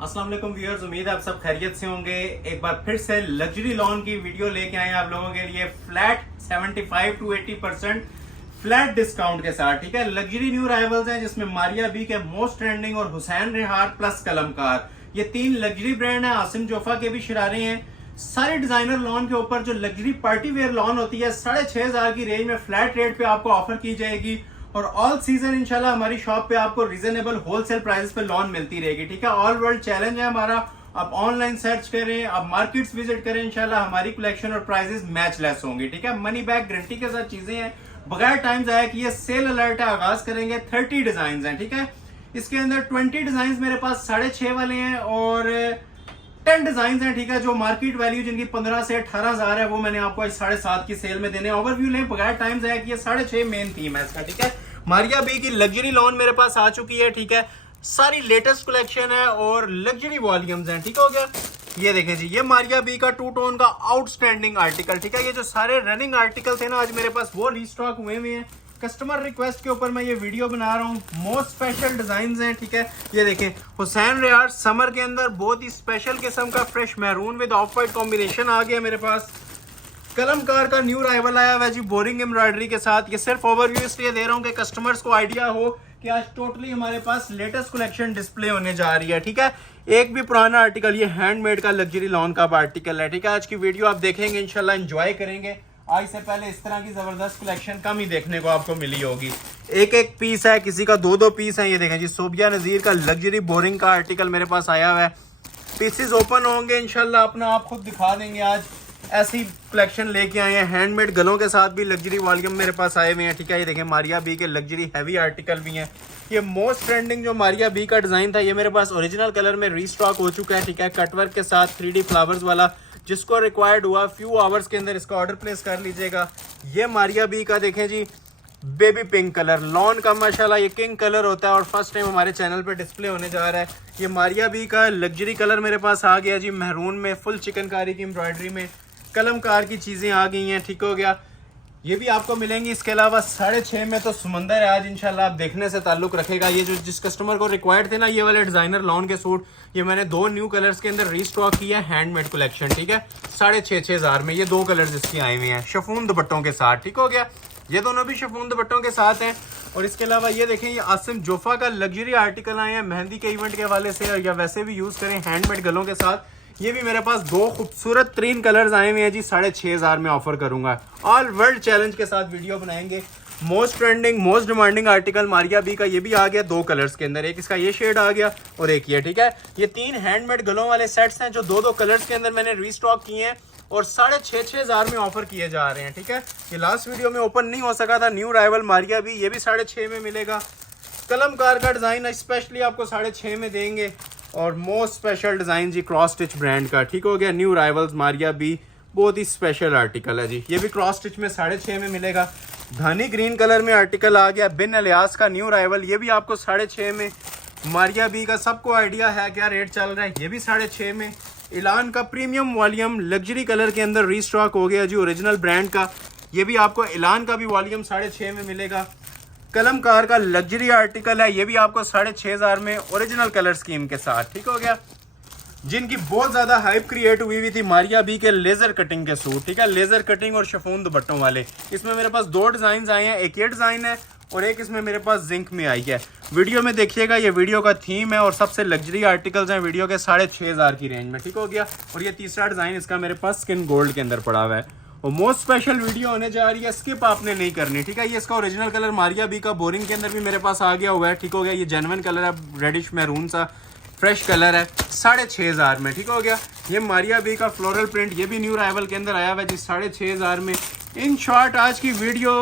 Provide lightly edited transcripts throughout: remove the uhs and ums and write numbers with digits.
अस्सलाम वालेकुम व्यूअर्स, उम्मीद है आप सब खैरियत से होंगे। एक बार फिर से लग्जरी लॉन की वीडियो लेके आए हैं आप लोगों के लिए फ्लैट 75 to 80% फ्लैट डिस्काउंट के साथ। ठीक है, लग्जरी न्यू अराइवल्स हैं जिसमें मारिया बी के मोस्ट ट्रेंडिंग और हुसैन रिहार प्लस कलमकार, ये तीन लग्जरी ब्रांड है। आसिम जोफा के भी शरारे हैं। सारे डिजाइनर लॉन के ऊपर जो लग्जरी पार्टी वेयर लॉन होती है 6,500 की रेंज में फ्लैट रेट पे आपको ऑफर की जाएगी और ऑल सीजन इंशाल्लाह हमारी शॉप पे आपको रीजनेबल होलसेल प्राइस पे लॉन मिलती रहेगी। ठीक है, ऑल वर्ल्ड चैलेंज है हमारा। आप ऑनलाइन सर्च करें, आप मार्केट्स विजिट करें, इंशाल्लाह हमारी कलेक्शन और प्राइसेस मैच लेस होंगे। ठीक है, मनी बैक गारंटी के साथ चीजें हैं। बगैर टाइम जाया कि ये सेल अलर्ट है, आगाज करेंगे। 30 डिजाइन हैं। ठीक है, इसके अंदर 20 डिजाइन मेरे पास 6.5 वाले हैं और 10 डिजाइन हैं। ठीक है, जो मार्केट वैल्यू जिनकी 15 से 18,000 है वो मैंने आपको 7.5 की सेल में देने। ओवरव्यू लें बगैर टाइम जाए कि ये 6.5 मेन थीम है इसका। ठीक है, मारिया बी की लग्जरी लॉन मेरे पास आ चुकी है। ठीक है, सारी लेटेस्ट कलेक्शन है और लग्जरी वॉल्यूम्स हैं। ठीक हो गया, ये देखें जी, ये मारिया बी का 2 टोन का आउटस्टैंडिंग आर्टिकल। ठीक है, ये जो सारे रनिंग आर्टिकल थे ना आज मेरे पास वो रीस्टॉक हुए हैं। कस्टमर रिक्वेस्ट के ऊपर मैं ये वीडियो बना रहा हूँ। मोस्ट स्पेशल डिजाइन हैं। ठीक है, ये देखें, हुसैन रिहार समर के अंदर बहुत ही स्पेशल किस्म का fresh maroon with off white combination आ गया मेरे पास। कलमकार का न्यू राइवल आया हुआ जी बोरिंग एम्ब्रॉयडरी के साथ। ये सिर्फ ओवरव्यू इसलिए दे रहा हूँ कि कस्टमर्स को आइडिया हो कि आज टोटली हमारे पास लेटेस्ट कलेक्शन डिस्प्ले होने जा रही है। ठीक है, एक भी पुराना आर्टिकल, ये हैंडमेड का लग्जरी लॉन का आर्टिकल है। ठीक है, आज की वीडियो आप देखेंगे इंशाल्लाह एंजॉय करेंगे। आज से पहले इस तरह की जबरदस्त कलेक्शन कम ही देखने को आपको मिली होगी। एक एक पीस है, किसी का 2-2 पीस है। ये देखें जी, सोबिया नजीर का लग्जरी बोरिंग का आर्टिकल मेरे पास आया हुआ है। पीसेस ओपन होंगे इंशाल्लाह, अपना आप खुद दिखा देंगे। आज ऐसी कलेक्शन लेके आए हैं, हैंडमेड गलों के साथ भी लग्जरी वॉल्यूम मेरे पास आए हुए हैं। ठीक है, ये देखें, मारिया बी के लग्जरी हैवी आर्टिकल भी हैं। ये मोस्ट ट्रेंडिंग जो मारिया बी का डिजाइन था ये मेरे पास ओरिजिनल कलर में रीस्टॉक हो चुका है। ठीक है, कटवर्क के साथ 3D फ्लावर्स वाला, जिसको रिक्वायर्ड हुआ फ्यू आवर्स के अंदर इसका ऑर्डर प्लेस कर लीजिएगा। ये मारिया बी का देखें जी, बेबी पिंक कलर लॉन का, माशाल्लाह ये किंग कलर होता है और फर्स्ट टाइम हमारे चैनल पे डिस्प्ले होने जा रहा है। ये मारिया बी का लग्जरी कलर मेरे पास आ गया जी, महरून में फुल चिकनकारी की एम्ब्रॉयडरी में कलमकार की चीजें आ गई हैं। ठीक हो गया, ये भी आपको मिलेंगी। इसके अलावा 6.5 में तो समंदर है आज इंशाल्लाह, आप देखने से ताल्लुक रखेगा। ये जो जिस कस्टमर को रिक्वायर्ड थे ना ये वाले डिजाइनर लॉन के सूट, ये मैंने 2 न्यू कलर्स के अंदर रीस्टॉक किया है, हैंडमेड कलेक्शन। ठीक है, 6,500 में ये 2 कलर्स इसकी आए हुए हैं शिफॉन दुपट्टों के साथ। ठीक हो गया, ये दोनों भी शिफॉन दुपट्टों के साथ हैं। और इसके अलावा ये देखें, ये आसिम जोफा का लग्जरी आर्टिकल आए हैं मेहंदी के इवेंट के हवाले से, या वैसे भी यूज करें हैंडमेड गलों के साथ। ये भी मेरे पास 2 खूबसूरत 3 कलर्स आए हुए हैं जी, 6,500 में ऑफर करूंगा। ऑल वर्ल्ड चैलेंज के साथ वीडियो बनाएंगे। Most trending most demanding article Maria B का ये भी आ गया 2 कलर्स के अंदर, एक इसका ये शेड आ गया और एक ये। ठीक है, ये 3 हैंडमेड गलों वाले सेट्स हैं जो 2-2 कलर्स के अंदर मैंने रीस्टॉक किए हैं और 6,500 में ऑफर किए जा रहे हैं। ठीक है, ये लास्ट वीडियो में ओपन नहीं हो सका था न्यू राइवल मारिया बी, ये भी 6.5 में मिलेगा। कलमकार का डिजाइन स्पेशली आपको 6.5 में देंगे और मोस्ट स्पेशल डिजाइन जी क्रॉस स्टिच ब्रांड का। ठीक हो गया, न्यू राइवल्स मारिया बी बहुत ही स्पेशल आर्टिकल है जी, ये भी क्रॉस स्टिच में 6.5 में मिलेगा। धानी ग्रीन कलर में आर्टिकल आ गया बिन अलियास का न्यू राइवल, ये भी आपको 6.5 में। मारिया बी का सबको आइडिया है क्या रेट चल रहा है, ये भी 6.5 में। इलान का प्रीमियम वॉल्यूम लग्जरी कलर के अंदर रीस्टॉक हो गया जी ओरिजिनल ब्रांड का, ये भी आपको इलान का भी वॉल्यूम 6.5 में मिलेगा। कलमकार का लग्जरी आर्टिकल है, ये भी आपको 6,500 में ओरिजिनल कलर स्कीम के साथ। ठीक हो गया, जिनकी बहुत ज्यादा हाइप क्रिएट हुई थी मारिया बी के लेजर कटिंग के सूट। ठीक है, लेजर कटिंग और शिफॉन दुपट्टों वाले, इसमें मेरे पास 2 डिजाइन आए हैं, एक ये डिजाइन है और एक इसमें मेरे पास जिंक में आई है। वीडियो में देखिएगा, ये वीडियो का थीम है और सबसे लग्जरी आर्टिकल्स हैं वीडियो के 6,500 की रेंज में। ठीक हो गया, और ये तीसरा डिजाइन इसका मेरे पास स्किन गोल्ड के अंदर पड़ा हुआ है और मोस्ट स्पेशल वीडियो होने जा रही है, स्किप आपने नहीं करनी। ठीक है, ये इसका ओरिजिनल कलर मारिया बी का बोरिंग के अंदर भी मेरे पास आ गया हुआ है। ठीक हो गया, ये जेन्युइन कलर है, रेडिश मैरून सा फ्रेश कलर है, 6,500 में। ठीक हो गया, ये मारिया बी का फ्लोरल प्रिंट, ये भी न्यू राइवल के अंदर आया हुआ है जी, 6,500 में। इन शॉर्ट आज की वीडियो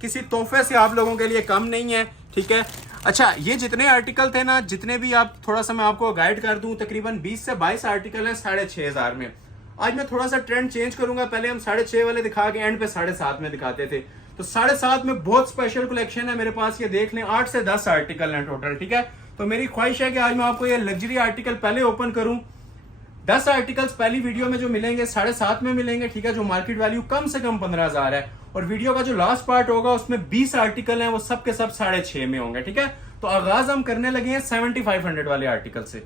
किसी तोहफे से आप लोगों के लिए कम नहीं है। ठीक है, अच्छा, ये जितने आर्टिकल थे ना, जितने भी आप थोड़ा सा मैं आपको गाइड कर दूं, तकरीबन 20 से 22 आर्टिकल है 6,500 में। आज मैं थोड़ा सा ट्रेंड चेंज करूंगा, पहले हम 6.5 वाले दिखा के एंड पे 7.5 में दिखाते थे, तो 7.5 में बहुत स्पेशल कलेक्शन है मेरे पास। ये देख लें, 8 से 10 आर्टिकल हैं टोटल। ठीक है, तो मेरी ख्वाहिश है कि आज मैं आपको ये लग्जरी आर्टिकल पहले ओपन करूं। 10 आर्टिकल्स पहली वीडियो में जो मिलेंगे 7.5 में मिलेंगे। ठीक है, जो मार्केट वैल्यू कम से कम 15,000 है, और वीडियो का जो लास्ट पार्ट होगा उसमें 20 आर्टिकल हैं, वो सब के सब 6.5 में होंगे। ठीक है, तो आगाज हम करने लगे हैं 7500 वाले आर्टिकल से।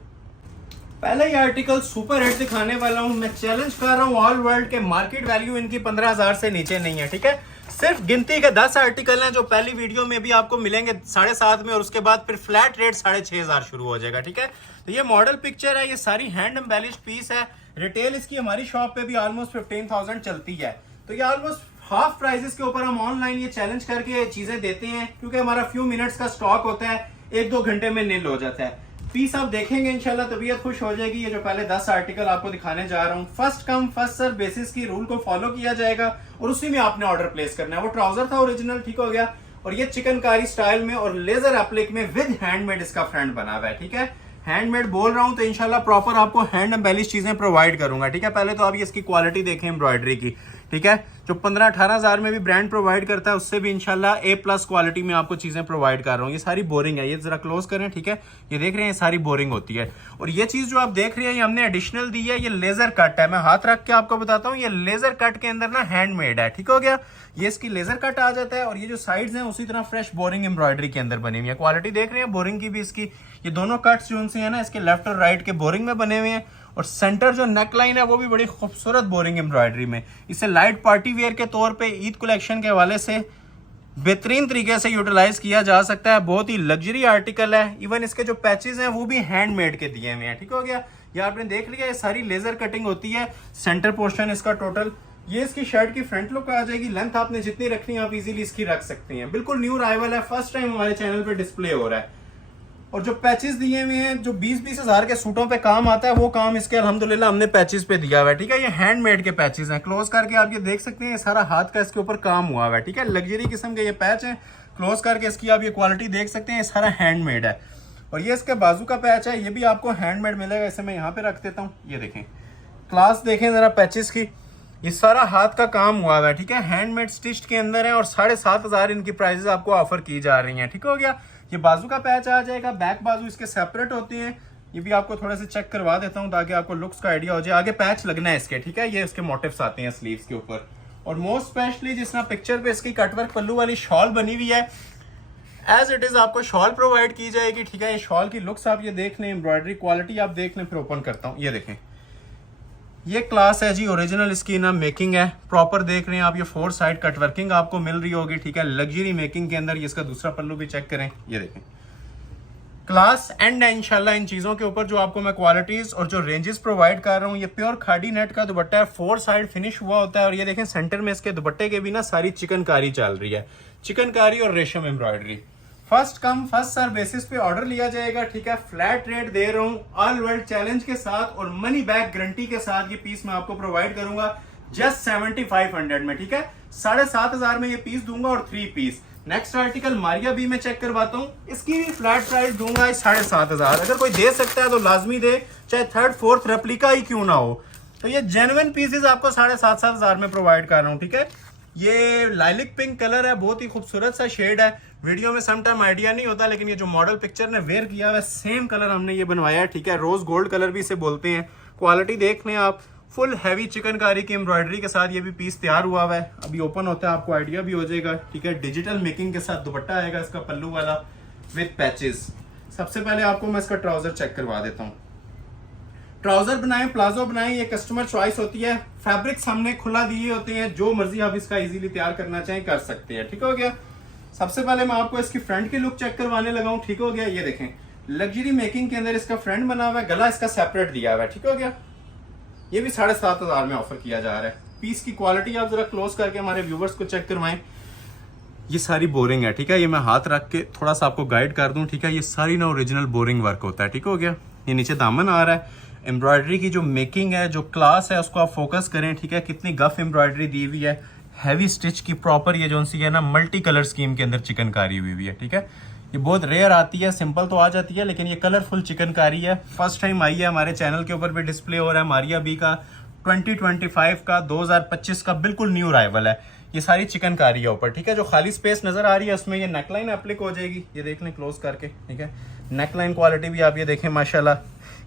पहला ही आर्टिकल सुपर हिट दिखाने वाला हूं। मैं चैलेंज कर रहा हूं ऑल वर्ल्ड के, मार्केट वैल्यू इनकी 15,000 से नीचे नहीं है, ठीक है। सिर्फ गिनती के 10 आर्टिकल हैं जो पहली वीडियो में भी आपको मिलेंगे 7.5 में, और उसके बाद फिर फ्लैट रेट 6,500 शुरू हो जाएगा, ठीक है। तो ये मॉडल पिक्चर है, ये सारी हैंड एम्बेलिश्ड पीस है। रिटेल इसकी हमारी शॉप पे भी ऑलमोस्ट 15,000 चलती है। तो ये ऑलमोस्ट हाफ प्राइसेस के ऊपर हम ऑनलाइन ये चैलेंज करके चीजें देते हैं, क्योंकि हमारा फ्यू मिनट्स का स्टॉक होता है, 1-2 घंटे में नील हो जाता है। पीस आप देखेंगे इंशाल्लाह तबीयत खुश हो जाएगी। ये जो पहले 10 आर्टिकल आपको दिखाने जा रहा हूँ, first come first serve basis की रूल को फॉलो किया जाएगा और उसी में आपने ऑर्डर प्लेस करना है। वो ट्राउजर था ओरिजिनल, ठीक हो गया, और ये चिकनकारी स्टाइल में और लेजर एप्लिक में विद हैंडमेड इसका फ्रंट बना हुआ है, ठीक है। हैंडमेड बोल रहा हूं तो इंशाल्लाह प्रॉपर आपको हैंड एम्बेलिश चीजें प्रोवाइड करूंगा, ठीक है। पहले तो आप ये इसकी क्वालिटी देखें एम्ब्रॉयडरी की, ठीक है। जो 15-18 हजार में भी ब्रांड प्रोवाइड करता है, उससे भी इंशाल्लाह A+ क्वालिटी में आपको चीजें प्रोवाइड कर रहा हूँ। ये सारी बोरिंग है, ये जरा क्लोज करें, ठीक है। ये देख रहे हैं, ये सारी बोरिंग होती है। और ये चीज जो आप देख रहे हैं, ये हमने एडिशनल दी है, ये लेजर कट है। मैं हाथ रख के आपको बताता हूँ, ये लेजर कट के अंदर ना हैंडमेड है, ठीक हो गया। ये इसकी लेजर कट आ जाता है, और ये जो साइड्स हैं उसी तरह फ्रेश बोरिंग एम्ब्रॉयडरी के अंदर बनी हुई है। क्वालिटी देख रहे हैं बोरिंग की भी इसकी, ये दोनों कट्स जो उनसे है ना, इसके लेफ्ट और राइट के बोरिंग में बने हुए हैं। और सेंटर जो नेक लाइन है वो भी बड़ी खूबसूरत बोरिंग एम्ब्रॉयडरी में। इसे लाइट पार्टी वेयर के तौर पे ईद कलेक्शन के हवाले से बेहतरीन तरीके से यूटिलाइज किया जा सकता है। बहुत ही लग्जरी आर्टिकल है। इवन इसके जो पैचेस हैं वो भी हैंडमेड के दिए हुए हैं, ठीक हो गया। ये आपने देख लिया, ये सारी लेजर कटिंग होती है। सेंटर पोर्शन इसका टोटल, ये इसकी शर्ट की फ्रंट लुक आ जाएगी। लेंथ आपने जितनी रखनी है आप इजीली इसकी रख सकते हैं। बिल्कुल न्यू अराइवल है, फर्स्ट टाइम हमारे चैनल पे डिस्प्ले हो रहा है। और जो पैचेस दिए हुए हैं, जो 20-20 हजार के सूटों पे काम आता है, वो काम इसके अल्हम्दुलिल्लाह हमने पैचेस पे दिया हुआ है, ठीक है। ये हैंडमेड के पैचेस हैं। क्लोज करके आप ये देख सकते हैं, ये सारा हाथ का इसके ऊपर काम हुआ हुआ है, ठीक है। लग्जरी किस्म के ये पैच है। क्लोज करके इसकी आप ये क्वालिटी देख सकते हैं, ये सारा हैंडमेड है। और ये इसके बाजू का पैच है, ये भी आपको हैंडमेड मिलेगा। इसे मैं यहाँ पे रख देता हूँ, ये देखें, क्लास देखें जरा पैचेस की। ये सारा हाथ का काम हुआ है, ठीक है। हैंडमेड स्टिच्ड के अंदर है, और 7,500 इनकी प्राइसेस आपको ऑफर की जा रही हैं, ठीक हो गया। ये बाजू का पैच आ जाएगा, बैक बाजू इसके सेपरेट होते हैं। ये भी आपको थोड़ा सा चेक करवा देता हूँ ताकि आपको लुक्स का आइडिया हो जाए। आगे पैच लगना है इसके, ठीक है। ये इसके मोटिव्स आते हैं स्लीव्स के ऊपर। और मोस्ट स्पेशली जिस तरह पिक्चर पे इसकी कटवर्क पल्लू वाली शॉल बनी हुई है, एज इट इज आपको शॉल प्रोवाइड की जाएगी, ठीक है। ये शॉल की लुक्स आप ये देख लें, एम्ब्रॉयडरी क्वालिटी आप देख लें, फिर ओपन करता हूँ। ये देखें, ये क्लास है जी, ओरिजिनल इसकी ना मेकिंग है, प्रॉपर देख रहे हैं आप। ये 4 साइड कटवर्किंग आपको मिल रही होगी, ठीक है, लग्जरी मेकिंग के अंदर। ये इसका दूसरा पल्लू भी चेक करें, ये देखें, क्लास एंड है इंशाल्लाह इन चीजों के ऊपर जो आपको मैं क्वालिटीज और जो रेंजेस प्रोवाइड कर रहा हूँ। ये प्योर खादी नेट का दुपट्टा है, 4 साइड फिनिश हुआ होता है। और ये देखें, सेंटर में इसके दुपट्टे के भी ना सारी चिकनकारी चल रही है, चिकनकारी और रेशम embroidery. First come first serve basis पे ऑर्डर लिया जाएगा, ठीक है। फ्लैट रेट दे रहा हूँ, ऑल वर्ल्ड चैलेंज के साथ और मनी बैक गारंटी के साथ ये पीस मैं आपको प्रोवाइड करूंगा जस्ट 7,500 में, ठीक है। 7,500 में ये पीस दूंगा और 3 piece. Next article Maria B में चेक करवाता हूँ, इसकी भी फ्लैट प्राइस दूंगा 7,500। अगर कोई दे सकता है तो लाजमी दे, चाहे 3rd 4th रेप्लिका ही क्यों ना हो। तो ये जेन्युइन पीसेस आपको 7,500 में प्रोवाइड कर रहा हूँ, ठीक है। ये लाइलिक पिंक कलर है, बहुत ही खूबसूरत सा शेड है। वीडियो में सम टाइम आइडिया नहीं होता, लेकिन ये जो मॉडल पिक्चर ने वेयर किया है सेम कलर हमने ये बनवाया है, ठीक है। रोज गोल्ड कलर भी इसे बोलते हैं। क्वालिटी देख लें आप, फुल हैवी चिकनकारी की एम्ब्रॉयडरी के साथ ये भी पीस तैयार हुआ है। अभी ओपन होता है, आपको आइडिया भी हो जाएगा, ठीक है। डिजिटल मेकिंग के साथ दुपट्टा आएगा इसका पल्लू वाला विद पैचेस। सबसे पहले आपको मैं इसका ट्राउजर चेक करवा देता हूँ। ट्राउजर बनाएं, प्लाजो बनाएं, ये कस्टमर चॉइस होती है। फैब्रिक्स हमने खुला दिए होते हैं, जो मर्जी आप इसका इजीली तैयार करना चाहें कर सकते हैं, ठीक हो गया। सबसे पहले मैं आपको इसकी फ्रंट की लुक चेक करवाने लगा हूं, ठीक हो गया। ये देखें, लग्जरी मेकिंग के अंदर इसका फ्रंट बना हुआ है, गला इसका सेपरेट दिया हुआ है, ठीक हो गया। ये भी 7,500 में ऑफर किया जा रहा है। पीस की क्वालिटी आप जरा क्लोज करके हमारे व्यूवर्स को चेक करवाएं। ये सारी बोरिंग है, ठीक है। ये मैं हाथ रख के थोड़ा सा आपको गाइड कर दूं, ठीक है। ये सारी ना ओरिजिनल बोरिंग वर्क होता है, ठीक हो गया। ये नीचे दामन आ रहा है। एम्ब्रॉयडरी की जो मेकिंग है, जो क्लास है, उसको आप फोकस करें, ठीक है। कितनी गफ एम्ब्रॉयडरी दी हुई है, हैवी स्टिच की प्रॉपर। ये जो सी है ना, मल्टी कलर स्कीम के अंदर चिकनकारी हुई हुई है, ठीक है। ये बहुत रेयर आती है, सिंपल तो आ जाती है, लेकिन ये कलरफुल चिकनकारी है। फर्स्ट टाइम आई है, हमारे चैनल के ऊपर भी डिस्प्ले हो रहा है। मारिया बी का 2025 का 2025 का बिल्कुल न्यू अराइवल है। ये सारी चिकनकारी है ऊपर, ठीक है। जो खाली स्पेस नजर आ रही है उसमें ये नेकलाइन एप्लिक हो जाएगी, ये देख लें क्लोज करके, ठीक है। नेकलाइन क्वालिटी भी आप ये देखें, माशाल्लाह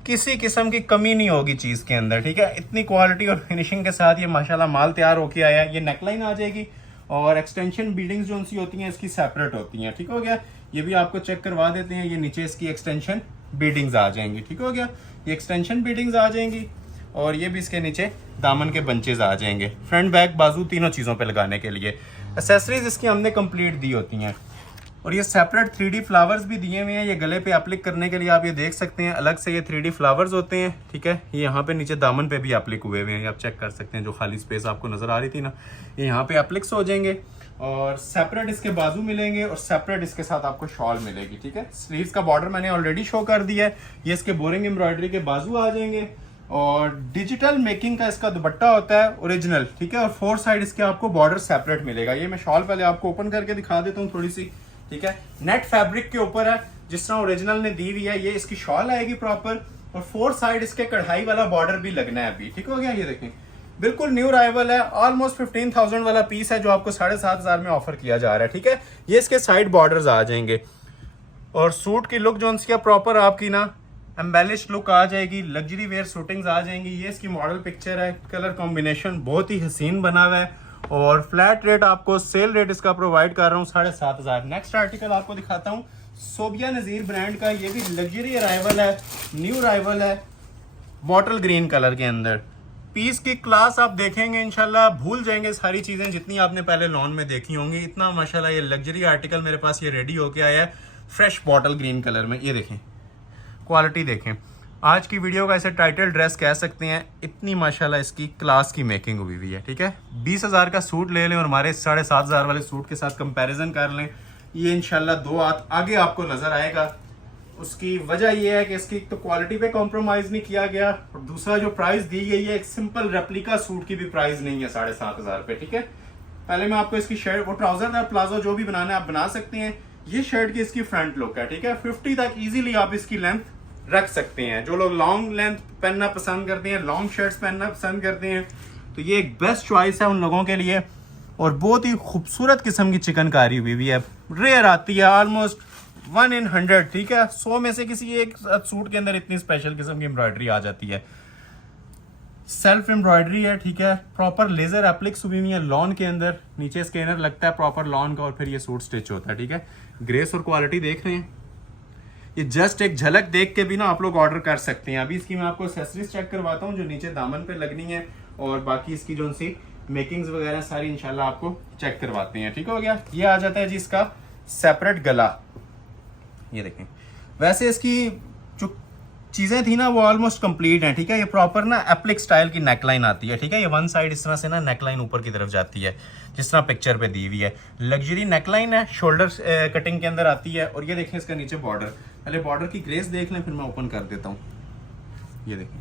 किसी किस्म की कमी नहीं होगी चीज के अंदर, ठीक है। इतनी क्वालिटी और फिनिशिंग के साथ ये माशाल्लाह माल तैयार होके आया है। ये नेकलाइन आ जाएगी और एक्सटेंशन बीडिंग्स जो उनसी होती हैं इसकी सेपरेट होती हैं, ठीक हो गया। ये भी आपको चेक करवा देते हैं। ये नीचे इसकी एक्सटेंशन बीडिंग्स आ जाएंगी, ठीक हो गया। ये एक्सटेंशन बीडिंग्स आ जाएंगी और ये भी इसके नीचे दामन के बंचेज आ जाएंगे, फ्रंट बैक बाजू तीनों चीज़ों पे लगाने के लिए। एसेसरीज इसकी हमने कंप्लीट दी होती हैं और ये सेपरेट 3D फ्लावर्स भी दिए हुए हैं। ये गले पे एप्लिक करने के लिए आप ये देख सकते हैं, अलग से ये 3D फ्लावर्स होते हैं, ठीक है। ये यहाँ पे नीचे दामन पे भी एप्लिक हुए हुए हैं, आप चेक कर सकते हैं। जो खाली स्पेस आपको नज़र आ रही थी ना, ये यहाँ पे एप्लिक्स हो जाएंगे और सेपरेट इसके बाजू मिलेंगे और सेपरेट इसके साथ आपको शॉल मिलेगी, ठीक है। स्लीव्स का बॉर्डर मैंने ऑलरेडी शो कर दिया है। ये इसके बोरिंग एम्ब्रॉयडरी के बाजू आ जाएंगे और डिजिटल मेकिंग का इसका दुपट्टा होता है ओरिजिनल, ठीक है। और 4 साइड इसके आपको बॉर्डर सेपरेट मिलेगा। ये मैं शॉल पहले आपको ओपन करके दिखा देता हूँ थोड़ी सी, ठीक है। नेट फैब्रिक के ऊपर है जिस तरह ओरिजिनल ने दी हुई है। ये इसकी शॉल आएगी प्रॉपर और 4 साइड इसके कढ़ाई वाला बॉर्डर भी लगना है अभी, ठीक हो गया। ये देखें बिल्कुल न्यू अराइवल है, ऑलमोस्ट 15,000 वाला पीस है जो आपको 7,500 में ऑफर किया जा रहा है, ठीक है। ये इसके साइड बॉर्डर्स आ जाएंगे और सूट की लुक जो इसका प्रॉपर आपकी ना एम्बेलिश लुक आ जाएगी, लग्जरी वेयर शूटिंग्स आ जाएंगी। ये इसकी मॉडल पिक्चर है, कलर कॉम्बिनेशन बहुत ही हसीन बना हुआ है और फ्लैट रेट आपको सेल रेट इसका प्रोवाइड कर रहा हूँ 7,500। नेक्स्ट आर्टिकल आपको दिखाता हूँ सोबिया नज़ीर ब्रांड का। ये भी लग्जरी अराइवल है, न्यू अराइवल है, बॉटल ग्रीन कलर के अंदर। पीस की क्लास आप देखेंगे इंशाल्लाह भूल जाएंगे सारी चीज़ें जितनी आपने पहले लॉन में देखी होंगी। इतना माशाल्लाह ये लग्जरी आर्टिकल मेरे पास ये रेडी होके आया है फ्रेश बॉटल ग्रीन कलर में। ये देखें क्वालिटी देखें, आज की वीडियो का ऐसे टाइटल ड्रेस कह सकते हैं, इतनी माशाल्लाह इसकी क्लास की मेकिंग हुई हुई है, ठीक है। 20,000 का सूट ले लें और हमारे 7,500 वाले सूट के साथ कंपैरिजन कर लें, ये इंशाल्लाह 2 हाथ आगे आपको नजर आएगा। उसकी वजह यह है कि इसकी तो क्वालिटी पे कॉम्प्रोमाइज नहीं किया गया और दूसरा जो प्राइस दी गई है एक सिंपल रेप्लिका सूट की भी प्राइस नहीं है 7,500 पे, ठीक है। पहले मैं आपको इसकी शर्ट, वो ट्राउजर या प्लाजो जो भी बनाना है आप बना सकते हैं। ये शर्ट की इसकी फ्रंट लुक है, ठीक है। 50 तक इजीली आप इसकी लेंथ रख सकते हैं। जो लोग लॉन्ग लेंथ पहनना पसंद करते हैं, लॉन्ग शर्ट्स पहनना पसंद करते हैं, तो ये एक बेस्ट चॉइस है उन लोगों के लिए। और बहुत ही खूबसूरत किस्म की चिकनकारी हुई हुई है, रेयर आती है, ऑलमोस्ट 1 in 100, ठीक है। 100 में से किसी एक सूट के अंदर इतनी स्पेशल किस्म की एम्ब्रॉयडरी आ जाती है। सेल्फ एम्ब्रॉयडरी है, ठीक है। प्रॉपर लेजर एप्लिक्स हुई हुई है लॉन के अंदर, नीचे स्कैनर लगता है प्रॉपर लॉन का और फिर ये सूट स्टिच होता है, ठीक है। ग्रेस और क्वालिटी देख रहे हैं, ये जस्ट एक झलक देख के भी ना आप लोग ऑर्डर कर सकते हैं। अभी इसकी मैं आपको एक्सेसरीज चेक करवाता हूँ जो नीचे दामन पे लगनी है और बाकी इसकी जो सी मेकिंग्स वगैरह सारी इंशाल्लाह आपको चेक करवाते हैं, ठीक हो गया। ये आ जाता है जी इसका सेपरेट गला, ये देखें। वैसे इसकी जो चीज़ें थी ना वो ऑलमोस्ट कंप्लीट हैं, ठीक है। ये प्रॉपर ना एप्लिक स्टाइल की नेकलाइन आती है, ठीक है। ये 1 साइड इस तरह से ना नेकलाइन ऊपर की तरफ जाती है जिस तरह पिक्चर पे दी हुई है। लग्जरी नेकलाइन है, शोल्डर कटिंग के अंदर आती है और ये देखें इसका नीचे बॉर्डर। पहले बॉर्डर की ग्रेस देख लें फिर मैं ओपन कर देता हूँ। ये देखें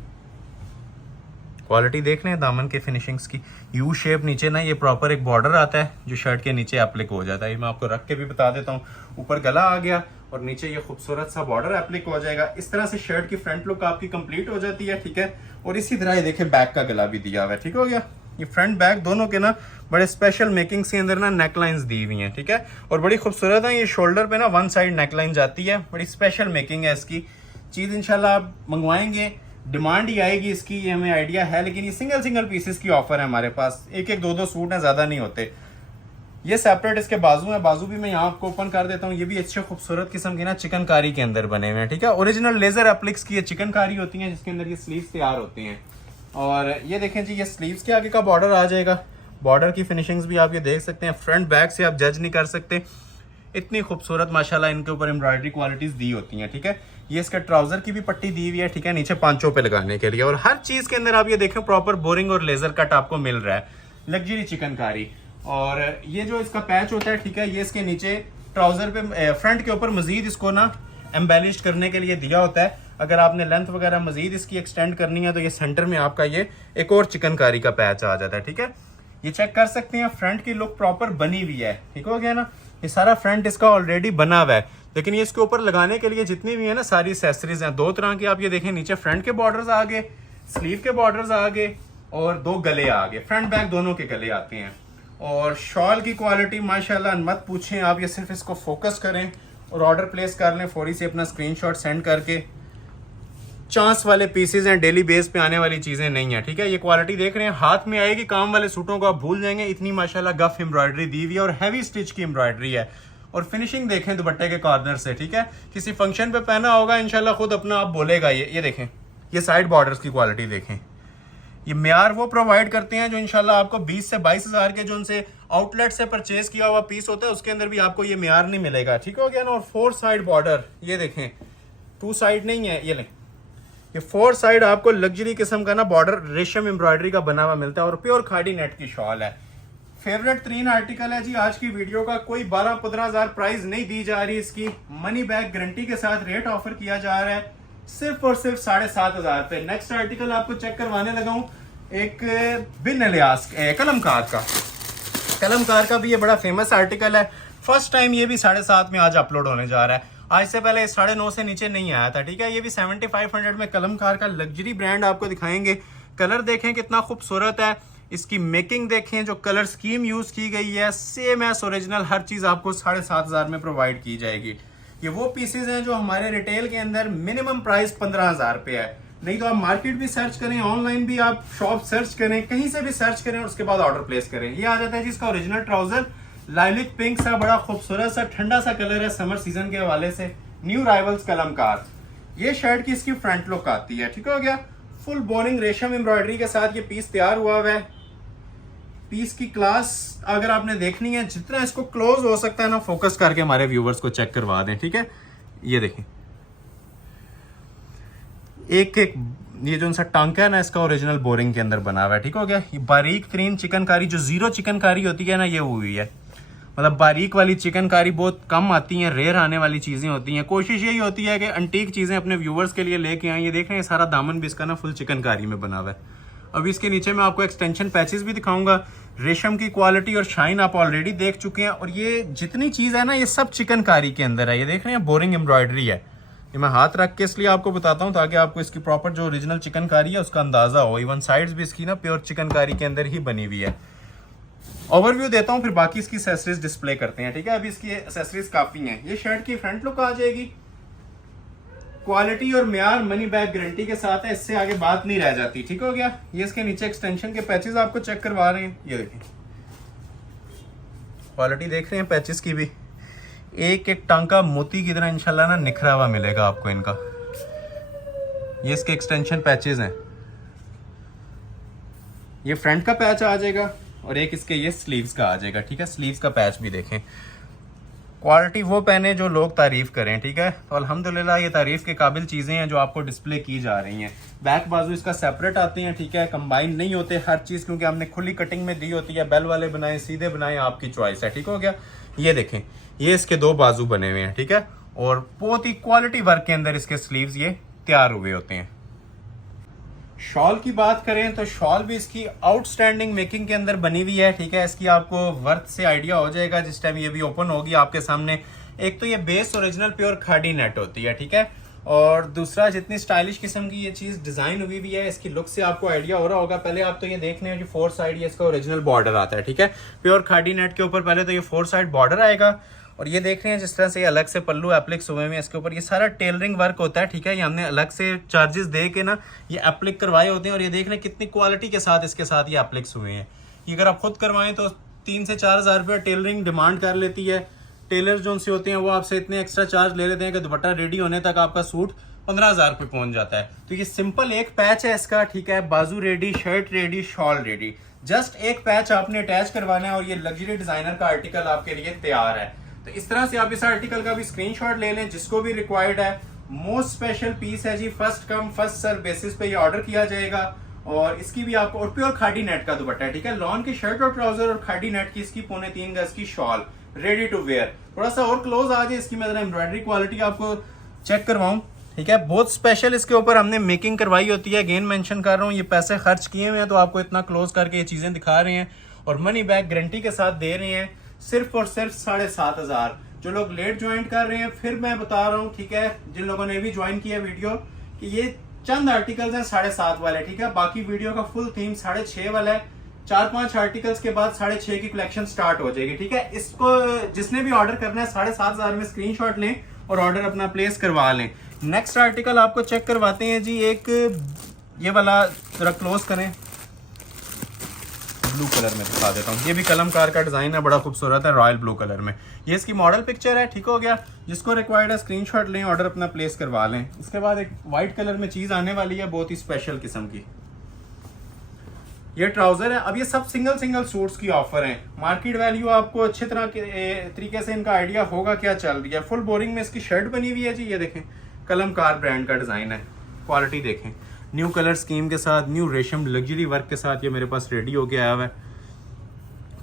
क्वालिटी देख लें दामन के फिनिशिंग्स की। यू शेप नीचे ना ये प्रॉपर एक बॉर्डर आता है जो शर्ट के नीचे एप्लिक हो जाता है। ये मैं आपको रख के भी बता देता हूँ। ऊपर गला आ गया और नीचे ये खूबसूरत सा बॉर्डर एप्लिक हो जाएगा। इस तरह से शर्ट की फ्रंट लुक आपकी कंप्लीट हो जाती है, ठीक है। और इसी तरह ये देखें बैक का गला भी दिया हुआ है, ठीक हो गया। ये फ्रंट बैक दोनों के ना बड़े स्पेशल मेकिंग्स के अंदर ना नेकलाइंस दी हुई हैं, ठीक है। और बड़ी खूबसूरत है। ये शोल्डर पे ना 1 साइड नेकलाइन जाती है, बड़ी स्पेशल मेकिंग है इसकी। चीज़ इंशाल्लाह आप मंगवाएंगे, डिमांड ही आएगी इसकी, ये हमें आइडिया है। लेकिन ये सिंगल पीसेस की ऑफर है हमारे पास, एक 2 सूट है, ज़्यादा नहीं होते। ये सेपरेट इसके बाजू है, बाजू भी मैं यहाँ आपको ओपन कर देता हूँ। ये भी अच्छे खूबसूरत किस्म की ना चिकनकारी के अंदर बने हुए हैं, ठीक है। ओरिजिनल लेजर एप्लिक्स की ये चिकनकारी होती है जिसके अंदर ये स्लीव्स तैयार होती हैं। और ये देखें जी ये स्लीव्स के आगे का बॉर्डर आ जाएगा। बॉर्डर की फिनिशिंग्स भी आप ये देख सकते हैं, फ्रंट बैक से आप जज नहीं कर सकते, इतनी खूबसूरत माशाल्लाह इनके ऊपर एम्ब्रॉयडरी क्वालिटीज दी होती हैं, ठीक है। ये इसका ट्राउजर की भी पट्टी दी हुई है, ठीक है, नीचे पांचों पे लगाने के लिए। और हर चीज के अंदर आप ये देखें प्रॉपर बोरिंग और लेजर कट आपको मिल रहा है, लग्जरी चिकनकारी। और ये जो इसका पैच होता है, ठीक है, ये इसके नीचे ट्राउजर पे फ्रंट के ऊपर मजीद इसको ना एम्बेलिश करने के लिए दिया होता है। अगर आपने लेंथ वगैरह मजीद इसकी एक्सटेंड करनी है तो ये सेंटर में आपका ये एक और चिकनकारी का पैच आ जाता है, ठीक है। ये चेक कर सकते हैं, फ्रंट की लुक प्रॉपर बनी हुई है, ठीक हो गया ना। ये सारा फ्रंट इसका ऑलरेडी बना हुआ है, लेकिन ये इसके ऊपर लगाने के लिए जितनी भी है ना सारी एक्सेसरीज हैं 2 तरह की। आप ये देखें नीचे फ्रंट के बॉर्डर्स आ गए, स्लीव के बॉर्डर्स आ गए और 2 गले आ गए, फ्रंट बैक दोनों के गले आते हैं। और शॉल की क्वालिटी माशाल्लाह मत पूछें आप, ये सिर्फ इसको फोकस करें और ऑर्डर प्लेस कर लें फौरी से अपना स्क्रीनशॉट सेंड करके। चांस वाले पीसेज हैं, डेली बेस पे आने वाली चीज़ें नहीं है, ठीक है। ये क्वालिटी देख रहे हैं, हाथ में आएगी, काम वाले सूटों को आप भूल जाएंगे, इतनी माशाल्लाह गफ एम्ब्रॉयडरी दी हुई है और हैवी स्टिच की एम्ब्रॉयडरी है। और फिनिशिंग देखें दुपट्टे के कॉर्नर से, ठीक है। किसी फंक्शन पे पहना होगा इंशाल्लाह खुद अपना आप बोलेगा। ये देखें, ये साइड बॉर्डर्स की क्वालिटी देखें। ये म्यार वो प्रोवाइड करते हैं जो इंशाल्लाह आपको 20 से 22 हज़ार के जो उनसे आउटलेट से परचेज किया हुआ पीस होता है उसके अंदर भी आपको ये म्यार नहीं मिलेगा, ठीक हो गया ना। और 4 साइड बॉर्डर ये देखें, 2 साइड नहीं है, ये लें, ये 4 साइड आपको लग्जरी किस्म का ना बॉर्डर रेशम एम्ब्रॉयडरी का बना हुआ मिलता है और प्योर खादी नेट की शॉल है। फेवरेट 3 आर्टिकल है जी आज की वीडियो का। कोई 12-15 हज़ार प्राइस नहीं दी जा रही, इसकी मनी बैक गारंटी के साथ रेट ऑफर किया जा रहा है सिर्फ और सिर्फ 7,500 पे। नेक्स्ट आर्टिकल आपको चेक करवाने लगा हूँ, एक बिन इलियास कलमकार का। कलमकार का भी ये बड़ा फेमस आर्टिकल है। फर्स्ट टाइम ये भी 7.5 में आज अपलोड होने जा रहा है। आज से पहले 9.5 से नीचे नहीं आया था, ठीक है। ये भी 7500 में कलमकार का लग्जरी ब्रांड आपको दिखाएंगे। कलर देखें कितना खूबसूरत है, इसकी मेकिंग देखें, जो कलर स्कीम यूज की गई है सेम एस ओरिजिनल, हर चीज आपको 7,500 में प्रोवाइड की जाएगी। ये वो पीसेज हैं जो हमारे रिटेल के अंदर मिनिमम प्राइस 15,000 पे है। नहीं तो आप मार्केट भी सर्च करें, ऑनलाइन भी आप शॉप सर्च करें, कहीं से भी सर्च करें और उसके बाद ऑर्डर प्लेस करें। ये आ जाता है जिसका ओरिजिनल ट्राउजर, लाइलिक पिंक सा बड़ा खूबसूरत सा ठंडा सा कलर है समर सीजन के हवाले से। न्यू राइवल्स कलमकार, ये शर्ट की इसकी फ्रंट लुक आती है, ठीक हो गया। फुल बोरिंग रेशम एम्ब्रॉयडरी के साथ ये पीस तैयार हुआ है। पीस की क्लास अगर आपने देखनी है, जितना इसको क्लोज हो सकता है ना फोकस करके हमारे व्यूवर्स को चेक करवा दें, ठीक है। ये देखें, एक ये जो उनसा टांका है ना इसका ओरिजिनल बोरिंग के अंदर बना हुआ है, ठीक हो गया। ये बारीक तरीन चिकनकारी जो 0 चिकनकारी होती है ना, ये हुई है। मतलब बारीक वाली चिकनकारी बहुत कम आती हैं, रेयर आने वाली चीज़ें होती हैं। कोशिश यही होती है कि अंटीक चीज़ें अपने व्यूवर्स के लिए लेके आएं। ये देख रहे हैं सारा दामन भी इसका ना फुल चिकनकारी में बना हुआ है। अभी इसके नीचे मैं आपको एक्सटेंशन पैचेस भी दिखाऊंगा। रेशम की क्वालिटी और शाइन आप ऑलरेडी देख चुके हैं। और ये जितनी चीज़ है ना ये सब चिकनकारी के अंदर है। ये देख रहे हैं बोरिंग एम्ब्रॉयडरी है। ये मैं हाथ रख के इसलिए आपको बताता हूँ ताकि आपको इसकी प्रॉपर जो ओरिजिनल चिकनकारी है उसका अंदाजा हो। इवन साइड्स भी इसकी ना प्योर चिकनकारी के अंदर ही बनी हुई है। ओवरव्यू देता हूँ फिर बाकी इसकी एक्सेसरीज डिस्प्ले करते हैं, ठीक है। अभी इसकी एक्सेसरीज काफी हैं। ये शर्ट की फ्रंट लुक आ जाएगी, क्वालिटी और म्यार मनी बैक गारंटी के साथ है, इससे आगे बात नहीं रह जाती, ठीक हो गया। ये इसके नीचे एक्सटेंशन के पैचेस आपको चेक करवा रहे हैं। ये देखें क्वालिटी देख रहे हैं पैचेस की भी, एक एक टांका मोती की तरह इंशाल्लाह ना निखरा हुआ मिलेगा आपको इनका। ये इसके एक्सटेंशन पैचेस हैं। ये फ्रंट का पैच आ जाएगा और एक इसके ये स्लीव्स का आ जाएगा, ठीक है। स्लीव्स का पैच भी देखें, क्वालिटी वो पहने जो लोग तारीफ करें, ठीक है। तो अल्हम्दुलिल्लाह ये तारीफ के काबिल चीज़ें हैं जो आपको डिस्प्ले की जा रही हैं। बैक बाजू इसका सेपरेट आते हैं, ठीक है, कंबाइन नहीं होते हर चीज़, क्योंकि हमने खुली कटिंग में दी होती है। बेल वाले बनाए, सीधे बनाए, आपकी चॉइस है, ठीक हो गया। ये देखें, ये इसके 2 बाजू बने हुए हैं, ठीक है। और बहुत ही क्वालिटी वर्क के अंदर इसके स्लीव्स ये तैयार हुए होते हैं। शॉल की बात करें तो शॉल भी इसकी आउटस्टैंडिंग मेकिंग के अंदर बनी हुई है, ठीक है। इसकी आपको वर्थ से आइडिया हो जाएगा जिस टाइम ये भी ओपन होगी आपके सामने। एक तो ये base original pure khadi net होती है, ठीक है। और दूसरा जितनी स्टाइलिश किस्म की ये चीज़ डिज़ाइन हुई हुई है, इसकी लुक से आपको आइडिया हो रहा होगा। पहले आप तो ये देख रहे हैं कि 4 साइड ये इसका ओरिजिनल बॉर्डर आता है, ठीक है। प्योर खादी नेट के ऊपर पहले तो ये 4 साइड बॉर्डर आएगा। और ये देख रहे हैं जिस तरह से ये अलग से पल्लू एप्लिक्स हुए हैं इसके ऊपर, ये सारा टेलरिंग वर्क होता है, ठीक है। ये हमने अलग से चार्जेस दे के ना ये एप्लिक करवाए होते हैं। और ये देख रहे हैं कितनी क्वालिटी के साथ इसके साथ ये एप्लिक्स हुए हैं। ये अगर आप खुद करवाएं तो 3 से 4 हज़ार रुपये टेलरिंग डिमांड कर लेती है। टेलर जो उनसे होते हैं वो आपसे इतने एक्स्ट्रा चार्ज ले लेते हैं कि दुपट्टा रेडी होने तक आपका सूट 15,000 रुपये पहुंच जाता है। तो ये सिंपल एक पैच है इसका, ठीक है। बाजू ready, shirt ready, shawl ready, just एक पैच आपने अटैच करवाना है और ये लग्जरी डिजाइनर का आर्टिकल आपके लिए तैयार है। तो इस तरह से आप इस आर्टिकल का भी स्क्रीनशॉट ले लें जिसको भी रिक्वायर्ड है। मोस्ट स्पेशल पीस है जी, first come first serve basis पे ये ऑर्डर किया जाएगा। और इसकी भी आपको और प्योर खादी नेट का दुपट्टा है, ठीक है। लॉन की शर्ट और ट्राउजर और खादी नेट की इसकी 3.25 गज की शॉल रेडी टू वेयर। थोड़ा सा और क्लोज आ जाए इसकी, मैं एम्ब्रॉयडरी क्वालिटी आपको चेक करवाऊं, ठीक है। बहुत स्पेशल इसके ऊपर हमने मेकिंग करवाई होती है। अगेन मेंशन कर रहा हूँ, ये पैसे खर्च किए हुए हैं तो आपको इतना क्लोज करके ये चीजें दिखा रहे हैं और मनी बैक गारंटी के साथ दे रहे हैं सिर्फ और सिर्फ 7,500। जो लोग लेट ज्वाइन कर रहे हैं, फिर मैं बता रहा हूँ, ठीक है, जिन लोगों ने भी ज्वाइन किया वीडियो, कि ये चंद आर्टिकल्स हैं 7.5 वाले, ठीक है। बाकी वीडियो का फुल थीम 6.5 वाला है। 4-5 आर्टिकल्स के बाद 6.5 की कलेक्शन स्टार्ट हो जाएगी, ठीक है। इसको जिसने भी ऑर्डर करना है 7,500 में स्क्रीनशॉट लें और ऑर्डर अपना प्लेस करवा लें। नेक्स्ट आर्टिकल आपको चेक करवाते हैं जी। एक ये वाला जरा क्लोज करें, ब्लू कलर में दिखा देता हूँ। ये भी कलमकार का डिज़ाइन है, बड़ा खूबसूरत है, रॉयल ब्लू कलर में। ये इसकी मॉडल पिक्चर है, ठीक हो गया। जिसको रिक्वायर्ड है स्क्रीनशॉट लें, ऑर्डर अपना प्लेस करवा लें। इसके बाद एक वाइट कलर में चीज़ आने वाली है, बहुत ही स्पेशल किस्म की। ये ट्राउजर है। अब ये सब सिंगल सूट्स की ऑफर है। मार्केट वैल्यू आपको अच्छे तरह के तरीके से इनका आइडिया होगा क्या चल रही है। फुल बोरिंग में इसकी शर्ट बनी हुई है जी, ये देखें, कलमकार ब्रांड का डिज़ाइन है। क्वालिटी देखें, न्यू कलर स्कीम के साथ, न्यू रेशम लग्जरी वर्क के साथ ये मेरे पास रेडी हो गया है।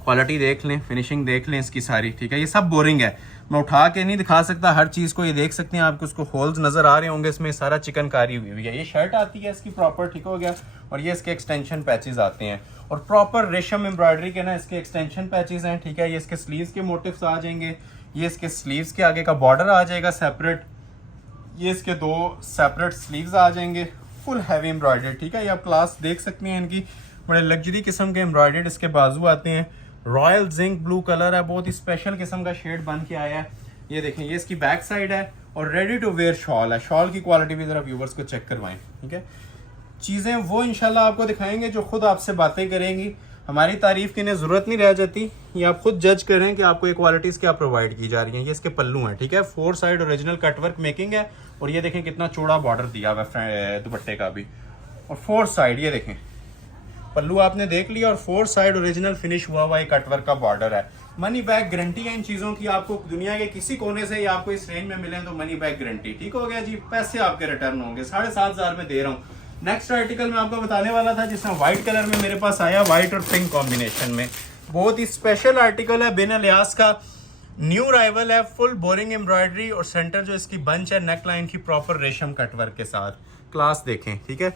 क्वालिटी देख लें, फिनिशिंग देख लें इसकी सारी, ठीक है। ये सब बोरिंग है, मैं उठा के नहीं दिखा सकता हर चीज़ को। ये देख सकते हैं, आपको उसको होल्स नज़र आ रहे होंगे, इसमें सारा चिकनकारी हुई हुई है। ये शर्ट आती है इसकी प्रॉपर, ठीक हो गया। और ये इसके एक्सटेंशन पैचेस आते हैं और प्रॉपर रेशम एम्ब्रॉयडरी के ना इसके एक्सटेंशन पैचेस हैं, ठीक है। ये इसके स्लीव्स के मोटिव्स आ जाएंगे। ये इसके स्लीव्स के आगे का बॉर्डर आ जाएगा सेपरेट। ये इसके 2 सेपरेट स्लीव्स आ जाएंगे, फुल हैवी एम्ब्रॉयडरी, ठीक है। ये आप क्लास देख सकते हैं इनकी, बड़े लग्जरी किस्म के एम्ब्रॉयडर्ड इसके बाजू आते हैं। रॉयल जिंक ब्लू कलर है, बहुत ही स्पेशल किस्म का शेड बन के आया है। ये देखें, ये इसकी बैक साइड है और रेडी टू वेयर शॉल है। शॉल की क्वालिटी भी जरा व्यूवर्स को चेक करवाएं, ठीक है। चीज़ें वो इंशाल्लाह आपको दिखाएंगे जो खुद आपसे बातें करेंगी। हमारी तारीफ की इन्हें ज़रूरत नहीं रह जाती। ये आप खुद जज करें कि आपको ये क्वालिटीज़ क्या प्रोवाइड की जा रही हैं। ये इसके पल्लू हैं, ठीक है। 4 साइड ओरिजिनल कटवर्क मेकिंग है और ये देखें कितना चौड़ा बॉर्डर दिया हुआ है दुपट्टे का भी। और 4 साइड ये देखें, पल्लू आपने देख लिया और 4 साइड ओरिजिनल फिनिश हुआ हुआ एक कटवर्क का बॉर्डर है। मनी बैक गारंटी है इन चीज़ों की। आपको दुनिया के किसी कोने से आपको इस रेंज में मिले तो मनी बैक गारंटी, ठीक हो गया जी। पैसे आपके रिटर्न होंगे। 7,500 में दे रहा हूँ। नेक्स्ट आर्टिकल मैं आपको बताने वाला था जिसमें व्हाइट कलर में मेरे पास आया, व्हाइट और पिंक कॉम्बिनेशन में। बहुत ही स्पेशल आर्टिकल है, बिन लिहाज का न्यू राइवल है। फुल बोरिंग एम्ब्रॉयडरी और सेंटर जो इसकी बंच है नेक लाइन की प्रॉपर रेशम कटवर्क के साथ। क्लास देखें, ठीक है।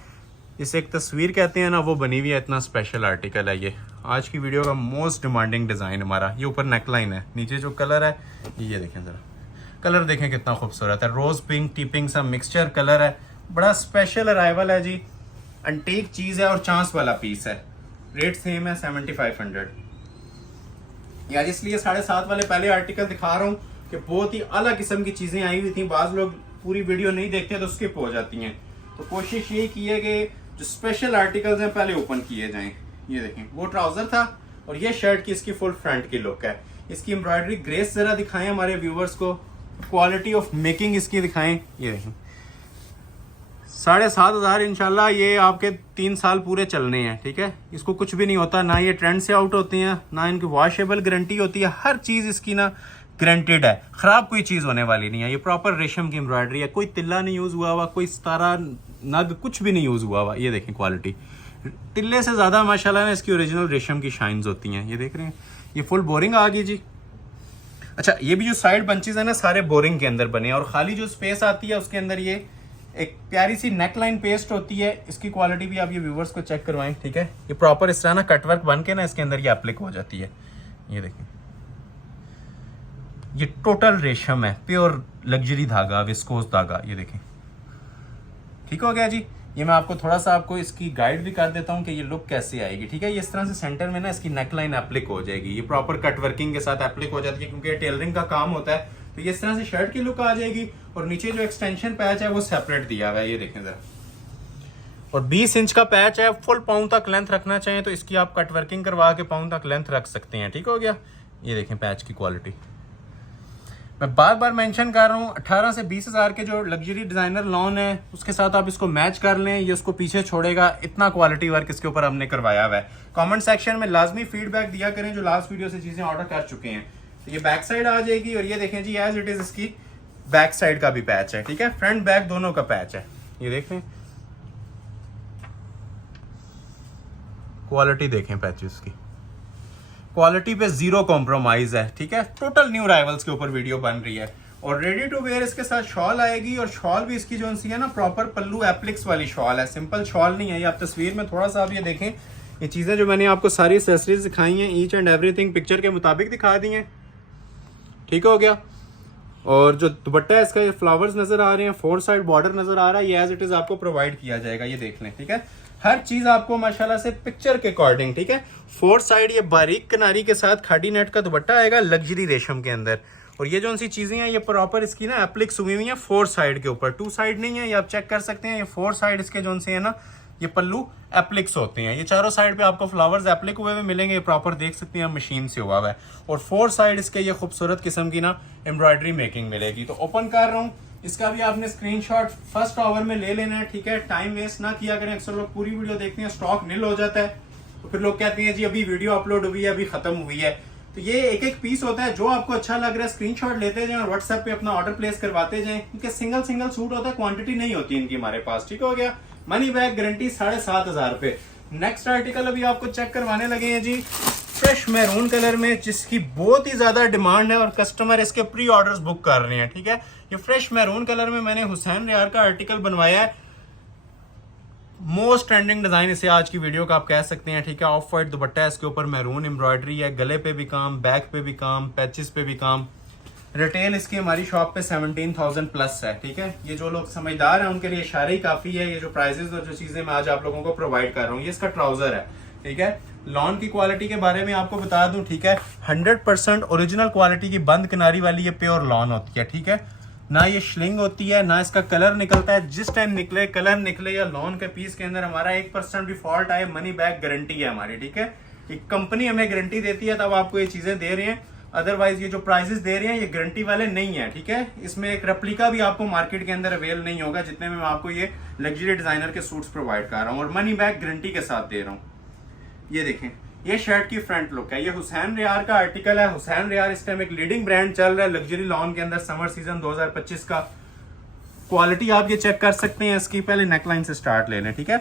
इसे एक तस्वीर कहते हैं ना, वो बनी हुई है। इतना स्पेशल आर्टिकल है ये। आज की वीडियो का मोस्ट डिमांडिंग डिज़ाइन हमारा। ये ऊपर नेक लाइन है, नीचे जो कलर है ये देखें ज़रा, कलर देखें कितना खूबसूरत है। रोज़ पिंक टीपिंग सा मिक्सचर कलर है, बड़ा स्पेशल अराइवल है जी। अंटीक चीज़ है और चांस वाला पीस है। रेट सेम है 7500 यार। इसलिए 7.5 वाले पहले आर्टिकल दिखा रहा हूँ कि बहुत ही अलग किस्म की चीज़ें आई हुई थी। बाज़ लोग पूरी वीडियो नहीं देखते तो स्किप हो जाती हैं। तो कोशिश ये की है कि जो स्पेशल आर्टिकल्स हैं पहले ओपन किए जाएं। ये देखें, वो ट्राउज़र था और ये शर्ट की इसकी फुल फ्रंट की लुक है। इसकी एम्ब्रॉयडरी ग्रेस ज़रा दिखाएं हमारे व्यूवर्स को, क्वालिटी ऑफ मेकिंग इसकी दिखाएं। ये देखें, 7,500 इंशाल्लाह ये आपके 3 साल पूरे चलने हैं, ठीक है। इसको कुछ भी नहीं होता, ना ये ट्रेंड से आउट होती हैं, ना इनकी वॉशेबल गारंटी होती है। हर चीज़ इसकी ना गारंटेड है, ख़राब कोई चीज़ होने वाली नहीं है। ये प्रॉपर रेशम की एम्ब्रॉयडरी है, कोई तिल्ला नहीं यूज़ हुआ हुआ, कोई सितारा नग कुछ भी नहीं यूज़ हुआ हुआ। ये देखें क्वालिटी, तिल्ले से ज़्यादा माशाल्लाह ना इसकी ओरिजिनल रेशम की शाइन्स होती हैं। ये देख रहे हैं, ये फुल बोरिंग आ गई जी। अच्छा, ये भी जो साइड बंचेस है ना सारे बोरिंग के अंदर बने, और खाली जो स्पेस आती है उसके अंदर ये एक प्यारी सी नेक लाइन पेस्ट होती है। इसकी क्वालिटी भी आप ये व्यूवर्स को चेक करवाएं, ठीक है। ये प्रॉपर इस तरह ना कटवर्क बन के ना इसके अंदर ये एप्लिक हो जाती है। ये देखें, ये टोटल रेशम है, प्योर लग्जरी धागा, विस्कोस धागा। ये देखें, ठीक हो गया जी। ये मैं आपको थोड़ा सा आपको इसकी गाइड भी कर देता हूँ कि ये लुक कैसे आएगी, ठीक है। ये इस तरह से सेंटर में ना इसकी नेक लाइन एप्लिक हो जाएगी। ये प्रॉपर कट वर्किंग के साथ एप्लिक हो जाती है क्योंकि टेलरिंग का काम होता है। तो ये इस तरह से शर्ट की लुक आ जाएगी और नीचे जो एक्सटेंशन पैच है वो सेपरेट दिया हुआ है। ये देखें जरा, और 20 इंच का पैच है। फुल पाउंड तक लेंथ रखना चाहें तो इसकी आप कट वर्किंग करवा के पाउंड तक लेंथ रख सकते हैं, ठीक हो गया। ये देखें पैच की क्वालिटी, मैं बार बार मेंशन कर रहा हूँ, 18 से 20 हज़ार के जो लग्जरी डिजाइनर लॉन है उसके साथ आप इसको मैच कर लें, ये उसको पीछे छोड़ेगा। इतना क्वालिटी वर्क इसके ऊपर हमने करवाया हुआ है। कमेंट सेक्शन में लाजमी फीडबैक दिया करें जो लास्ट वीडियो से चीजें ऑर्डर कर चुके हैं। तो ये बैक साइड आ जाएगी और ये देखें जी एज इट इज इसकी बैक साइड का भी पैच है, ठीक है। फ्रंट बैक दोनों का पैच है। ये देखें क्वालिटी, देखें पैचेस की क्वालिटी पे जीरो कॉम्प्रोमाइज है, ठीक है। टोटल न्यू राइवल्स के ऊपर वीडियो बन रही है और रेडी टू वेयर इसके साथ शॉल आएगी। और शॉल भी इसकी जो सी है ना प्रॉपर पल्लू एप्लिक्स वाली शॉल है, सिंपल शॉल नहीं है। ये आप तस्वीर में थोड़ा सा आप ये देखें, ये चीज़ें जो मैंने आपको सारी एक्सेसरीज दिखाई हैं ईच एंड एवरीथिंग पिक्चर के मुताबिक दिखा दी हैं, ठीक हो गया। और जो दुपट्टा है इसका, ये फ्लावर्स नजर आ रहे हैं, 4 साइड बॉर्डर नजर आ रहा है, ये एज इट इज आपको प्रोवाइड किया जाएगा। ये देख लें, ठीक है। हर चीज आपको माशाल्लाह से पिक्चर के अकॉर्डिंग, ठीक है। 4 साइड ये बारीक किनारी के साथ खाड़ी नेट का दुपट्टा आएगा लग्जरी रेशम के अंदर। और ये जो सी चीजें हैं ये प्रॉपर इसकी ना एप्लिक्स हुई हुई हैं 4 साइड के ऊपर, 2 साइड नहीं है। ये आप चेक कर सकते हैं, ये 4 साइड इसके जो से है ना ये पल्लू एप्लिक्स होते हैं, ये चारों साइड पे आपको फ्लावर्स एप्लिक हुए हुए मिलेंगे, ये प्रॉपर देख सकते हैं मशीन से हुआ है। और 4 साइड इसके ये खूबसूरत किस्म की ना एम्ब्रॉयडरी मेकिंग मिलेगी। तो ओपन कर रहा हूँ, इसका भी आपने स्क्रीनशॉट फर्स्ट आवर में ले लेना है, ठीक है। टाइम वेस्ट ना किया करें, अक्सर लोग पूरी वीडियो देखते हैं, स्टॉक नील हो जाता है, तो फिर लोग कहते हैं जी अभी वीडियो अपलोड हुई है, अभी खत्म हुई है। तो ये एक एक पीस होता है, जो आपको अच्छा लग रहा है स्क्रीनशॉट लेते जाएं और व्हाट्सएप पे अपना ऑर्डर प्लेस करवाते जाएं, क्योंकि सिंगल सिंगल सूट होता है, क्वांटिटी नहीं होती इनकी हमारे पास, ठीक हो गया। मनी बैक गारंटी 7,500 रुपए। नेक्स्ट आर्टिकल अभी आपको चेक करवाने लगे हैं जी, फ्रेश मैरून कलर में, जिसकी बहुत ही ज्यादा डिमांड है और कस्टमर इसके प्री ऑर्डर्स बुक कर रहे हैं, ठीक है। ये फ्रेश मैरून कलर में मैंने हुसैन रियार का आर्टिकल बनवाया है, मोस्ट ट्रेंडिंग डिजाइन इसे आज की वीडियो का आप कह सकते हैं, ठीक है। ऑफ वाइट दुपट्टा है, इसके ऊपर मैरून एम्ब्रॉयडरी है, गले पे भी काम, बैक पे भी काम, पैचेस पे भी काम। रिटेल इसकी हमारी शॉप पे 17,000 प्लस है, ठीक है। ये जो लोग समझदार हैं उनके लिए इशारे ही काफी है। ये जो प्राइसेस और जो चीजें मैं आज आप लोगों को प्रोवाइड कर रहा हूँ, ये इसका ट्राउजर है, ठीक है। लॉन की क्वालिटी के बारे में आपको बता दूं, ठीक है, 100% ओरिजिनल क्वालिटी की बंद किनारी वाली ये प्योर लॉन होती है, ठीक है। ना ये श्लिंग होती है, ना इसका कलर निकलता है। जिस टाइम निकले, कलर निकले या लॉन के पीस के अंदर हमारा 1% भी फॉल्ट आए, मनी बैक गारंटी है हमारी, ठीक है। एक कंपनी हमें गारंटी देती है, तब आपको ये चीजें दे रहे हैं। अदरवाइज ये जो प्राइसेस दे रहे हैं ये गारंटी वाले नहीं है, ठीक है। इसमें एक रेप्लिका भी आपको मार्केट के अंदर अवेल नहीं होगा, जितने में मैं आपको ये लग्जरी डिजाइनर के सूट्स प्रोवाइड कर रहा हूँ और मनी बैक गारंटी के साथ दे रहा हूँ। ये देखें, ये शर्ट की फ्रंट लुक है, ये हुसैन रियार का आर्टिकल है। हुसैन रियार इस टाइम एक लीडिंग ब्रांड चल रहा है लग्जरी लॉन के अंदर, समर सीजन 2025 का। क्वालिटी आप ये चेक कर सकते हैं इसकी। पहले नेकलाइन से स्टार्ट ले लें, ठीक है।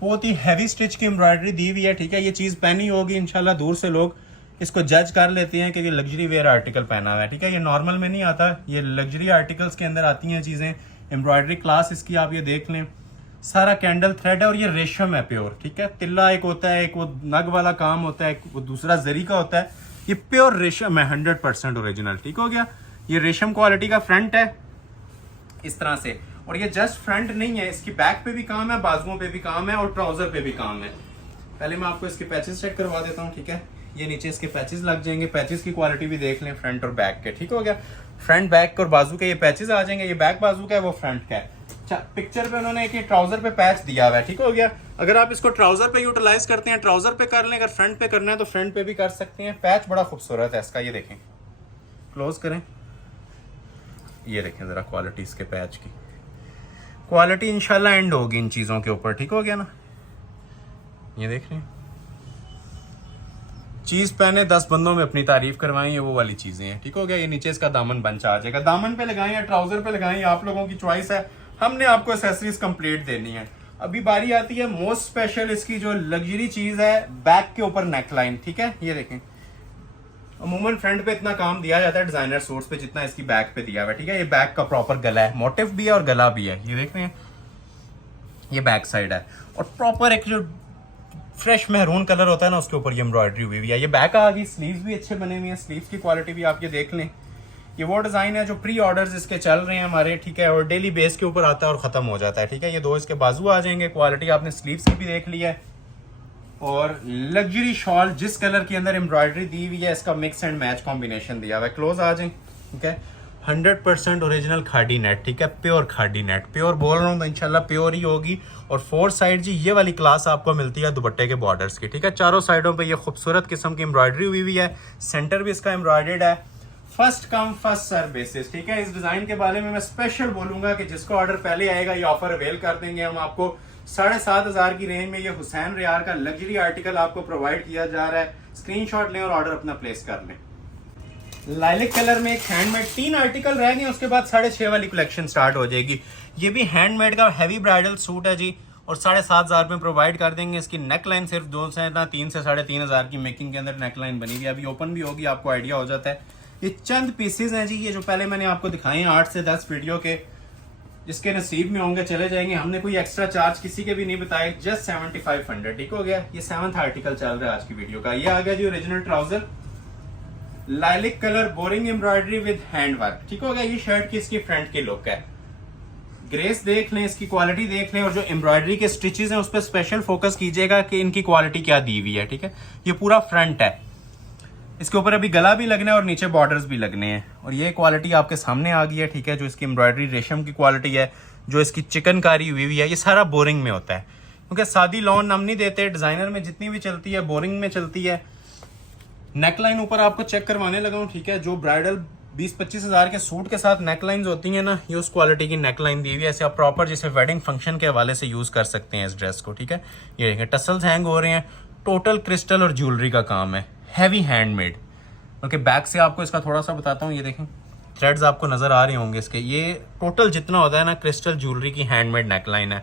बहुत ही हैवी स्टिच की एम्ब्रॉयडरी दी हुई है, ठीक है। ये चीज पहनी होगी इंशाल्लाह, दूर से लोग इसको जज कर लेते हैं कि ये लग्जरी वेयर आर्टिकल पहना हुआ है, ठीक है। ये नॉर्मल में नहीं आता, ये लग्जरी आर्टिकल्स के अंदर आती हैं चीजें। एम्ब्रॉयडरी क्लास इसकी आप ये देख लें, सारा कैंडल थ्रेड है और ये रेशम है प्योर, ठीक है। तिल्ला एक होता है, एक वो नग वाला काम होता है, वो दूसरा जरी का होता है, ये प्योर रेशम है, 100% ओरिजिनल, ठीक हो गया। ये रेशम क्वालिटी का फ्रंट है इस तरह से, और ये जस्ट फ्रंट नहीं है, इसकी बैक पे भी काम है, बाजुओं पे भी काम है और ट्राउजर पे भी काम है। पहले मैं आपको इसके पैचेस चेक करवा देता हूँ, ठीक है। ये नीचे इसके पैचेस लग जाएंगे, पैचेस की क्वालिटी भी देख लें फ्रंट और बैक के, ठीक हो गया। फ्रंट बैक और बाजू के ये पैचेस आ जाएंगे, ये बैक बाजू का है, वो फ्रंट का है। अच्छा, पिक्चर पे उन्होंने एक ट्राउजर पे पैच दिया हुआ है, ठीक हो गया। अगर आप इसको ट्राउजर पे यूटिलाइज करते हैं, ट्राउजर पे कर लें, अगर फ्रंट पे करना है तो फ्रंट पे भी कर सकते हैं। पैच बड़ा खूबसूरत है इसका, ये देखें, क्लोज करें, ये देखें जरा क्वालिटी इसके पैच की। क्वालिटी इंशाल्लाह एंड होगी इन चीजों के ऊपर, ठीक हो गया ना। ये देख रहे हैं, चीज पहने 10 बंदों में अपनी तारीफ करवाएं, ये वो वाली चीजें हैं, ठीक हो गया। ये नीचे इसका दामन बंच आ जाएगा, दामन पे लगाएं या ट्राउजर पे लगाएं, आप लोगों की चॉइस है। हमने आपको एक्सेसरीज कंप्लीट देनी है। अभी बारी आती है मोस्ट स्पेशल इसकी जो लग्जरी चीज है, बैक के ऊपर नेकलाइन, ठीक है। ये देखें, अमूमन फ्रंट पे इतना काम दिया जाता है डिजाइनर सूट्स पे जितना इसकी बैक पे दिया हुआ है, ठीक है। ये बैक का प्रॉपर गला है, मोटिव भी है और गला भी है, ये देख रहे हैं, ये बैक साइड है और प्रॉपर एक जो फ्रेश मैरून कलर होता है ना उसके ऊपर ये एम्ब्रॉयडरी हुई हुई है। ये बैक आ गई, स्लीव्स भी अच्छे बने हुए हैं, स्लीव्स की क्वालिटी भी आप ये देख लें। ये वो डिजाइन है जो प्री ऑर्डर्स इसके चल रहे हैं हमारे, ठीक है, और डेली बेस के ऊपर आता है और खत्म हो जाता है, ठीक है। ये दो इसके बाजू आ जाएंगे, क्वालिटी आपने स्लीव्स की भी देख ली है। और लग्जरी शॉल जिस कलर के अंदर एम्ब्रॉयडरी दी हुई है, इसका मिक्स एंड मैच कॉम्बिनेशन दिया हुआ है। क्लोज आ जाए, ठीक है। 100% ओरिजिनल खादी नेट, ठीक है, प्योर खादी नेट, प्योर बोल रहा हूँ तो इंशाल्लाह प्योर ही होगी। और 4 साइड जी ये वाली क्लास आपको मिलती है दुपट्टे के बॉर्डर्स की, ठीक है। चारों साइडों पे ये खूबसूरत किस्म की एम्ब्रॉयडरी हुई हुई है, सेंटर भी इसका एम्ब्रॉयडर्ड है। First come first serve basis, ठीक है। इस डिजाइन के बारे में मैं स्पेशल बोलूंगा कि जिसको ऑर्डर पहले आएगा ये ऑफर अवेल कर देंगे हम आपको। 7,500 की रेंज में ये हुसैन रियार का लग्जरी आर्टिकल आपको प्रोवाइड किया जा रहा है। स्क्रीनशॉट लें और ऑर्डर अपना प्लेस कर लें। लाइलिक कलर में एक हैंडमेड 3 आर्टिकल रह गए, उसके बाद 6,500 वाली कलेक्शन स्टार्ट हो जाएगी। ये भी हैंडमेड का हैवी ब्राइडल सूट है जी, और 7,500 में प्रोवाइड कर देंगे। इसकी नेकलाइन सिर्फ 2 से 3 से 3,500 की मेकिंग के अंदर नेकलाइन बनी हुई है। अभी ओपन भी होगी, आपको आइडिया हो जाता है। ये चंद पीसेज हैं जी, ये जो पहले मैंने आपको दिखाए हैं 8 से 10 वीडियो के, जिसके नसीब में होंगे चले जाएंगे। हमने कोई एक्स्ट्रा चार्ज किसी के भी नहीं बताए, जस्ट 7,500, ठीक हो गया। ये 7th आर्टिकल चल रहा है आज की वीडियो का। ये आ गया जी original trouser, lilac colour, boring embroidery with hand work, ठीक हो गया। ये शर्ट की इसकी फ्रंट की लुक है। ग्रेस देख लें, इसकी क्वालिटी देख लें, और जो एम्ब्रॉयडरी के स्टिचेस हैं उस पर स्पेशल फोकस कीजिएगा कि इनकी क्वालिटी क्या दी हुई है, ठीक है। ये पूरा फ्रंट है, इसके ऊपर अभी गला भी लगना है और नीचे बॉर्डर्स भी लगने हैं। और ये क्वालिटी आपके सामने आ गई है, ठीक है। जो इसकी एम्ब्रॉयडरी रेशम की क्वालिटी है, जो इसकी चिकनकारी हुई हुई है, ये सारा बोरिंग में होता है। क्योंकि सादी लॉन हम नहीं देते, डिजाइनर में जितनी भी चलती है बोरिंग में चलती है। नेकलाइन ऊपर आपको चेक करवाने लगा हूँ, ठीक है। जो ब्राइडल 20-25 हज़ार के सूट के साथ नेकलाइंस होती हैं ना, ये उस क्वालिटी की नेकलाइन दी हुई है। ऐसे आप प्रॉपर जैसे वेडिंग फंक्शन के हवाले से यूज़ कर सकते हैं इस ड्रेस को, ठीक है। ये देखें टसल्स हैंग हो रहे हैं, टोटल क्रिस्टल और ज्वेलरी का काम है, हैवी हैंडमेड। बल्कि बैक से आपको इसका थोड़ा सा बताता हूँ, ये देखें थ्रेड्स आपको नज़र आ रहे होंगे इसके। ये टोटल जितना होता है ना क्रिस्टल ज्वेलरी की हैंडमेड नेकलाइन है।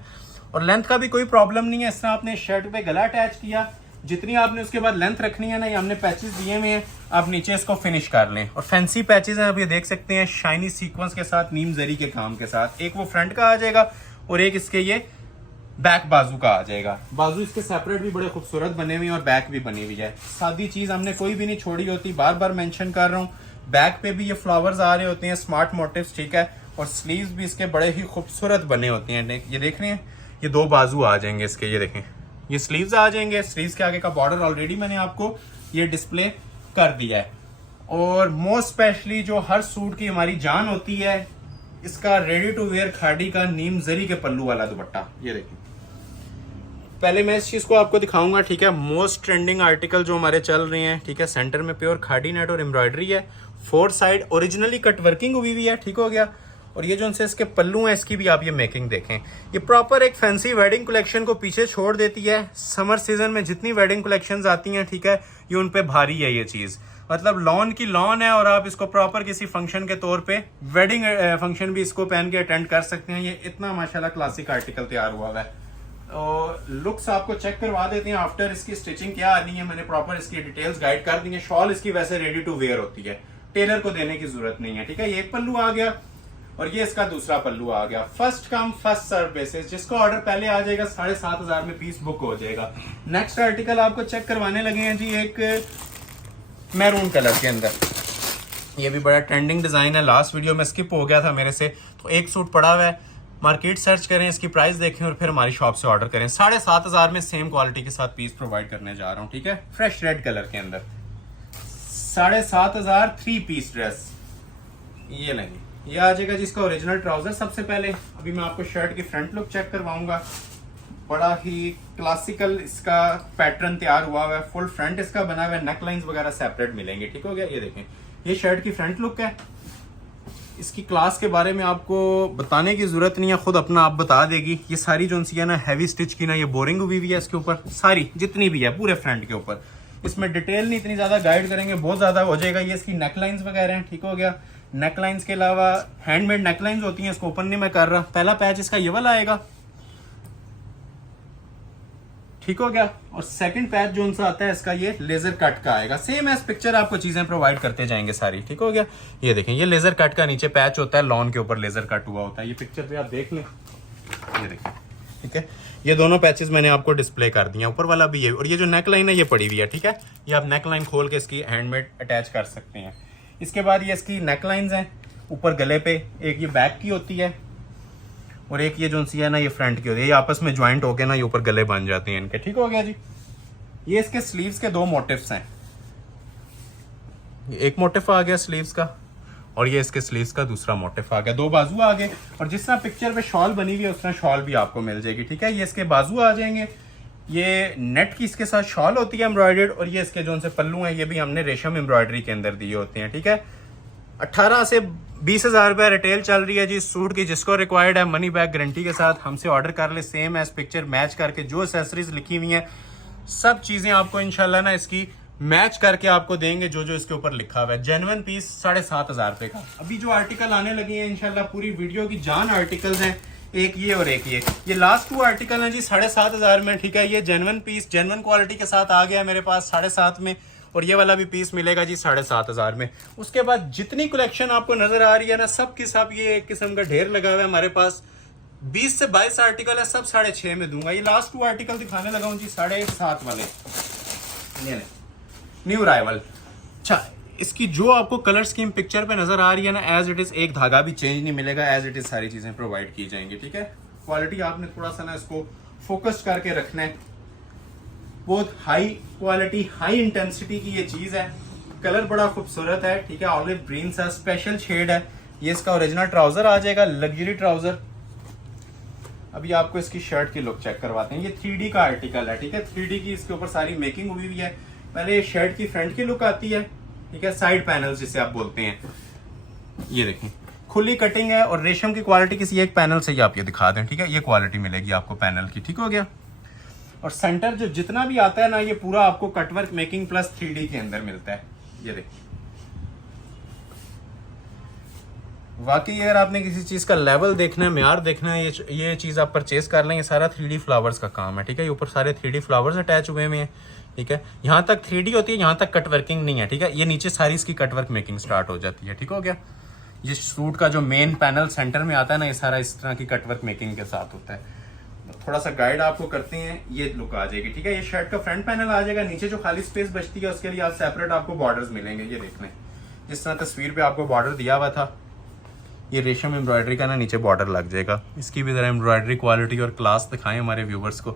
और लेंथ का भी कोई प्रॉब्लम नहीं है। इस तरह आपने शर्ट पे गला अटैच किया, जितनी आपने उसके बाद लेंथ रखनी है ना, ये हमने पैचेस दिए हुए हैं, आप नीचे इसको फिनिश कर लें। और फैंसी पैचेस हैं, आप ये देख सकते हैं शाइनी सीक्वेंस के साथ, नीम जरी के काम के साथ। एक वो फ्रंट का आ जाएगा और एक इसके ये बैक बाजू का आ जाएगा। बाजू इसके सेपरेट भी बड़े खूबसूरत बने हुए हैं और बैक भी बनी हुई है। सादी चीज हमने कोई भी नहीं छोड़ी होती, बार बार मेंशन कर रहा हूँ। बैक पे भी ये फ्लावर्स आ रहे होते हैं, स्मार्ट मोटिव्स, ठीक है। और स्लीव्स भी इसके बड़े ही खूबसूरत बने होते हैं। ये देख रहे हैं, ये 2 बाजू आ जाएंगे इसके, ये देखें ये स्लीव्स आ जाएंगे। स्लीव्स के आगे का बॉर्डर ऑलरेडी मैंने आपको ये डिस्प्ले कर दिया है। और मोस्ट स्पेशली जो हर सूट की हमारी जान होती है, इसका रेडी टू वेयर खाड़ी का नीम जरी के पल्लू वाला दुपट्टा। ये देखिए, पहले मैं इस चीज को आपको दिखाऊंगा, ठीक है। मोस्ट ट्रेंडिंग आर्टिकल जो हमारे चल रहे हैं, ठीक है। सेंटर में प्योर खाड़ी नेट और एम्ब्रॉयडरी है, 4 साइड ओरिजिनली कट वर्किंग हुई हुई है, ठीक हो गया। और ये जो उनसे इसके पल्लू हैं, इसकी भी आप ये मेकिंग देखें। ये प्रॉपर एक फैंसी वेडिंग कलेक्शन को पीछे छोड़ देती है। समर सीजन में जितनी वेडिंग कलेक्शंस आती हैं, ठीक है, ये उन पे भारी है ये चीज। मतलब लॉन की लॉन है और आप इसको प्रॉपर किसी फंक्शन के तौर पे, वेडिंग फंक्शन भी इसको पहन के अटेंड कर सकते हैं। ये इतना माशाल्लाह क्लासिक आर्टिकल तैयार हुआ है। और लुक्स आपको चेक करवा देते हैं आफ्टर इसकी स्टिचिंग क्या आनी है। मैंने प्रॉपर इसकी डिटेल्स गाइड कर दी है। शॉल इसकी वैसे रेडी टू वेयर होती है, टेलर को देने की जरूरत नहीं है, ठीक है। ये एक पल्लू आ गया और ये इसका दूसरा पल्लू आ गया। First come first serve basis, जिसको ऑर्डर पहले आ जाएगा 7,500 में पीस बुक हो जाएगा। नेक्स्ट आर्टिकल आपको चेक करवाने लगे हैं जी, एक मैरून कलर के अंदर। ये भी बड़ा ट्रेंडिंग डिजाइन है, लास्ट वीडियो में स्किप हो गया था मेरे से, तो एक सूट पड़ा हुआ है। मार्केट सर्च करें, इसकी प्राइस देखें और फिर हमारी शॉप से ऑर्डर करें। 7,500 में सेम क्वालिटी के साथ पीस प्रोवाइड करने जा रहा हूँ, ठीक है। फ्रेश रेड कलर के अंदर 7,500 3 पीस ड्रेस। ये नहीं, ये आ जाएगा जिसका ओरिजिनल ट्राउजर। सबसे पहले अभी मैं आपको शर्ट की फ्रंट लुक चेक करवाऊंगा। बड़ा ही क्लासिकल इसका पैटर्न तैयार हुआ है, फुल फ्रंट इसका बना हुआ है, नेकलाइंस वगैरह सेपरेट मिलेंगे, ठीक हो गया। ये देखें, ये शर्ट की फ्रंट लुक है। इसकी क्लास के बारे में आपको बताने की जरूरत नहीं है, खुद अपना आप बता देगी। ये सारी जो है ना हैवी स्टिच की ना, ये बोरिंग हुई हुई है इसके ऊपर, सारी जितनी भी है पूरे फ्रंट के ऊपर। इसमें डिटेल नहीं इतनी ज्यादा गाइड करेंगे, बहुत ज्यादा हो जाएगा। ये इसकी नेकलाइंस वगैरह हैं, ठीक हो गया। नेकलाइंस के अलावा हैंडमेड नेकलाइंस होती हैं, इसको ओपन नहीं मैं कर रहा। पहला पैच इसका ये वाला आएगा, ठीक हो गया। और सेकंड पैच जो उनसा आता है इसका ये लेजर कट का आएगा। सेम एज पिक्चर आपको चीजें प्रोवाइड करते जाएंगे सारी, ठीक हो गया। ये देखें, ये लेजर कट का नीचे पैच होता है, लॉन के ऊपर लेजर कट हुआ होता है। ये पिक्चर पे आप देख लें, ये देखें, ठीक है। ये दोनों पैचेस मैंने आपको डिस्प्ले कर दिया, ऊपर वाला भी ये। और ये जो नेक लाइन है ये पड़ी हुई है, ठीक है। ये आप नेक लाइन खोल के इसकी हैंडमेड अटैच कर सकते हैं। इसके बाद ये इसकी नेक लाइन्स हैं ऊपर गले पे, एक ये बैक की होती है और एक ये जो सी है ना ये फ्रंट की होती है। ये आपस में ज्वाइंट होके ना ये ऊपर गले बन जाते हैं इनके, ठीक हो गया जी। ये इसके स्लीव्स के 2 मोटिव्स हैं। एक मोटिव आ गया स्लीव्स का और ये इसके स्लीव्स का दूसरा मोटिव आ गया। 2 बाजू आ गए और जिस तरह पिक्चर पे शॉल बनी हुई है उस तरह शॉल भी आपको मिल जाएगी, ठीक है। ये इसके बाजू आ जाएंगे। ये नेट की इसके साथ शॉल होती है एम्ब्रॉयडर्ड और ये इसके जो से पल्लू हैं ये भी हमने रेशम एम्ब्रॉयडरी के अंदर दिए होते हैं, ठीक है। 18 से 20,000 रुपया रिटेल चल रही है जी सूट की। जिसको रिक्वायर्ड है मनी बैक गारंटी के साथ हमसे ऑर्डर कर ले। सेम एज पिक्चर मैच करके जो एक्सेसरीज लिखी हुई हैं सब चीजें आपको इंशाल्लाह ना इसकी मैच करके आपको देंगे, जो जो इसके ऊपर लिखा हुआ है। जेन्युइन पीस 7,500 रुपए का। अभी जो आर्टिकल आने लगे हैं इंशाल्लाह पूरी वीडियो की जान आर्टिकल्स हैं, एक ये और एक ये लास्ट 2 आर्टिकल हैं जी 7,500 में, ठीक है। ये जेन्युइन पीस जेन्युइन क्वालिटी के साथ आ गया मेरे पास 7,500 में और ये वाला भी पीस मिलेगा जी 7,500 में। उसके बाद जितनी कलेक्शन आपको नजर आ रही है ना सब की सब ये एक किस्म का ढेर लगा हुआ है हमारे पास। 20 से 22 आर्टिकल है, सब 6.5 में दूंगा। ये लास्ट 2 आर्टिकल दिखाने लगा हूँ जी 7.5 वाले न्यू अराइवल। अच्छा, इसकी जो आपको कलर स्कीम पिक्चर पे नजर आ रही है ना एज इट इज, एक धागा भी चेंज नहीं मिलेगा, एज इट इज सारी चीजें प्रोवाइड की जाएंगी, ठीक है। क्वालिटी आपने थोड़ा सा ना इसको फोकस करके रखना है। बहुत हाई क्वालिटी हाई इंटेंसिटी की ये चीज है। कलर बड़ा खूबसूरत है, ठीक है। ऑलिव ग्रीन सा स्पेशल शेड है। ये इसका ओरिजिनल ट्राउजर आ जाएगा, लग्जरी ट्राउजर। अभी आपको इसकी शर्ट की लुक चेक करवाते हैं। ये 3D का आर्टिकल है, ठीक है, 3D की इसके ऊपर सारी मेकिंग हुई हुई है। पहले ये शर्ट की फ्रंट की लुक आती है, ठीक है, साइड पैनल जिसे आप बोलते हैं। ये देखें खुली कटिंग है और रेशम की क्वालिटी किसी एक पैनल से ही आप ये दिखा दें, ठीक है, ये क्वालिटी मिलेगी आपको पैनल की, ठीक हो गया। और सेंटर जो जितना भी आता है ना, ये पूरा आपको कटवर्क मेकिंग प्लस 3D के अंदर मिलता है। ये देखिए वाकई अगर आपने किसी चीज का लेवल देखना है, म्यार देखना है, ये चीज आप परचेज कर लें। ये सारा 3D फ्लावर्स का काम है, ठीक है, ये ऊपर सारे 3D फ्लावर्स अटैच हुए हैं, ठीक है। यहाँ तक 3D होती है, यहाँ तक कट वर्किंग नहीं है, ठीक है। ये नीचे सारी इसकी कट वर्क मेकिंग स्टार्ट हो जाती है, ठीक हो गया। ये सूट का जो मेन पैनल सेंटर में आता है ना, ये सारा इस तरह की कट वर्क मेकिंग के साथ होता है। थोड़ा सा गाइड आपको करते हैं, ये लुक आ जाएगी, ठीक है। ये शर्ट का फ्रंट पैनल आ जाएगा। नीचे जो खाली स्पेस बचती है उसके लिए आप सेपरेट आपको बॉर्डर्स मिलेंगे। ये देख लें, जिस तरह तस्वीर पे आपको बॉर्डर दिया हुआ था, ये रेशम एम्ब्रॉयडरी का ना नीचे बॉर्डर लग जाएगा। इसकी भी जरा एम्ब्रॉयडरी क्वालिटी और क्लास दिखाएं हमारे व्यूवर्स को।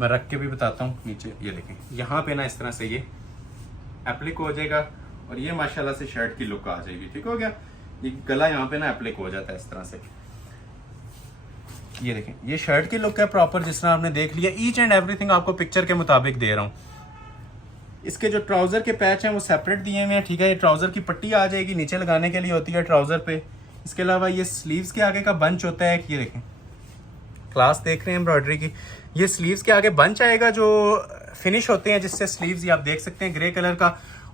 मैं रख के भी बताता हूँ नीचे। ये देखें यहाँ पे ना इस तरह से ये एप्लिक हो जाएगा और ये माशाल्लाह से शर्ट की लुक आ जाएगी, ठीक हो गया। ये गला यहाँ पे ना एप्लिक हो जाता है इस तरह से। ये देखें ये शर्ट की लुक है प्रॉपर, जिस तरह आपने देख लिया। ईच एंड एवरीथिंग आपको पिक्चर के मुताबिक दे रहा हूँ। इसके जो ट्राउजर के पैच हैं वो सेपरेट दिए हुए हैं, ठीक है। ये ट्राउजर की पट्टी आ जाएगी, नीचे लगाने के लिए होती है ट्राउजर पे। इसके अलावा ये स्लीव्स के आगे का बंच होता है। ये देखें क्लास देख रहे हैं एम्ब्रॉयडरी की। ये स्लीव्स के आगे बंच आएगा जो फिनिश होते हैं, जिससे स्लीव्स ये आप देख सकते हैं ग्रे कलर का।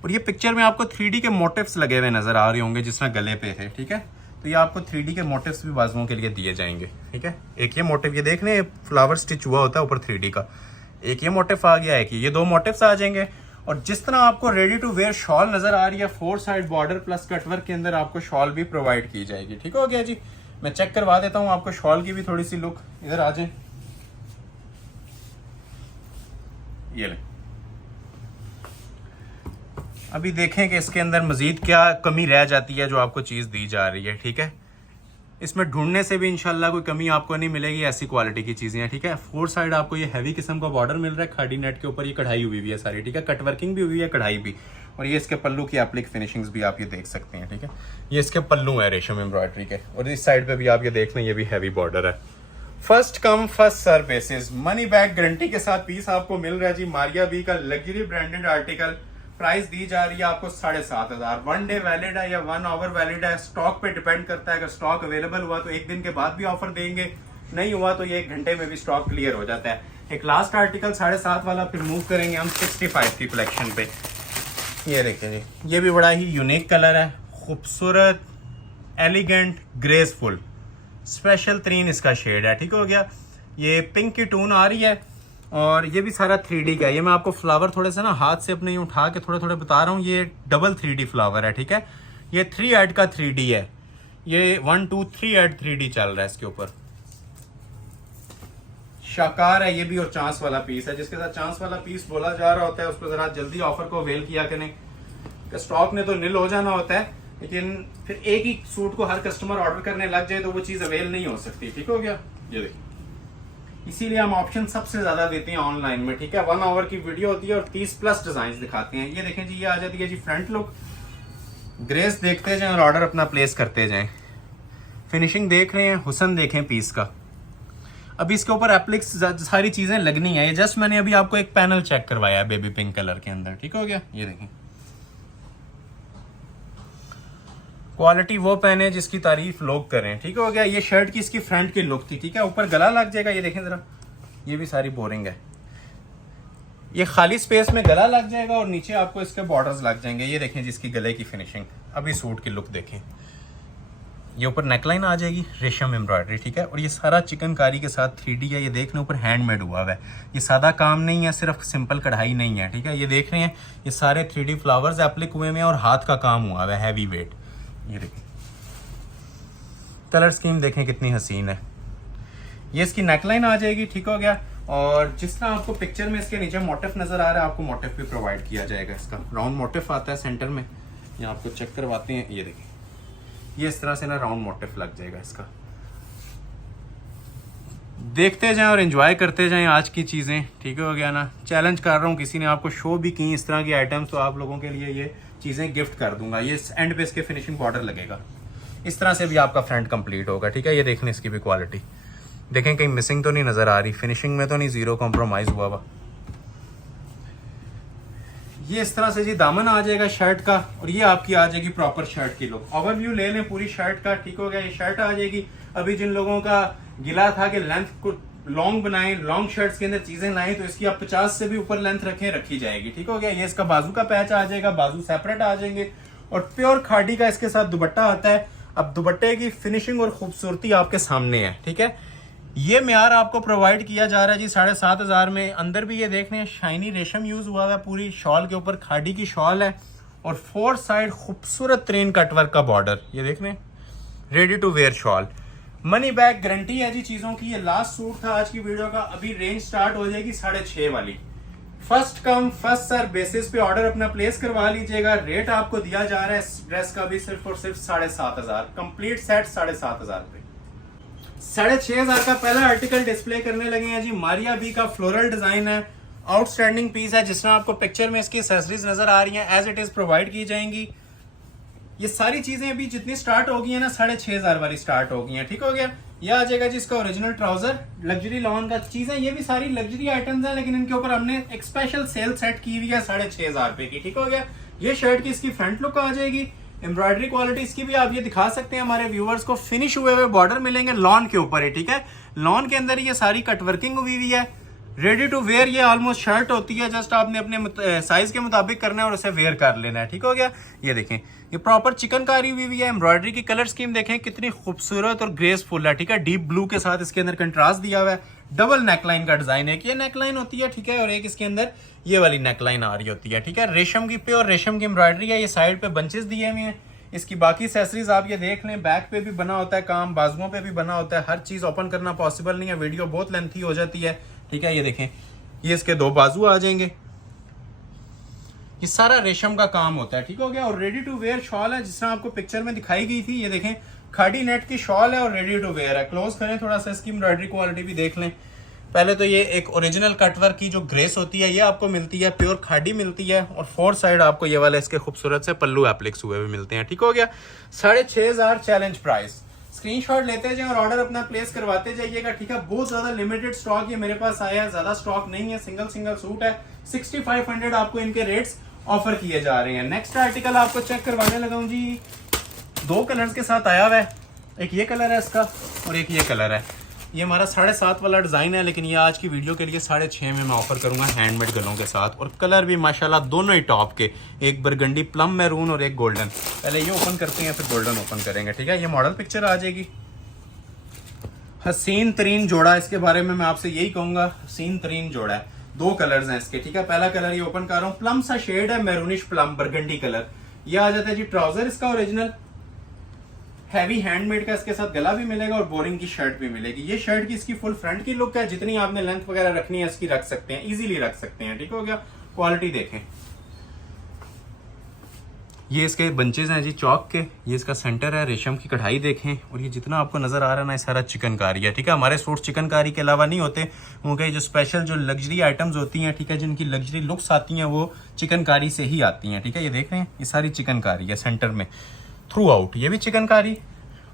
और ये पिक्चर में आपको 3D के मोटिव्स लगे हुए नजर आ रहे होंगे, जिस तरह गले पे थे, ठीक है। तो ये आपको 3D के मोटिव्स भी बाजुओं के लिए दिए जाएंगे, ठीक है। एक ये मोटिव ये देख रहे हैं, फ्लावर स्टिच हुआ होता है ऊपर 3D का। एक ये मोटिव आ गया है कि ये 2 मोटिव्स आ जाएंगे। और जिस तरह आपको रेडी टू वेयर शॉल नजर आ रही है, 4 साइड बॉर्डर प्लस कटवर्क के अंदर आपको शॉल भी प्रोवाइड की जाएगी, ठीक हो गया जी। मैं चेक करवा देता हूँ आपको शॉल की भी थोड़ी सी लुक। इधर आ जाए, ये ले। अभी देखें कि इसके अंदर मजीद क्या कमी रह जाती है जो आपको चीज दी जा रही है, ठीक है। इसमें ढूंढने से भी इंशाल्लाह कोई कमी आपको नहीं मिलेगी, ऐसी क्वालिटी की चीजें हैं, ठीक है। 4 साइड आपको ये हैवी किस्म का बॉर्डर मिल रहा है, खाड़ी नेट के ऊपर ये कढ़ाई हुई है सारी, ठीक है। कट वर्किंग भी हुई है, कढ़ाई भी। और ये इसके पल्लू की एप्लिक फिनिशिंग्स भी आप ये देख सकते हैं, ठीक है। ये इसके पल्लू है रेशम एम्ब्रॉयडरी के। और इस साइड पे भी आप ये देख लें, ये भी हैवी बॉर्डर है। First come first serve basis, money back guarantee के साथ पीस आपको मिल रहा है जी। मारिया बी का लग्जरी ब्रांडेड आर्टिकल, प्राइस दी जा रही है आपको 7,500। 1 डे वैलिड है या 1 आवर वैलिड है, स्टॉक पे डिपेंड करता है। अगर स्टॉक अवेलेबल हुआ तो 1 दिन के बाद भी ऑफर देंगे, नहीं हुआ तो ये 1 घंटे में भी स्टॉक क्लियर हो जाता है। एक लास्ट आर्टिकल 7.5 वाला, फिर मूव करेंगे हम 65 की कलेक्शन पे। ये देखिए जी, ये भी बड़ा ही यूनिक कलर है, खूबसूरत, एलिगेंट, ग्रेसफुल, स्पेशल 3 इसका शेड है, ठीक हो गया। ये पिंक की टून आ रही है और ये भी सारा 3D का है। ये मैं आपको फ्लावर थोड़े से ना हाथ से अपने उठा के थोड़े थोड़े बता रहा हूँ। ये डबल 3D फ्लावर है, ठीक है। ये 3 ऐड का 3D है। ये 1 2 3 ऐड 3D चल रहा है इसके ऊपर। शाकार है ये भी, और चांस वाला पीस है। जिसके साथ चांस वाला पीस बोला जा रहा होता है उसको जरा जल्दी ऑफर को अवेल किया करें। स्टॉक ने तो निल हो जाना होता है, लेकिन फिर एक ही सूट को हर कस्टमर ऑर्डर करने लग जाए तो वो चीज अवेल नहीं हो सकती, ठीक हो गया। ये देखिए, इसीलिए हम ऑप्शन सबसे ज्यादा देते हैं ऑनलाइन में, ठीक है। 1 आवर की वीडियो होती है और 30+ डिजाइन दिखाते हैं। ये देखें जी, ये आ जाती है जी फ्रंट लुक। ग्रेस देखते जाएं और ऑर्डर अपना प्लेस करते जाएं। फिनिशिंग देख रहे हैं, हुसन देखें पीस का। अभी इसके ऊपर एप्लिक्स सारी चीजें लगनी है। ये जस्ट मैंने अभी आपको एक पैनल चेक करवाया है बेबी पिंक कलर के अंदर, ठीक हो गया। ये देखें, क्वालिटी वो पहने जिसकी तारीफ लोग करें, ठीक हो गया। ये शर्ट की इसकी फ्रंट की लुक थी, ठीक है। ऊपर गला लग जाएगा, ये देखें जरा, ये भी सारी बोरिंग है। ये खाली स्पेस में गला लग जाएगा और नीचे आपको इसके बॉर्डर्स लग जाएंगे। ये देखें जिसकी गले की फिनिशिंग। अभी सूट की लुक देखें, ये ऊपर नेकलाइन आ जाएगी, रेशम एम्ब्रॉयडरी, ठीक है। और ये सारा चिकनकारी के साथ 3D है। ये देख लें ऊपर हैंडमेड हुआ है। ये सादा काम नहीं है, सिर्फ सिंपल कढ़ाई नहीं है, ठीक है। ये देख रहे हैं, ये सारे 3D फ्लावर्स एप्लिक हुए हैं और हाथ का काम हुआ है, हैवी वेट। ये देखें, कलर स्कीम देखें कितनी हसीन है। ये इसकी नेकलाइन आ जाएगी, ठीक हो गया। और जिस तरह आपको पिक्चर में इसके नीचे मोटिफ नजर आ रहा है, आपको मोटिफ भी प्रोवाइड किया जाएगा। इसका राउंड मोटिफ आता है सेंटर में, ये आपको चेक करवाते हैं। ये देखें, ये इस तरह से ना राउंड मोटिफ लग जाएगा इसका। देखते जाएं और एंजॉय करते जाएं आज की चीजें, ठीक हो गया ना। चैलेंज कर रहा हूँ, किसी ने आपको शो भी की इस तरह की आइटम्स तो आप लोगों के लिए ये चीजें गिफ्ट कर दूंगा। ये एंड पे इसके फिनिशिंग बॉर्डर लगेगा, इस तरह से भी आपका फ्रंट कंप्लीट होगा, ठीक है। ये देखने इसकी भी क्वालिटी देखें कहीं मिसिंग तो नहीं नज़र आ रही, फिनिशिंग में तो नहीं ज़ीरो कॉम्प्रोमाइज़ हुआ हुआ। ये इस तरह से जी दामन आ जाएगा शर्ट का, और ये आपकी आ जाएगी प्रॉपर शर्ट की लुक। ओवरव्यू ले लें पूरी शर्ट का, ठीक हो गया। ये शर्ट आ जाएगी। अभी जिन लोगों का गिला था कि लेंथ को लॉन्ग बनाएं, लॉन्ग शर्ट्स के अंदर चीजें लाएं, तो इसकी आप 50 से भी ऊपर लेंथ रखें, रखी जाएगी, ठीक हो गया। ये इसका बाजू का पैच आ जाएगा, बाजू सेपरेट आ जाएंगे, और प्योर खादी का इसके साथ दुपट्टा आता है। अब दुपट्टे की फिनिशिंग और खूबसूरती आपके सामने है, ठीक है। ये म्यार आपको प्रोवाइड किया जा रहा है जी 7,500 में। अंदर भी ये देख रहे हैं शाइनी रेशम यूज हुआ है, पूरी शॉल के ऊपर खादी की शॉल है, और 4 साइड खूबसूरत ट्रेन कटवर्क का बॉर्डर, ये देख रहे हैं, ready to wear shawl. Money back guarantee है जी चीजों की। ये लास्ट सूट था आज की वीडियो का। अभी रेंज स्टार्ट हो जाएगी 6.5 वाली। First come first serve basis पे ऑर्डर अपना प्लेस करवा लीजिएगा। रेट आपको दिया जा रहा है इस ड्रेस का भी सिर्फ और सिर्फ 7,500, कंप्लीट सेट 7,500 पे। 6,500 का पहला आर्टिकल डिस्प्ले करने लगे हैं जी। मारिया बी का फ्लोरल डिजाइन है, आउटस्टैंडिंग पीस है, जिसमें आपको पिक्चर में इसकी एक्सेसरीज नजर आ रही हैं, एज इट इज प्रोवाइड की जाएंगी। ये सारी चीजें अभी जितनी स्टार्ट हो गई है ना 6,500 वाली स्टार्ट हो गई हैं, ठीक हो गया। ये आ जाएगा जी इसका ओरिजिनल ट्राउजर, लग्जरी लॉन का चीजें, ये भी सारी लग्जरी आइटम्स हैं, लेकिन इनके ऊपर हमने एक स्पेशल सेल सेट की हुई है 6,500 रुपए की, ठीक हो गया। ये शर्ट की इसकी फ्रंट लुक आ जाएगी। एम्ब्रॉयडरी क्वालिटी इसकी भी आप ये दिखा सकते हैं हमारे व्यूअर्स को। फिनिश हुए हुए बॉर्डर मिलेंगे लॉन के ऊपर है, ठीक है। लॉन के अंदर ये सारी कटवर्किंग हुई हुई है। रेडी टू वेयर ये ऑलमोस्ट शर्ट होती है, जस्ट आपने अपने साइज के मुताबिक करना है और उसे वेयर कर लेना है, ठीक हो गया। ये देखें, ये प्रॉपर चिकनकारी हुई हुई है। एम्ब्रॉयडरी की कलर स्कीम देखें कितनी खूबसूरत और ग्रेसफुल है, ठीक है। डीप ब्लू के साथ इसके अंदर कंट्रास्ट दिया हुआ है। डबल नेकलाइन का डिजाइन है, ये नेकलाइन होती है, ठीक है, और एक इसके अंदर ये वाली नेकलाइन आ रही होती है, ठीक है। रेशम की प्योर रेशम की एम्ब्रॉयडरी है। ये साइड पे बंचेस दिए हुए हैं। इसकी बाकी एक्सेसरीज आप ये देख लें, बैक पे भी बना होता है काम, बाजुओं पे भी बना होता है। हर चीज ओपन करना पॉसिबल नहीं है, वीडियो बहुत लेंथी हो जाती है, ठीक है। ये देखें, ये इसके 2 बाजू आ जाएंगे। ये सारा रेशम का काम होता है, ठीक हो गया। और रेडी टू वेयर शॉल है, जिस तरह आपको पिक्चर में दिखाई गई थी। ये देखें, खादी नेट की शॉल है और रेडी टू वेयर है। क्लोज करें थोड़ा सा, इसकी एम्ब्रॉयडरी क्वालिटी भी देख लें। पहले तो ये एक ओरिजिनल कटवर्क की जो ग्रेस होती है ये आपको मिलती है, प्योर खादी मिलती है, और 4 साइड आपको ये वाले इसके खूबसूरत से पल्लू एप्लिक्स हुए भी मिलते हैं, ठीक हो गया। 6,500 चैलेंज प्राइस। स्क्रीनशॉट लेते जाएं और ऑर्डर अपना प्लेस करवाते जाइएगा, ठीक है। बहुत ज्यादा लिमिटेड स्टॉक ये मेरे पास आया है, ज्यादा स्टॉक नहीं है, सिंगल सूट है। 6,500 आपको इनके रेट्स ऑफर किए जा रहे हैं। नेक्स्ट आर्टिकल आपको चेक करवाने लगा हूं जी। 2 कलर्स के साथ आया हुआ है, एक ये कलर है इसका और एक ये कलर है। ये हमारा 7.5 वाला डिजाइन है, लेकिन ये आज की वीडियो के लिए 6.5 में मैं ऑफर करूंगा हैंडमेड गलों के साथ, और कलर भी माशाल्लाह दोनों ही टॉप के, एक बरगंडी प्लम मैरून और एक गोल्डन। पहले ये ओपन करते हैं फिर गोल्डन ओपन करेंगे, ठीक है। ये मॉडल पिक्चर आ जाएगी। हसीन तरीन जोड़ा, इसके बारे में मैं आपसे यही कहूंगा, हसीन तरीन जोड़ा है। 2 कलर्स हैं इसके, ठीक है। पहला कलर ये ओपन कर रहा हूँ, प्लम सा शेड है, मैरूनिश प्लम बरगंडी कलर। ये आ जाता है जी ट्राउजर इसका ओरिजिनल, हैवी हैंडमेड का इसके साथ गला भी मिलेगा और बोरिंग की शर्ट भी मिलेगी। ये शर्ट की इसकी फुल फ्रंट की लुक है, जितनी आपने लेंथ वगैरह रखनी है इसकी रख सकते हैं, इजीली रख सकते हैं, ठीक हो गया। क्वालिटी देखें, ये इसके बंचेज हैं जी चौक के। ये इसका सेंटर है, रेशम की कढ़ाई देखें, और ये जितना आपको नजर आ रहा है ना, ये सारा चिकनकारी है, ठीक है। हमारे सूट चिकनकारी के अलावा नहीं होते, क्योंकि जो स्पेशल जो लग्जरी आइटम्स होती हैं, ठीक है, जिनकी लग्जरी लुक्स आती हैं वो चिकनकारी से ही आती हैं, ठीक है। ये देख रहे हैं, ये सारी चिकनकारी है सेंटर में, थ्रू आउट ये भी चिकनकारी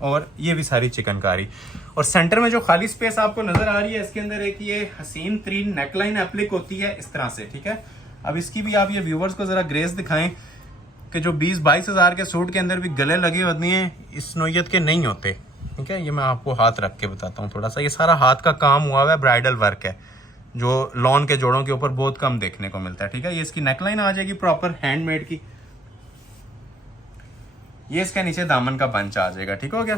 और ये भी सारी चिकनकारी। और सेंटर में जो खाली स्पेस आपको नजर आ रही है, इसके अंदर एक ये हसीन तरीन नेकलाइन एप्लिक होती है इस तरह से, ठीक है। अब इसकी भी आप ये व्यूवर्स को जरा ग्रेस दिखाएं कि जो 20-22 हज़ार के सूट के अंदर भी गले लगे होते हैं, इस नोयत के नहीं होते, ठीक है। ये मैं आपको हाथ रख के बताता हूँ थोड़ा सा। ये सारा हाथ का काम हुआ हुआ है, ब्राइडल वर्क है, जो लॉन के जोड़ों के ऊपर बहुत कम देखने को मिलता है, ठीक है। ये इसकी नेकलाइन आ जाएगी प्रॉपर हैंडमेड की। ये इसके नीचे दामन का बंच आ जाएगा, ठीक हो गया।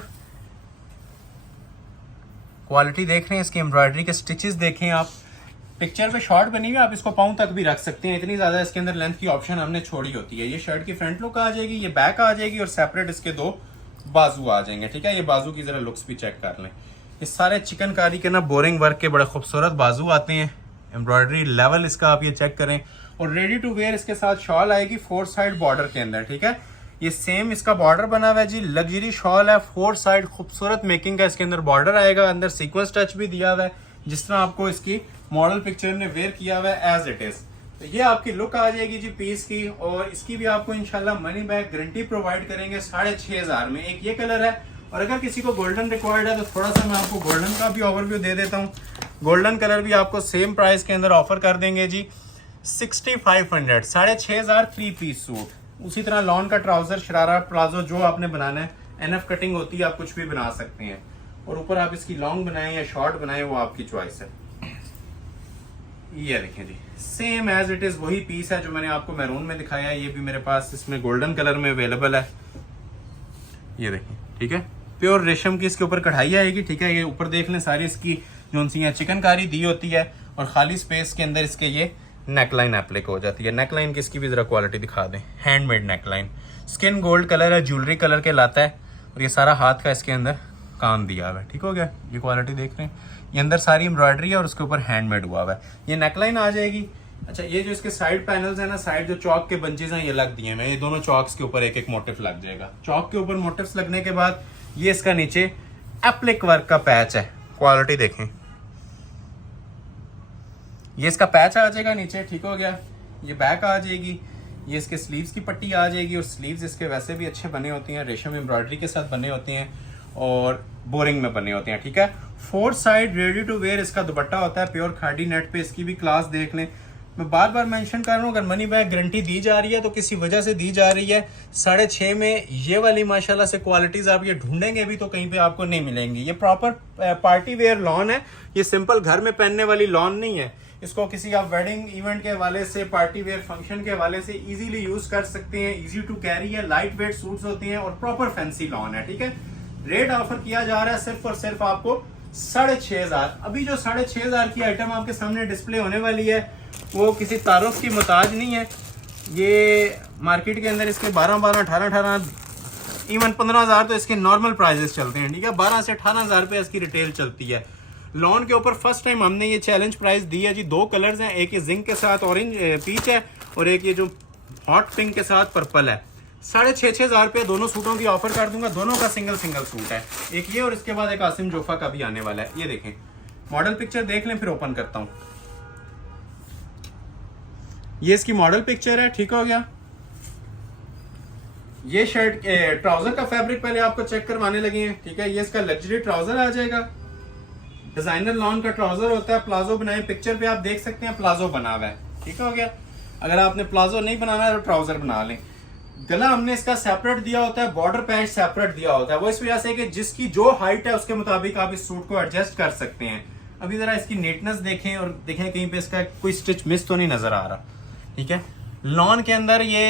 क्वालिटी देख रहे हैं, इसकी एम्ब्रॉयडरी के स्टिचेस देखें आप, पिक्चर पे शॉर्ट बनी हुई, आप इसको पाँव तक भी रख सकते हैं, इतनी ज्यादा इसके अंदर लेंथ की ऑप्शन हमने छोड़ी होती है। ये शर्ट की फ्रंट लुक आ जाएगी, ये बैक आ जाएगी, और सेपरेट इसके 2 बाजू आ जाएंगे, ठीक है। ये बाजू की जरा लुक्स भी चेक कर लें। इस सारे चिकनकारी के ना बोरिंग वर्क के बड़े खूबसूरत बाजू आते हैं। एम्ब्रॉयडरी लेवल इसका आप ये चेक करें, और रेडी टू वेयर इसके साथ शॉल आएगी 4 साइड बॉर्डर के अंदर, ठीक है। ये सेम इसका बॉर्डर बना हुआ है जी, लग्जरी शॉल है, 4 साइड खूबसूरत मेकिंग का इसके अंदर बॉर्डर आएगा, अंदर सीक्वेंस टच भी दिया हुआ है, जिस तरह आपको इसकी मॉडल पिक्चर में वेयर किया हुआ है एज इट इज। तो ये आपकी लुक आ जाएगी जी पीस की, और इसकी भी आपको इंशाल्लाह मनी बैक गारंटी प्रोवाइड करेंगे 6,500 में। एक ये कलर है और अगर किसी को गोल्डन रिक्वायर्ड है तो थोड़ा सा मैं आपको गोल्डन का भी ओवरव्यू दे देता हूँ। गोल्डन कलर भी आपको सेम प्राइस के अंदर ऑफर कर देंगे जी 6500, 6500 3 पीस सूट। उसी तरह लॉन का ट्राउजर, शरारा, प्लाजो जो आपने बनाना है, एनएफ कटिंग होती है, आप कुछ भी बना सकते हैं। और ऊपर आप इसकी लॉन्ग बनाएं या शॉर्ट बनाएं वो आपकी चॉइस है। ये देखें जी, सेम एज इट इज वही पीस है जो मैंने आपको मैरून में दिखाया है, ये भी मेरे पास इसमें गोल्डन कलर में अवेलेबल है। ये देखें, ठीक है, प्योर रेशम की इसके ऊपर कढ़ाई आएगी, ठीक है। ये ऊपर देख लें, सारी इसकी जो सी चिकनकारी दी होती है और खाली स्पेस के अंदर इसके ये नेकलाइन एप्लिक हो जाती है। नेकलाइन की इसकी भी जरा क्वालिटी दिखा दें, handmade neckline, skin gold colour है, ज्वेलरी कलर के लाता है और ये सारा हाथ का इसके अंदर काम दिया हुआ है, ठीक हो गया। ये क्वालिटी देख रहे हैं, ये अंदर सारी एम्ब्रॉयडरी है और उसके ऊपर हैंडमेड हुआ हुआ है। ये नेकलाइन आ जाएगी। अच्छा, ये जो इसके साइड पैनल्स है ना, साइड जो चौक के बंचेज हैं ये लग दिए हैं, ये दोनों चौक्स के ऊपर एक एक मोटिफ लग जाएगा। चौक के ऊपर मोटिव्स लगने के बाद ये इसका नीचे एप्लिक वर्क का पैच है, क्वालिटी देखें, ये इसका पैच आ जाएगा नीचे, ठीक हो गया। ये बैक आ जाएगी, ये इसके स्लीव्स की पट्टी आ जाएगी और स्लीव्स इसके वैसे भी अच्छे बने होती हैं, रेशम एम्ब्रॉयडरी के साथ बने होती हैं और बोरिंग में बने होते हैं, ठीक है। 4 साइड रेडी टू वेयर इसका दुपट्टा होता है, प्योर खादी नेट पे। इसकी भी क्लास देख लें, मैं बार बार मेंशन कर रहा हूँ, अगर मनी बैक गारंटी दी जा रही है तो किसी वजह से दी जा रही है। 6.5 में ये वाली माशाल्लाह से क्वालिटीज आप ये ढूंढेंगे भी तो कहीं पे आपको नहीं मिलेंगी। ये प्रॉपर पार्टी वेयर लॉन है, ये सिंपल घर में पहनने वाली लॉन नहीं है। इसको किसी आप वेडिंग इवेंट के हवाले से, पार्टी वेयर फंक्शन के हवाले से इजीली यूज कर सकते हैं। इजी टू कैरी है, लाइट वेट सूट्स होती हैं और प्रॉपर फैंसी लॉन है, ठीक है। रेट ऑफर किया जा रहा है सिर्फ और सिर्फ आपको 6500। अभी जो 6500 की आइटम आपके सामने डिस्प्ले होने वाली है वो किसी तारुफ की मुताज नहीं है। ये मार्केट के अंदर इसके 12-12, 18-18, इवन 15,000 तो इसके नॉर्मल प्राइजेस चलते हैं, ठीक है। 12 से 18,000 रुपये इसकी रिटेल चलती है। लॉन के ऊपर फर्स्ट टाइम हमने ये चैलेंज प्राइस दी है जी। 2 कलर्स हैं, एक ये जिंक के साथ ऑरेंज पीच है और एक ये जो हॉट पिंक के साथ पर्पल है। 6500 रुपये दोनों सूटों की ऑफर कर दूंगा। दोनों का सिंगल सूट है, एक ये और इसके बाद एक आसिम जोफा का भी आने वाला है। ये देखें, मॉडल पिक्चर देख लें, फिर ओपन करता हूं। ये इसकी मॉडल पिक्चर है, ठीक हो गया। ये शर्ट ट्राउजर का फैब्रिक पहले आपको चेक करवाने लगे हैं, ठीक है। ये इसका लग्जरी ट्राउजर आ जाएगा, डिजाइनर लॉन का ट्राउजर होता है। प्लाजो बनाए, पिक्चर पे आप देख सकते हैं प्लाजो बना हुआ है, ठीक हो गया। अगर आपने प्लाजो नहीं बनाना है तो ट्राउजर बना लें। गला हमने इसका सेपरेट दिया होता है, बॉर्डर पैच सेपरेट दिया होता है, वो इस वजह से कि जिसकी जो हाइट है उसके मुताबिक आप इस सूट को एडजस्ट कर सकते हैं। अभी जरा इसकी नीटनेस देखें और देखें कहीं पे इसका कोई स्टिच मिस तो नहीं नजर आ रहा, ठीक है। लॉन के अंदर ये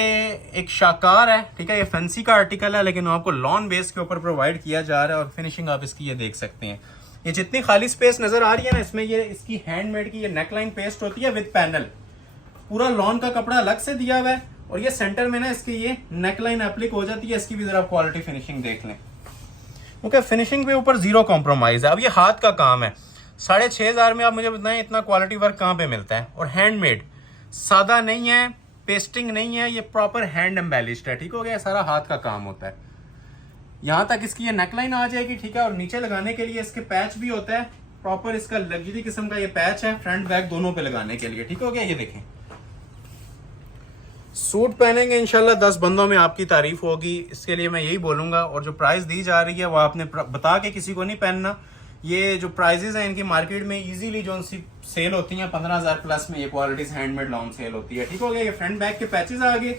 एक शाकार है, ठीक है। ये फैंसी का आर्टिकल है लेकिन आपको लॉन बेस के ऊपर प्रोवाइड किया जा रहा है और फिनिशिंग आप इसकी ये देख सकते हैं। ये जितनी खाली स्पेस नजर आ रही है ना, इसमें ये इसकी हैंडमेड की ये नेकलाइन पेस्ट होती है विद पैनल। पूरा लॉन का कपड़ा अलग से दिया हुआ है और ये सेंटर में ना इसकी ये नेकलाइन एप्लिक हो जाती है। इसकी भी जरा क्वालिटी फिनिशिंग देख लें, क्योंकि फिनिशिंग पे ऊपर जीरो कॉम्प्रोमाइज है। अब ये हाथ का काम है, 6500 में आप मुझे बताएं इतना क्वालिटी वर्क कहाँ पे मिलता है। और हैंडमेड, सादा नहीं है, पेस्टिंग नहीं है, ये प्रॉपर हैंड एम्बेलिश्ड है, ठीक हो गया। सारा हाथ का काम होता है। यहाँ तक इसकी ये नेकलाइन आ जाएगी, ठीक है। और नीचे लगाने के लिए इसके पैच भी होता है, प्रॉपर इसका लग्जरी किस्म का ये पैच है, फ्रंट बैक दोनों पे लगाने के लिए, ठीक हो गया। ये देखें, सूट पहनेंगे इंशाल्लाह 10 बंदों में आपकी तारीफ होगी, इसके लिए मैं यही बोलूंगा। और जो प्राइस दी जा रही है वो आपने बता के किसी को नहीं पहनना। ये जो प्राइजेस हैं इनकी मार्केट में इजीली जो सी सेल होती हैं 15,000 प्लस में ये क्वालिटीज हैंडमेड लॉन्ग सेल होती है, ठीक हो गया। ये फ्रंट बैक के पैचेस आ गए,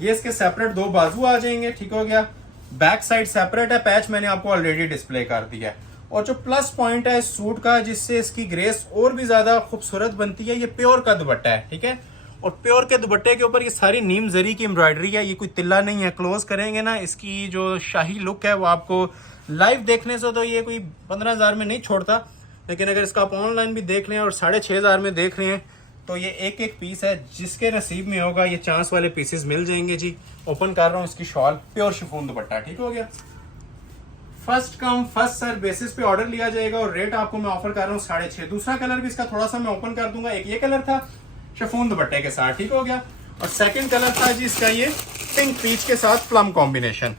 ये इसके सेपरेट 2 बाजू आ जाएंगे, ठीक हो गया। बैक साइड सेपरेट है, पैच मैंने आपको ऑलरेडी डिस्प्ले कर दिया है। और जो प्लस पॉइंट है इस सूट का, जिससे इसकी ग्रेस और भी ज्यादा खूबसूरत बनती है, ये प्योर का दुपट्टा है, ठीक है। और प्योर के दुपट्टे के ऊपर ये सारी नीम जरी की एम्ब्रॉयडरी है, ये कोई तिल्ला नहीं है। क्लोज करेंगे ना, इसकी जो शाही लुक है वो आपको लाइव देखने से तो ये कोई 15,000 में नहीं छोड़ता, लेकिन अगर इसका आप ऑनलाइन भी देख लें और 6500 में देख रहे हैं तो ये एक एक पीस है। जिसके नसीब में होगा ये चांस वाले पीसेस मिल जाएंगे जी। ओपन कर रहा हूँ इसकी शॉल, प्योर शिफॉन दुपट्टा, ठीक हो गया। First come first serve basis पे ऑर्डर लिया जाएगा और रेट आपको मैं ऑफर कर रहा हूँ 6.5। दूसरा कलर भी इसका थोड़ा सा मैं ओपन कर दूंगा। एक ये कलर था शिफॉन दुपट्टे के साथ, ठीक हो गया। और सेकंड कलर था जी इसका ये पिंक पीच के साथ plum combination.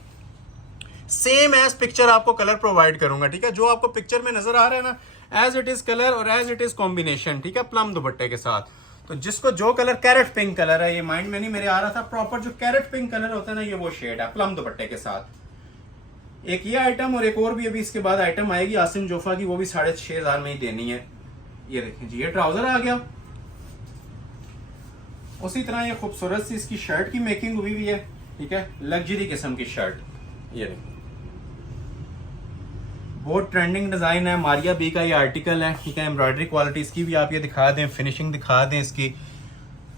Same as picture आपको कलर प्रोवाइड करूंगा, ठीक है। जो आपको पिक्चर में नजर आ रहा है ना, एज इट इज कलर और एज इट इज कॉम्बिनेशन, ठीक है, प्लम दुपट्टे के साथ। तो जिसको जो कलर, कैरेट पिंक कलर है, ये माइंड में नहीं मेरे आ रहा था, प्रॉपर जो कैरेट पिंक कलर होता है ना, ये वो शेड है प्लम दुपट्टे के साथ। एक ये आइटम और एक और भी अभी इसके बाद आइटम आएगी आसिम जोफा की, वो भी 6,500 में ही देनी है। ये देखें जी, ये ट्राउजर आ गया। उसी तरह ये खूबसूरत सी इसकी शर्ट की मेकिंग हुई हुई है, ठीक है, लग्जरी किस्म की शर्ट। ये देखें, बहुत ट्रेंडिंग डिजाइन है, मारिया बी का ये आर्टिकल है, ठीक है। एम्ब्रॉयडरी क्वालिटी इसकी भी आप ये दिखा दें, फिनिशिंग दिखा दें इसकी,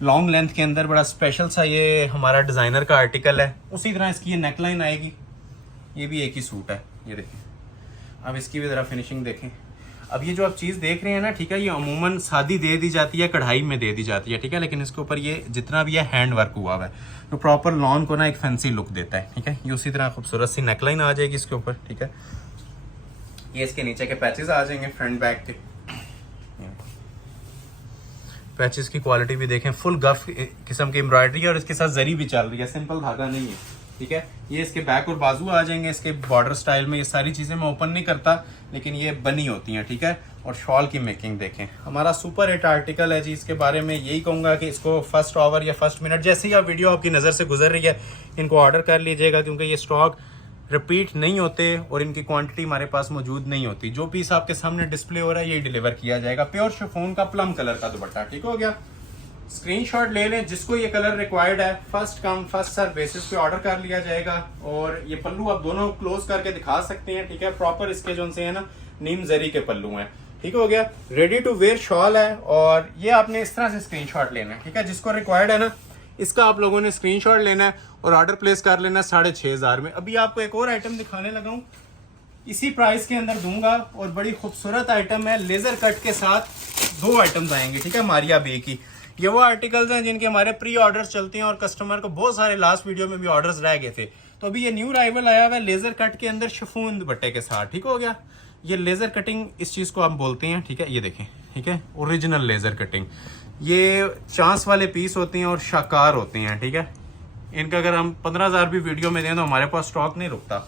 लॉन्ग लेंथ के अंदर बड़ा स्पेशल सा ये हमारा डिजाइनर का आर्टिकल है। उसी तरह इसकी ये नेकलाइन आएगी, ये भी एक ही सूट है। ये देखें, अब इसकी भी ज़रा फिनिशिंग देखें। अब ये जो आप चीज़ देख रहे हैं ना, ठीक है, ये अमूमन सादी दे दी जाती है, कढ़ाई में दे दी जाती है, ठीक है, लेकिन इसके ऊपर ये जितना भी है हैंड वर्क हुआ हुआ है, तो प्रॉपर लॉन को ना एक फैंसी लुक देता है, ठीक है। ये उसी तरह खूबसूरत सी नेकलाइन आ जाएगी इसके ऊपर, ठीक है। ये इसके नीचे के पैचेस आ जाएंगे फ्रंट बैक के। पैचेस की क्वालिटी भी देखें, फुल गफ किस्म की एम्ब्रॉयडरी है और इसके साथ जरी भी चल रही है, सिंपल धागा नहीं है, ठीक है। ये इसके बैक और बाजू आ जाएंगे इसके बॉर्डर स्टाइल में। ये सारी चीज़ें मैं ओपन नहीं करता, लेकिन ये बनी होती हैं, ठीक है। और शॉल की मेकिंग देखें, हमारा सुपर हिट आर्टिकल है जी। इसके बारे में यही कहूँगा कि इसको फर्स्ट आवर या फर्स्ट मिनट जैसे ही आप वीडियो आपकी नज़र से गुजर रही है, इनको ऑर्डर कर लीजिएगा, क्योंकि ये स्टॉक रिपीट नहीं होते और इनकी क्वांटिटी हमारे पास मौजूद नहीं होती। जो पीस आपके सामने डिस्प्ले हो रहा है, ये डिलीवर किया जाएगा। प्योर शिफॉन का प्लम कलर का दुपट्टा, ठीक हो गया। स्क्रीनशॉट ले लें, जिसको ये कलर रिक्वायर्ड है, first come first serve basis पे ऑर्डर कर लिया जाएगा। और ये पल्लू आप दोनों क्लोज करके दिखा सकते हैं, ठीक है। प्रॉपर इसके जो से है ना, नीम जरी के पल्लू हैं, ठीक हो गया। रेडी टू वेयर शॉल है और ये आपने इस तरह से स्क्रीनशॉट लेना है, ठीक है। जिसको रिक्वायर्ड है ना, इसका आप लोगों ने स्क्रीनशॉट लेना है और ऑर्डर प्लेस कर लेना 6,500 में। अभी आपको एक और आइटम दिखाने लगा हूँ, इसी प्राइस के अंदर दूंगा और बड़ी खूबसूरत आइटम है, लेजर कट के साथ 2 आइटम्स आएंगे, ठीक है, मारिया बे की। ये वो आर्टिकल्स हैं जिनके हमारे प्री ऑर्डर्स चलते हैं और कस्टमर को बहुत सारे लास्ट वीडियो में भी ऑर्डर्स रह गए थे। तो अभी ये न्यू राइवल आया हुआ है लेजर कट के अंदर शिफॉन दुपट्टे के साथ, ठीक हो गया। ये लेजर कटिंग इस चीज को आप बोलते हैं, ठीक है। ये देखें, ठीक है, ओरिजिनल लेजर कटिंग। ये चांस वाले पीस होते हैं और शाकार होते हैं, ठीक है। इनका अगर हम 15,000 भी वीडियो में दें तो हमारे पास स्टॉक नहीं रुकता।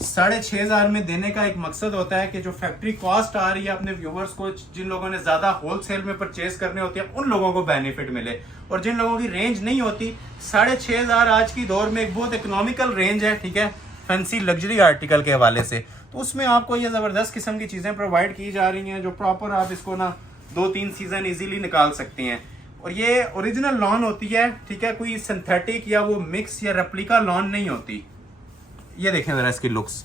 6,500 में देने का एक मकसद होता है कि जो फैक्ट्री कॉस्ट आ रही है अपने व्यूवर्स को, जिन लोगों ने ज्यादा होलसेल में परचेज करने होते हैं, उन लोगों को बेनिफिट मिले। और जिन लोगों की रेंज नहीं होती, 6,500 आज की दौर में एक बहुत इकोनॉमिकल रेंज है, ठीक है, फैंसी लग्जरी आर्टिकल के हवाले से। तो उसमें आपको ये जबरदस्त किस्म की चीजें प्रोवाइड की जा रही हैं, जो प्रॉपर आप इसको ना 2-3 सीजन इजीली निकाल सकते हैं। और ये ओरिजिनल लॉन होती है, ठीक है, कोई सिंथेटिक या वो मिक्स या रेप्लिका लॉन नहीं होती। ये देखें जरा इसकी लुक्स,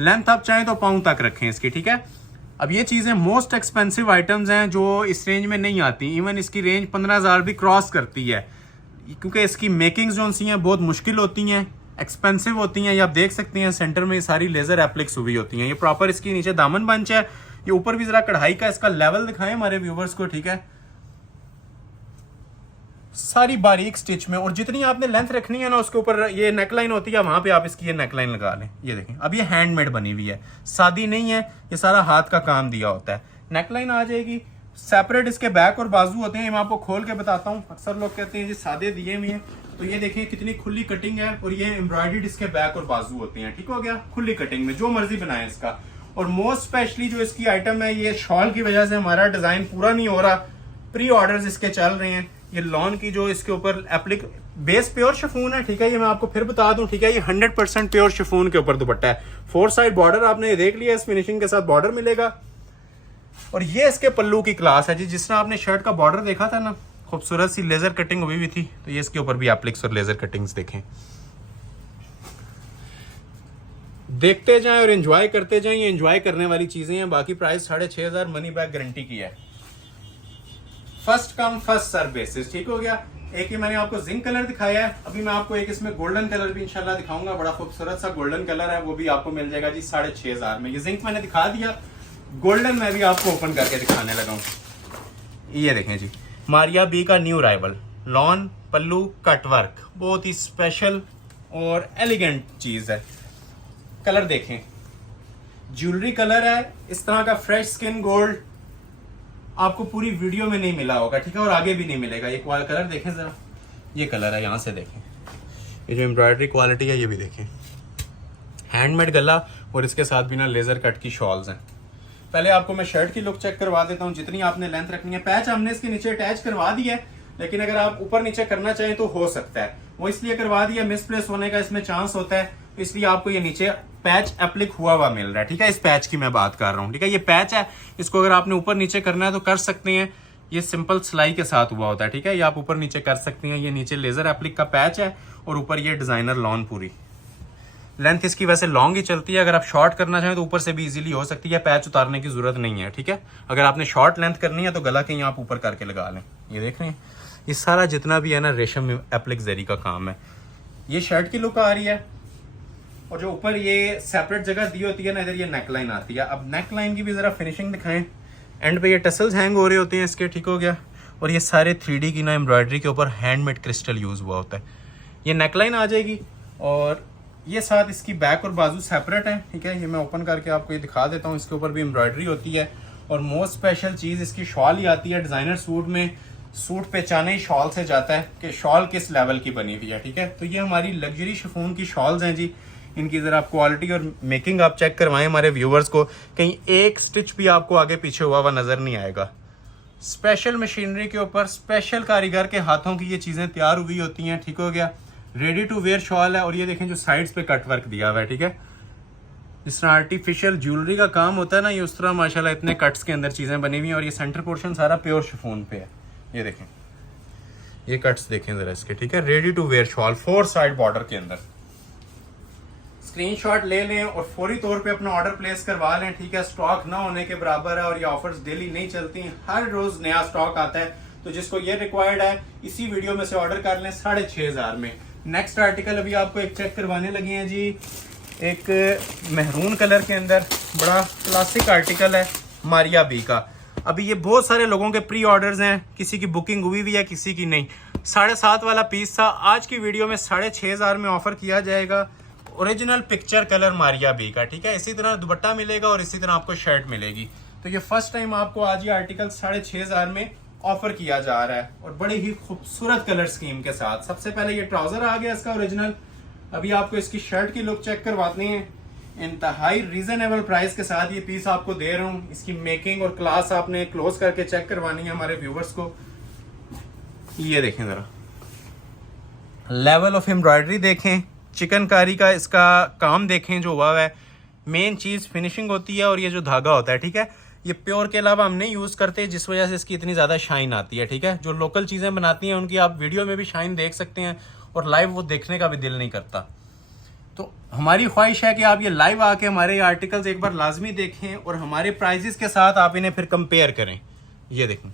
लेंथ आप चाहें तो पाँव तक रखें इसकी, ठीक है। अब ये चीज़ें मोस्ट एक्सपेंसिव आइटम्स हैं जो इस रेंज में नहीं आती। इवन इसकी रेंज 15,000 भी क्रॉस करती है, क्योंकि इसकी मेकिंग्स जो सी हैं बहुत मुश्किल होती हैं, एक्सपेंसिव होती हैं। ये आप देख सकते हैं सेंटर में सारी लेजर एप्लिक्स हुई होती हैं। ये प्रॉपर इसकी नीचे दामन बंच है, ये ऊपर भी जरा कढ़ाई का इसका लेवल दिखाएं हमारे व्यूवर्स को, ठीक है। सारी बारीक स्टिच में, और जितनी आपने लेंथ रखनी है ना, उसके ऊपर ये नेकलाइन होती है, वहां पे आप इसकी ये नेकलाइन लगा लें। ये देखें, अब ये हैंडमेड बनी हुई है, सादी नहीं है, ये सारा हाथ का काम दिया होता है। नेकलाइन आ जाएगी, सेपरेट इसके बैक और बाजू होते हैं। मैं आपको खोल के बताता हूँ, अक्सर लोग कहते हैं जी सादे दिए हुए हैं, तो ये देखें कितनी खुली कटिंग है, और ये एम्ब्रॉयडर्ड इसके बैक और बाजू होते हैं, ठीक हो गया। खुली कटिंग में जो मर्जी बनाए इसका। और मोस्ट स्पेशली जो इसकी आइटम है, ये शॉल की वजह से हमारा डिजाइन पूरा नहीं हो रहा, प्री ऑर्डर्स इसके चल रहे हैं। ये लॉन की जो इसके ऊपर एप्लिक बेस प्योर शिफॉन है, ठीक है। ये मैं आपको फिर बता दूं, ठीक है, ये 100% प्योर शिफॉन के ऊपर दुपट्टा है। 4 साइड बॉर्डर आपने ये देख लिया, इस फिनिशिंग के साथ बॉर्डर मिलेगा। और ये इसके पल्लू की क्लास है जी। जिस तरह आपने शर्ट का बॉर्डर देखा था ना, खूबसूरत सी लेजर कटिंग हुई हुई थी, तो ये इसके ऊपर भी एप्लिक्स और लेजर कटिंग्स देखें। देखते जाएं और एंजॉय करते जाएं, ये एंजॉय करने वाली चीजें हैं। बाकी प्राइस 6,500 मनी बैक गारंटी की है। First come first serve basis, ठीक हो गया। एक ही मैंने आपको जिंक कलर दिखाया है, अभी मैं आपको एक इसमें गोल्डन कलर भी इंशाल्लाह दिखाऊंगा। बड़ा खूबसूरत सा गोल्डन कलर है, वो भी आपको मिल जाएगा जी 6,500 में। ये जिंक मैंने दिखा दिया, गोल्डन मैं भी आपको ओपन करके दिखाने लगा हूँ। ये देखें जी, मारिया बी का न्यू राइवल, लॉन पल्लू कट वर्क, बहुत ही स्पेशल और एलिगेंट चीज है। कलर देखें, ज्वेलरी कलर है, इस तरह का फ्रेश स्किन गोल्ड आपको पूरी वीडियो में नहीं मिला होगा, ठीक है, और आगे भी नहीं मिलेगा। ये कलर देखें जरा, ये कलर है, यहाँ से देखें, ये जो एम्ब्रॉयडरी क्वालिटी है ये भी देखें, हैंडमेड गला, और इसके साथ भी ना लेजर कट की शॉल्स हैं। पहले आपको मैं शर्ट की लुक चेक करवा देता हूँ, जितनी आपने लेंथ रखनी है। पैच हमने इसके नीचे अटैच करवा दिया है, लेकिन अगर आप ऊपर नीचे करना चाहें तो हो सकता है। वो इसलिए करवा दिया, मिसप्लेस होने का इसमें चांस होता है, इसलिए आपको ये नीचे पैच एप्लिक हुआ मिल रहा है, ठीक है। इस पैच की मैं बात कर रहा हूँ, ठीक है। ये पैच है, इसको अगर आपने ऊपर नीचे करना है तो कर सकते हैं। ये सिंपल सिलाई के साथ हुआ होता है, ठीक है। ये आप ऊपर नीचे कर सकते हैं। ये नीचे लेजर एप्लिक का पैच है और ऊपर ये डिजाइनर लॉन। पूरी लेंथ इसकी वैसे लॉन्ग ही चलती है। अगर आप शॉर्ट करना चाहें तो ऊपर से भी इजीली हो सकती है, पैच उतारने की जरूरत नहीं है, ठीक है। अगर आपने शॉर्ट लेंथ करनी है तो गला कहीं आप ऊपर करके लगा लें। ये देख रहे हैं, ये सारा जितना भी है ना रेशम एप्लिक जरी का काम है। ये शर्ट की लुक आ रही है और जो ऊपर ये सेपरेट जगह दी होती है ना, इधर ये नेक लाइन आती है। अब नेक लाइन की भी जरा फिनिशिंग दिखाएं। एंड पे ये टसल्स हैंग हो रहे होते हैं इसके, ठीक हो गया। और ये सारे 3D की ना एम्ब्रॉयडरी के ऊपर हैंडमेड क्रिस्टल यूज हुआ होता है। ये नेक लाइन आ जाएगी और ये साथ इसकी बैक और बाजू सेपरेट है, ठीक है। ये मैं ओपन करके आपको ये दिखा देता हूँ। इसके ऊपर भी एम्ब्रॉयडरी होती है और मोस्ट स्पेशल चीज़ इसकी शॉल ही आती है। डिजाइनर सूट में सूट पहचाने ही शॉल से जाता है कि शॉल किस लेवल की बनी हुई है, ठीक है। तो ये हमारी लग्जरी शिफॉन की शॉल्स हैं जी। इनकी ज़रा आप क्वालिटी और मेकिंग आप चेक करवाएं हमारे व्यूवर्स को। कहीं एक स्टिच भी आपको आगे पीछे हुआ नज़र नहीं आएगा। स्पेशल मशीनरी के ऊपर स्पेशल कारीगर के हाथों की ये चीज़ें तैयार हुई होती हैं, ठीक हो गया। रेडी टू वेयर शॉल है और ये देखें जो साइड्स पे कट वर्क दिया हुआ है, ठीक है। जिस तरह आर्टिफिशियल ज्वेलरी का काम होता है ना, ये उस तरह माशाल्लाह इतने कट्स के अंदर चीज़ें बनी हुई हैं। और ये सेंटर पोर्शन सारा प्योर शिफॉन पे है। ये देखें, ये कट्स देखें ज़रा इसके, ठीक है। Ready to wear shawl 4 side border के अंदर। स्क्रीनशॉट ले लें और फौरी तौर पे अपना ऑर्डर प्लेस करवा लें, ठीक है। स्टॉक ना होने के बराबर है और ये ऑफर्स डेली नहीं चलती, हर रोज नया स्टॉक आता है। तो जिसको ये रिक्वायर्ड है इसी वीडियो में से ऑर्डर कर लें 6,500 में। नेक्स्ट आर्टिकल अभी आपको एक चेक करवाने लगे हैं जी। एक मेहरून कलर के अंदर बड़ा क्लासिक आर्टिकल है मारिया बी का। अभी ये बहुत सारे लोगों के प्री ऑर्डर्स हैं, किसी की बुकिंग हुई भी है, किसी की नहीं। 7.5 वाला पीस था, आज की वीडियो में 6,500 में ऑफर किया जाएगा। Original picture colour Maria B का, ठीक है। इसी तरह दुपट्टा मिलेगा और इसी तरह आपको शर्ट मिलेगी। तो ये फर्स्ट टाइम आपको आज ये आर्टिकल 6,500 में ऑफर किया जा रहा है और बड़े ही खूबसूरत कलर स्कीम के साथ। सबसे पहले ये ट्राउजर आ गया इसका ओरिजिनल। अभी आपको इसकी शर्ट की लुक चेक करवाते हैं। इंतहाई रीजनेबल प्राइस के साथ ये पीस आपको दे रहा हूँ। इसकी मेकिंग और क्लास आपने क्लोज करके चेक करवानी है हमारे व्यूवर्स को। ये देखें जरा, लेवल ऑफ एम्ब्रॉयडरी देखें, चिकनकारी का इसका काम देखें जो हुआ है। मेन चीज फिनिशिंग होती है और ये जो धागा होता है, ठीक है। ये प्योर के अलावा हम नहीं यूज करते, जिस वजह से इसकी इतनी ज्यादा शाइन आती है, ठीक है। जो लोकल चीजें बनाती हैं उनकी आप वीडियो में भी शाइन देख सकते हैं और लाइव वो देखने का भी दिल नहीं करता। तो हमारी ख्वाहिश है कि आप ये लाइव आके हमारे आर्टिकल्स एक बार लाजमी देखें और हमारे प्राइजेस के साथ आप इन्हें फिर कंपेयर करें। ये देखें,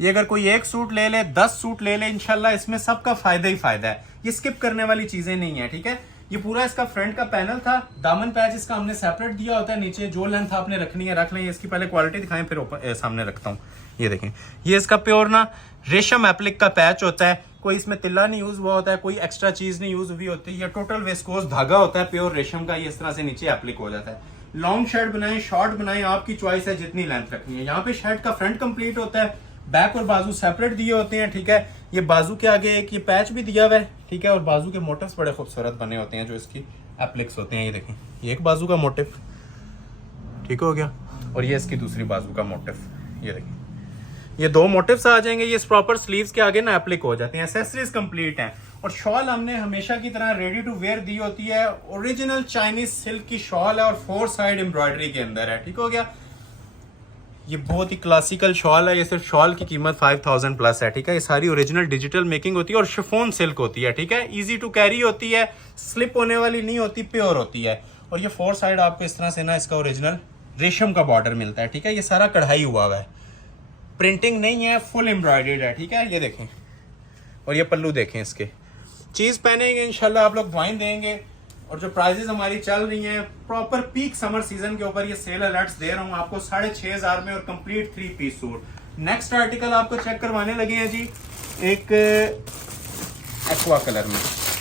ये अगर कोई एक सूट ले ले, 10 सूट ले ले, इंशाल्लाह इसमें सबका फायदा ही फायदा है। ये स्किप करने वाली चीजें नहीं है, ठीक है। ये पूरा इसका फ्रंट का पैनल था। दामन पैच इसका हमने सेपरेट दिया होता है। नीचे जो लेंथ आपने रखनी है रख लें। इसकी पहले क्वालिटी दिखाएं फिर सामने रखता हूँ। ये देखें, ये इसका प्योर ना रेशम एप्लिक का पैच होता है। कोई इसमें तिल्ला नहीं यूज हुआ होता है, कोई एक्स्ट्रा चीज नहीं यूज हुई होती। ये टोटल वेस्कोस धागा होता है प्योर रेशम का। ये इस तरह से नीचे एप्लिक हो जाता है। लॉन्ग शर्ट बनाए, शॉर्ट बनाए, आपकी चॉइस है जितनी लेंथ रखनी है। यहाँ पे शर्ट का फ्रंट कंप्लीट होता है, बैक और बाजू सेपरेट दिए होते हैं, ठीक है। ये बाजू के आगे एक ये पैच भी दिया हुआ है, ठीक है। और बाजू के मोटिव्स बड़े खूबसूरत बने होते हैं जो इसकी एप्लिक्स होते हैं। ये देखें, ये एक बाजू का मोटिव, ठीक हो गया। और ये इसकी दूसरी बाजू का मोटिव। ये देखें, ये 2 मोटिव्स आ जाएंगे। ये प्रॉपर स्लीव्स के आगे ना एप्लिक हो जाते हैं। एक्सेसरीज कंप्लीट हैं और शॉल हमने हमेशा की तरह रेडी टू वेयर दी होती है। ओरिजिनल चाइनीज सिल्क की शॉल है और 4 साइड एम्ब्रॉयडरी के अंदर है, ठीक हो गया। ये बहुत ही क्लासिकल शॉल है। ये सिर्फ शॉल की कीमत 5,000 प्लस है, ठीक है। ये सारी ओरिजिनल डिजिटल मेकिंग होती है और शिफॉन सिल्क होती है, ठीक है। इजी टू कैरी होती है, स्लिप होने वाली नहीं होती, प्योर होती है। और ये 4 साइड आपको इस तरह से ना इसका ओरिजिनल रेशम का बॉर्डर मिलता है, ठीक है। ये सारा कढ़ाई हुआ है, प्रिंटिंग नहीं है, फुल एम्ब्रॉयडर्ड है, ठीक है। ये देखें, और ये पल्लू देखें इसके। चीज पहनेंगे इंशाल्लाह आप लोग ज्वाइन देंगे। और जो प्राइजेस हमारी चल रही हैं प्रॉपर पीक समर सीजन के ऊपर, ये सेल अलर्ट्स दे रहा हूँ आपको 6,500 में और complete 3 piece suit. Next article आपको चेक करवाने लगे हैं जी, एक एक्वा कलर में।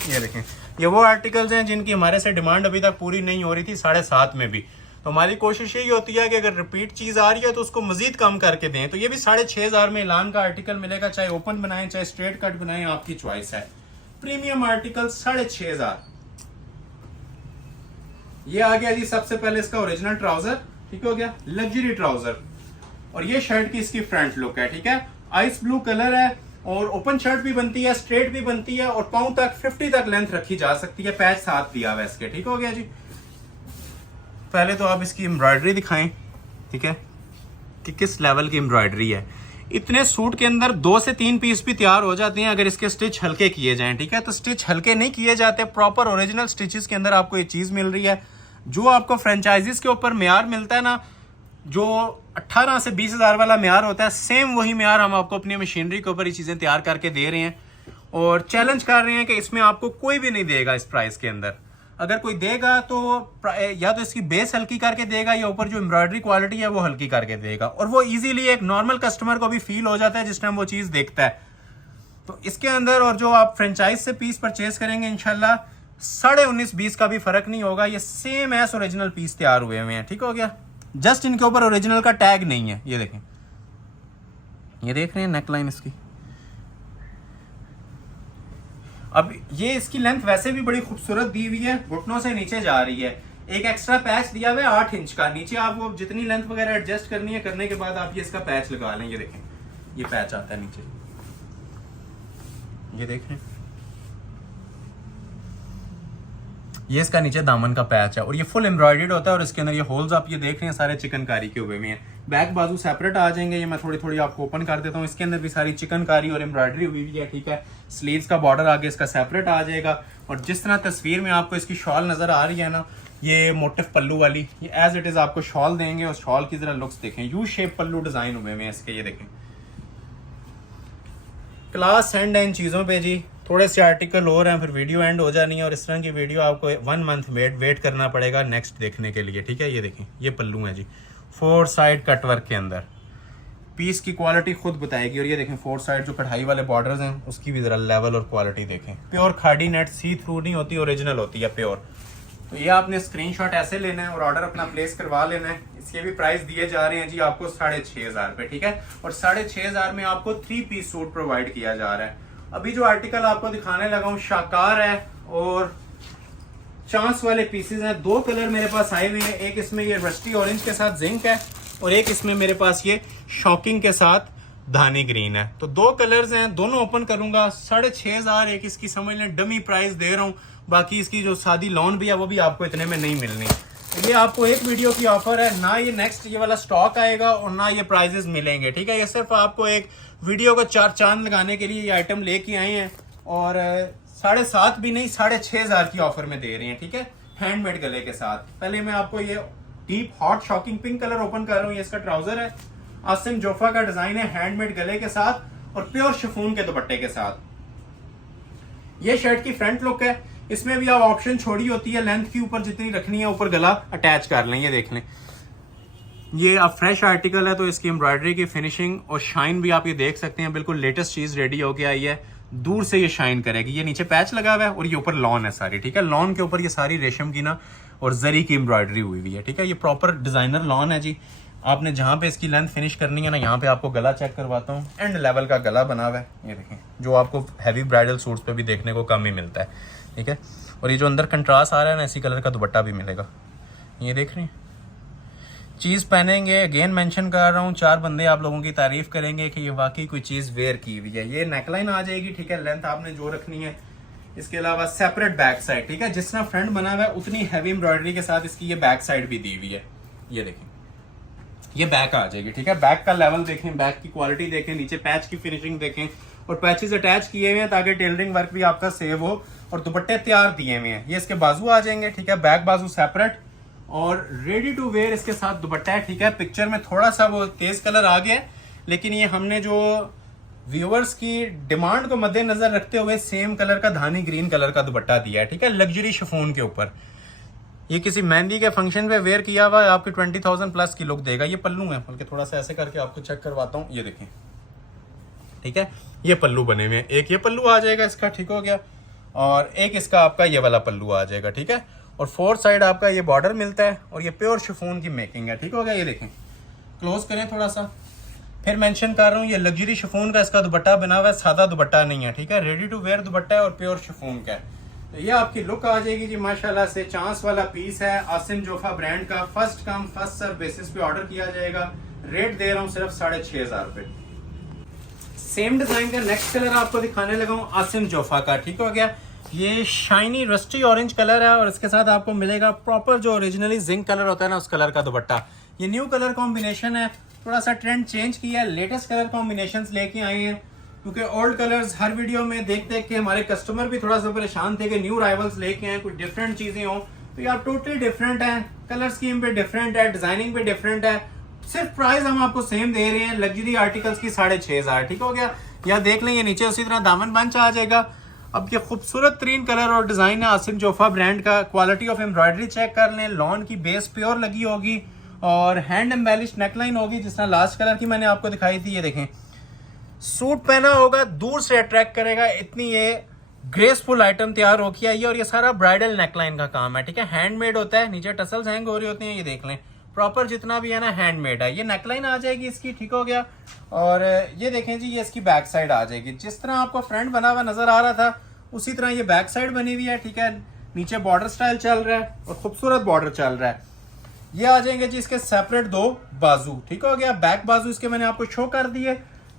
ये देखें, ये वो आर्टिकल्स हैं जिनकी हमारे से डिमांड अभी तक पूरी नहीं हो रही थी 7.5 में भी। तो हमारी कोशिश यही होती है कि अगर रिपीट चीज आ रही है तो उसको मजीद कम करके दें। तो ये भी 6,500 में ऐलान का आर्टिकल मिलेगा, चाहे ओपन बनाएं चाहे स्ट्रेट कट बनाएं, आपकी चॉइस है। Premium article 6,500। ये आ गया जी सबसे पहले इसका ओरिजिनल ट्राउजर, ठीक हो गया, लग्जरी ट्राउजर। और ये शर्ट की इसकी फ्रंट लुक है, ठीक है। आइस ब्लू कलर है और ओपन शर्ट भी बनती है, स्ट्रेट भी बनती है और पाँव तक 50 तक लेंथ रखी जा सकती है। पैच साथ दिया हुआ है इसके, ठीक हो गया जी। पहले तो आप इसकी एम्ब्रॉयडरी दिखाएं, ठीक है, कि किस लेवल की एम्ब्रॉयडरी है। इतने सूट के अंदर 2 से 3 पीस भी तैयार हो जाते हैं अगर इसके स्टिच हल्के किए जाएं, ठीक है। तो स्टिच हल्के नहीं किए जाते, प्रॉपर ओरिजिनल स्टिचेस के अंदर आपको ये चीज़ मिल रही है। जो आपको फ्रेंचाइजीज के ऊपर म्यार मिलता है ना, जो 18 से 20 हज़ार वाला म्यार होता है, सेम वही म्यार हम आपको अपनी मशीनरी के ऊपर ये चीज़ें तैयार करके दे रहे हैं और चैलेंज कर रहे हैं कि इसमें आपको कोई भी नहीं देगा इस प्राइस के अंदर। अगर कोई देगा तो या तो इसकी बेस हल्की करके देगा या ऊपर जो एम्ब्रॉयडरी क्वालिटी है वो हल्की करके देगा, और वो इजीली एक नॉर्मल कस्टमर को भी फील हो जाता है जिस टाइम वो चीज़ देखता है। तो इसके अंदर और जो आप फ्रेंचाइज से पीस परचेज करेंगे इंशाल्लाह 19.5-20 का भी फर्क नहीं होगा। ये सेम एस ओरिजिनल पीस तैयार हुए हुए हैं, ठीक हो गया। जस्ट इनके ऊपर ओरिजिनल का टैग नहीं है। ये देखें, ये देख रहे हैं नेकलाइन इसकी। अब ये इसकी लेंथ वैसे भी बड़ी खूबसूरत दी हुई है, घुटनों से नीचे जा रही है। एक एक्स्ट्रा पैच दिया हुआ है 8 इंच का, नीचे आप वो जितनी लेंथ वगैरह एडजस्ट करनी है, करने के बाद आप ये इसका पैच लगा लें। ये देखें, ये पैच आता है नीचे, ये देखें, ये इसका नीचे दामन का पैच है और ये फुल एम्ब्रॉयडर्ड होता है और इसके अंदर ये होल्स आप ये देख रहे हैं सारे चिकनकारी के हुए हैं। बैक बाजू सेपरेट आ जाएंगे, ये मैं थोड़ी थोड़ी आपको ओपन कर देता हूँ। इसके अंदर भी सारी चिकनकारी और एम्ब्रॉयडरी हुई हुई है, ठीक है। स्लीव्स का बॉर्डर आगे इसका सेपरेट आ जाएगा और जिस तरह तस्वीर में आपको इसकी शॉल नजर आ रही है ना, ये मोटिव पल्लू वाली, ये एज इट इज आपको शॉल देंगे और शॉल की जरा लुक्स देखें। यू शेप पल्लू डिजाइन हुए हैं इसके, ये देखें। क्लास एंड है इन चीज़ों पे जी। थोड़े से आर्टिकल और हैं, फिर वीडियो एंड हो जानी है और इस तरह की वीडियो आपको 1 मंथ वेट करना पड़ेगा नेक्स्ट देखने के लिए, ठीक है। ये देखें, ये पल्लू है जी, 4 साइड कटवर्क के अंदर। पीस की क्वालिटी खुद बताएगी। और ये देखें 4 साइड जो कढ़ाई वाले बॉर्डर्स हैं उसकी भी जरा लेवल और क्वालिटी देखें। प्योर खाड़ी नेट, सी थ्रू नहीं होती, ओरिजिनल होती है प्योर। तो ये आपने स्क्रीनशॉट ऐसे लेना है और ऑर्डर अपना प्लेस करवा लेना है। इसके भी प्राइस दिए जा रहे हैं जी आपको 6,500 रुपये, ठीक है। और 6,500 में आपको 3 पीस सूट प्रोवाइड किया जा रहा है। अभी जो आर्टिकल आपको दिखाने लगा हूँ शाकार है और चांस वाले पीसेस हैं। 2 कलर मेरे पास आए हुए हैं, एक इसमें ये रस्टी ऑरेंज के साथ जिंक है और एक इसमें मेरे पास ये शॉकिंग के साथ धानी ग्रीन है। तो 2 कलर्स हैं, दोनों ओपन करूंगा। 6,500 एक इसकी समझ लें डमी प्राइस दे रहा हूँ। बाकी इसकी जो सादी लॉन भी है वो भी आपको इतने में नहीं मिलनी। ये आपको एक वीडियो की ऑफर है, ना ये नेक्स्ट ये वाला स्टॉक आएगा और ना ये प्राइजेस मिलेंगे, ठीक है। ये सिर्फ आपको एक वीडियो को 4 चांद लगाने के लिए ये आइटम लेके आए हैं और 7.5 भी नहीं 6,500 की ऑफर में दे रहे हैं, ठीक है, हैंडमेड गले के साथ। पहले मैं आपको ये deep hot shocking pink colour open कर रहा हूँ। ये इसका ट्राउजर है, आसिम जोफा का डिजाइन है, हैंडमेड गले के साथ और प्योर शिफॉन के दुपट्टे के साथ। ये शर्ट की फ्रंट लुक है। इसमें भी आप ऑप्शन छोड़ी होती है लेंथ की ऊपर जितनी रखनी है, ऊपर गला अटैच कर लें। ये देख लें, ये अब फ्रेश आर्टिकल है तो इसकी एम्ब्रॉयडरी की फिनिशिंग और शाइन भी आप ये देख सकते हैं, बिल्कुल लेटेस्ट चीज रेडी होके आई है। दूर से ये शाइन करेगी। ये नीचे पैच लगा हुआ है और ये ऊपर लॉन है सारी, ठीक है। लॉन के ऊपर ये सारी रेशम की ना और जरी की एम्ब्रॉयडरी हुई हुई है, ठीक है। ये प्रॉपर डिजाइनर लॉन है जी। आपने जहाँ पे इसकी लेंथ फिनिश करनी है ना, यहाँ पे आपको गला चेक करवाता हूँ। एंड लेवल का गला बना हुआ है, ये देखें, जो आपको हैवी ब्राइडल सूट्स पे भी देखने को कम ही मिलता है, ठीक है। और ये जो अंदर कंट्रास्ट आ रहा है ना, इसी कलर का दुपट्टा भी मिलेगा। ये देख रहे हैं, चीज़ पहनेंगे, अगेन मेंशन कर रहा हूँ, 4 बंदे आप लोगों की तारीफ करेंगे कि ये वाकई कोई चीज़ वेयर की हुई है। ये नेकलाइन आ जाएगी, ठीक है, लेंथ आपने जो रखनी है। इसके अलावा सेपरेट बैक साइड, ठीक है, जिस तरह फ्रंट बना हुआ है उतनी हैवी एम्ब्रॉयडरी के साथ इसकी ये बैक साइड भी दी हुई है। ये देखें, ये बैक आ जाएगी, ठीक है। बैक का लेवल देखें, बैक की क्वालिटी देखें, नीचे पैच की फिनिशिंग देखें और पैचेस अटैच किए हुए हैं ताकि टेलरिंग वर्क भी आपका सेव हो और दुपट्टे तैयार दिए हुए हैं। ये इसके बाजू आ जाएंगे, ठीक है, बैक बाजू सेपरेट और रेडी टू वेयर इसके साथ दुपट्टा है, ठीक है। पिक्चर में थोड़ा सा वो तेज कलर आ गया है, लेकिन ये हमने जो व्यूअर्स की डिमांड को मद्देनजर रखते हुए सेम कलर का धानी ग्रीन कलर का दुपट्टा दिया है, ठीक है, लग्जरी शिफॉन के ऊपर। ये किसी मेहंदी के फंक्शन पे वेयर किया हुआ है, आपके 20,000 प्लस की लुक देगा। ये पल्लू है, बल्कि थोड़ा सा ऐसे करके आपको चेक करवाता हूँ। ये देखें, ठीक है, ये पल्लू बने हुए हैं। एक ये पल्लू आ जाएगा इसका, ठीक हो गया, और एक इसका आपका ये वाला पल्लू आ जाएगा, ठीक है। और 4 साइड आपका ये बॉर्डर मिलता है और ये प्योर शिफॉन की मेकिंग है, ठीक हो गया। ये देखें, क्लोज करें थोड़ा सा, फिर मेंशन कर रहा हूँ, ये लग्जरी शिफॉन का इसका दुपट्टा बना हुआ है, सादा दुपट्टा नहीं है, ठीक है, रेडी टू वेयर दुपट्टा है और प्योर शिफॉन का है। तो ये आपकी लुक आ जाएगी जी माशाल्लाह से। चांस वाला पीस है, आसिम जोफा ब्रांड का, first come first serve basis पे ऑर्डर किया जाएगा। रेट दे रहा हूँ सिर्फ 6,500 रुपये। सेम डिजाइन का नेक्स्ट कलर आपको दिखाने लगा हूँ, आसिम जोफा का, ठीक हो गया। ये शाइनी रस्टी ऑरेंज कलर है और इसके साथ आपको मिलेगा प्रॉपर जो ओरिजिनली जिंक कलर होता है ना, उस कलर का दुपट्टा। ये न्यू कलर कॉम्बिनेशन है, थोड़ा सा ट्रेंड चेंज किया है, लेटेस्ट कलर कॉम्बिनेशंस लेके आए हैं, क्योंकि ओल्ड कलर्स हर वीडियो में देख देख के हमारे कस्टमर भी थोड़ा सा परेशान थे कि न्यू राइवल्स लेके आए, कुछ डिफरेंट चीजें हों। तो ये आप टोटली डिफरेंट है, कलर स्कीम पे डिफरेंट है, डिजाइनिंग पे डिफरेंट है, सिर्फ प्राइस हम आपको सेम दे रहे हैं लग्जरी आर्टिकल्स की 6,500। ठीक हो गया। या देख लें ये नीचे उसी तरह दामन बंच आ जाएगा। अब ये खूबसूरत तरीन कलर और डिजाइन है आसिम जोफा ब्रांड का। क्वालिटी ऑफ एम्ब्रॉयडरी चेक कर लें, लॉन की बेस प्योर लगी होगी और हैंड एम्बेलिश नेकलाइन होगी, जिस तरह लास्ट कलर की मैंने आपको दिखाई थी। ये देखें, सूट पहना होगा दूर से अट्रैक्ट करेगा, इतनी ये ग्रेसफुल आइटम तैयार होगी है ये। और ये सारा ब्राइडल नेकलाइन का काम है, ठीक है, हैंडमेड होता है, नीचे टसल्स हैंग हो रही होती हैं, ये देख लें प्रॉपर जितना भी है ना हैंडमेड है। ये नेकलाइन आ जाएगी इसकी, ठीक हो गया। और ये देखें जी, ये इसकी बैक साइड आ जाएगी, जिस तरह आपको फ्रंट बना हुआ नजर आ रहा था उसी तरह ये बैक साइड बनी हुई है, ठीक है। नीचे बॉर्डर स्टाइल चल रहा है और खूबसूरत बॉर्डर चल रहा है। ये आ जाएंगे जी इसके सेपरेट 2 बाजू, ठीक हो गया। बैक बाजू इसके मैंने आपको शो कर दिए।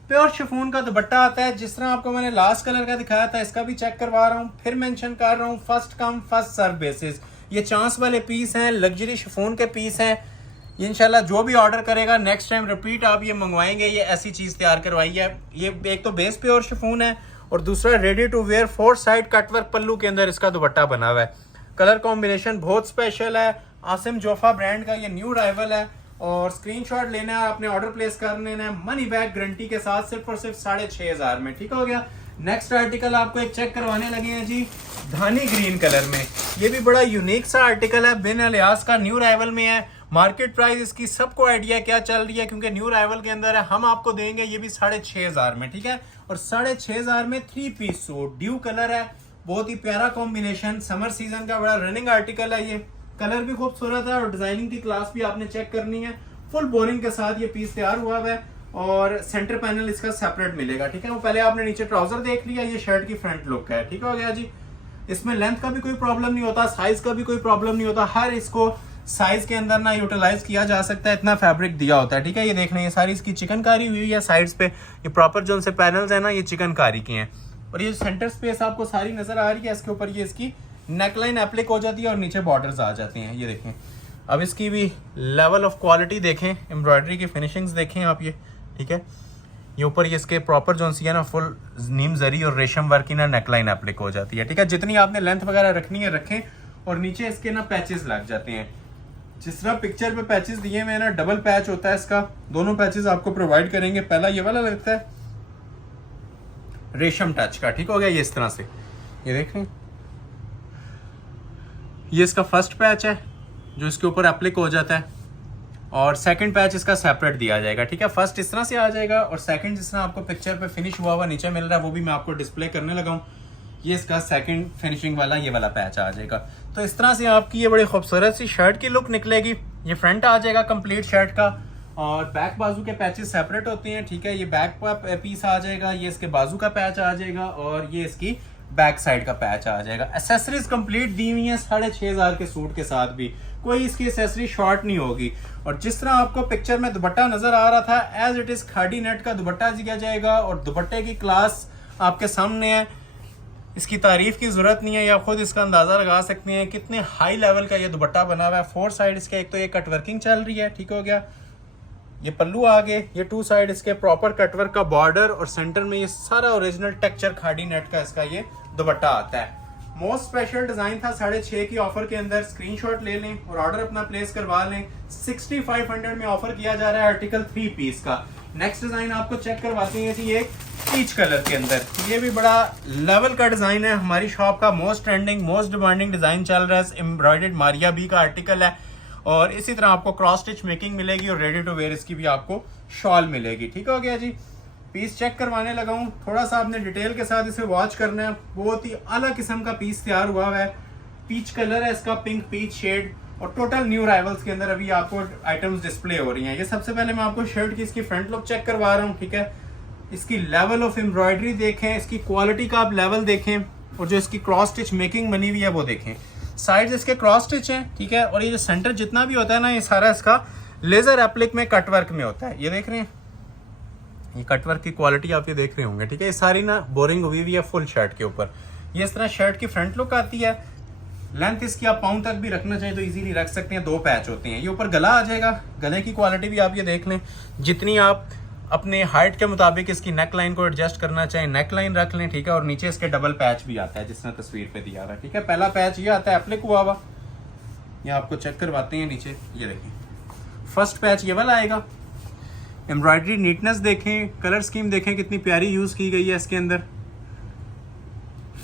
प्योर शिफॉन का दुपट्टा आता है, जिस तरह आपको मैंने लास्ट कलर का दिखाया था, इसका भी चेक करवा रहा हूँ, फिर मेंशन कर रहा हूँ, first come first serve basis. ये चांस वाले पीस हैं, लग्जरी शिफॉन के पीस हैं। इंशाल्लाह जो भी ऑर्डर करेगा नेक्स्ट टाइम रिपीट आप ये मंगवाएंगे, ये ऐसी चीज तैयार करवाई है। ये एक तो बेस प्योर शिफॉन है और दूसरा ready to wear 4 side cutwork pallu के अंदर इसका दुपट्टा बना हुआ है। कलर कॉम्बिनेशन बहुत स्पेशल है, आसिम जोफा ब्रांड का ये न्यू राइवल है। और स्क्रीनशॉट लेना है, आपने ऑर्डर प्लेस कर लेना है मनी बैक गारंटी के साथ, सिर्फ और सिर्फ 6,500 में, ठीक हो गया। नेक्स्ट आर्टिकल आपको एक चेक करवाने लगे हैं जी, धानी ग्रीन कलर में। ये भी बड़ा यूनिक सा आर्टिकल है, बिन अलियास का न्यू राइवल में है। मार्केट प्राइस इसकी सबको आइडिया क्या चल रही है, क्योंकि न्यू राइवल के अंदर है। हम आपको देंगे ये भी 6,500 में, ठीक है। और 6,500 में 3 पीस सूट, ड्यू कलर है, बहुत ही प्यारा कॉम्बिनेशन, समर सीजन का बड़ा रनिंग आर्टिकल है। ये कलर भी खूबसूरत है और डिजाइनिंग की क्लास भी आपने चेक करनी है। फुल बोरिंग के साथ ये पीस तैयार हुआ है और सेंटर पैनल इसका सेपरेट मिलेगा, ठीक है। वो पहले आपने नीचे ट्राउजर देख लिया, ये शर्ट की फ्रंट लुक है, ठीक हो गया जी। इसमें लेंथ का भी कोई प्रॉब्लम नहीं होता, साइज का भी कोई प्रॉब्लम नहीं होता, हर इसको साइज के अंदर ना यूटिलाइज किया जा सकता है, इतना फैब्रिक दिया होता है, ठीक है। ये देख लें, ये सारी इसकी चिकनकारी हुई है साइड्स पे, ये प्रॉपर जो उनसे पैनल्स है ना ये चिकनकारी की हैं। और ये सेंटर स्पेस आपको सारी नजर आ रही है, इसके ऊपर ये इसकी नेकलाइन एप्लिक हो जाती है और नीचे बॉर्डर्स आ जाते हैं, ये देखें। अब इसकी भी लेवल ऑफ क्वालिटी देखें, एम्ब्रॉयडरी की फिनिशिंग्स देखें आप ये, ठीक है। ये ऊपर ये इसके प्रॉपर जो सी है ना फुल नीम जरी और रेशम वर्क की ना नेकलाइन एप्लिक हो जाती है, ठीक है। जितनी आपने लेंथ वगैरह रखनी है रखें। और नीचे इसके ना पैचेस लग जाते हैं, जिस तरह पिक्चर पे पैचेस दिए हुए हैं ना, डबल पैच होता है इसका, दोनों पैचेस आपको प्रोवाइड करेंगे। पहला ये वाला लगता है रेशम टच का, ठीक हो गया, ये इस तरह से, ये देख रहे हैं, ये इसका फर्स्ट पैच है जो इसके ऊपर एप्लिक हो जाता है और सेकंड पैच इसका सेपरेट दिया जाएगा, ठीक है। फर्स्ट इस तरह से आ जाएगा और सेकंड जिस तरह आपको पिक्चर पे फिनिश हुआ हुआ नीचे मिल रहा है वो भी मैं आपको डिस्प्ले करने लगा हूँ। ये इसका सेकंड फिनिशिंग वाला ये वाला पैच आ जाएगा। तो इस तरह से आपकी ये बड़ी खूबसूरत सी शर्ट की लुक निकलेगी। ये फ्रंट आ जाएगा कंप्लीट शर्ट का और बैक बाजू के पैचेस सेपरेट होते हैं, ठीक है। ये बैक पीस आ जाएगा, ये इसके बाजू का पैच आ जाएगा और ये इसकी बैक साइड का पैच आ जाएगा। एसेसरीज कंप्लीट दी हुई है 6,500 के सूट के साथ भी, कोई इसकी एसेसरी शॉर्ट नहीं होगी। और जिस तरह आपको पिक्चर में दुपट्टा नजर आ रहा था as it is khadi net का दुपट्टा दिया जाएगा और दुपट्टे की क्लास आपके सामने है, इसकी तारीफ की जरूरत नहीं है, या खुद इसका अंदाजा लगा सकते हैं कितने हाई लेवल का ये दुपट्टा बना हुआ है। 4 साइड इसके एक तो ये कटवर्किंग चल रही है, ठीक हो गया। ये पल्लू आगे, ये 2 साइड इसके प्रॉपर कटवर्क का बॉर्डर और सेंटर में ये सारा ओरिजिनल टेक्सचर खादी नेट का इसका ये दुपट्टा आता है। मोस्ट स्पेशल डिजाइन था 6,500 की ऑफर के अंदर, स्क्रीनशॉट ले लें और ऑर्डर अपना प्लेस करवा लें। 6,500 में ऑफर किया जा रहा है आर्टिकल 3 पीस का। नेक्स्ट डिजाइन आपको चेक करवाते हैं जी, एक पीच कलर के अंदर, ये भी बड़ा लेवल का डिजाइन है। हमारी शॉप का most trending most demanding design चल रहा है, एम्ब्रॉयडर्ड मारिया बी का आर्टिकल है और इसी तरह आपको क्रॉस स्टिच मेकिंग मिलेगी और रेडी टू वेयर इसकी भी आपको शॉल मिलेगी, ठीक हो गया जी। पीस चेक करवाने लगा हूँ, थोड़ा सा आपने डिटेल के साथ इसे वॉच करना है। बहुत ही अलग किस्म का पीस तैयार हुआ है, पीच कलर है इसका, पिंक पीच शेड और टोटल न्यू राइवल्स के अंदर अभी आपको आइटम्स डिस्प्ले हो रही हैं। ये सबसे पहले मैं आपको शर्ट की इसकी फ्रंट लुक चेक करवा रहा हूँ, ठीक है। इसकी लेवल ऑफ एम्ब्रॉयडरी देखें, इसकी क्वालिटी का आप लेवल देखें और जो इसकी क्रॉस स्टिच मेकिंग बनी हुई है वो देखें। साइड्स इसके क्रॉस स्टिच हैं, ठीक है। और ये जो सेंटर जितना भी होता है ना ये सारा इसका लेजर एप्लिक में कटवर्क में होता है, ये देख रहे हैं, ये कटवर्क की क्वालिटी आप ये देख रहे होंगे, ठीक है। ये सारी ना बोरिंग हुई हुई है फुल शर्ट के ऊपर, ये इस तरह शर्ट की फ्रंट लुक आती है। लेंथ इसकी आप पाउंड तक भी रखना चाहिए तो इजीली रख सकते हैं। 2 पैच होते हैं। ये ऊपर गला आ जाएगा, गले की क्वालिटी भी आप ये देख लें, जितनी आप अपने हाइट के मुताबिक इसकी नेक लाइन को एडजस्ट करना चाहें नेक लाइन रख लें, ठीक है। और नीचे इसके डबल पैच भी आता है जिस तरह तस्वीर पे दिया हुआ है, ठीक है। पहला पैच ये आता है एप्लिक हुआ हुआ, ये आपको चेक करवाते हैं नीचे, ये देखिए फर्स्ट पैच ये वाला आएगा। एम्ब्रॉयडरी नीटनेस देखें, कलर स्कीम देखें कितनी प्यारी यूज़ की गई है इसके अंदर,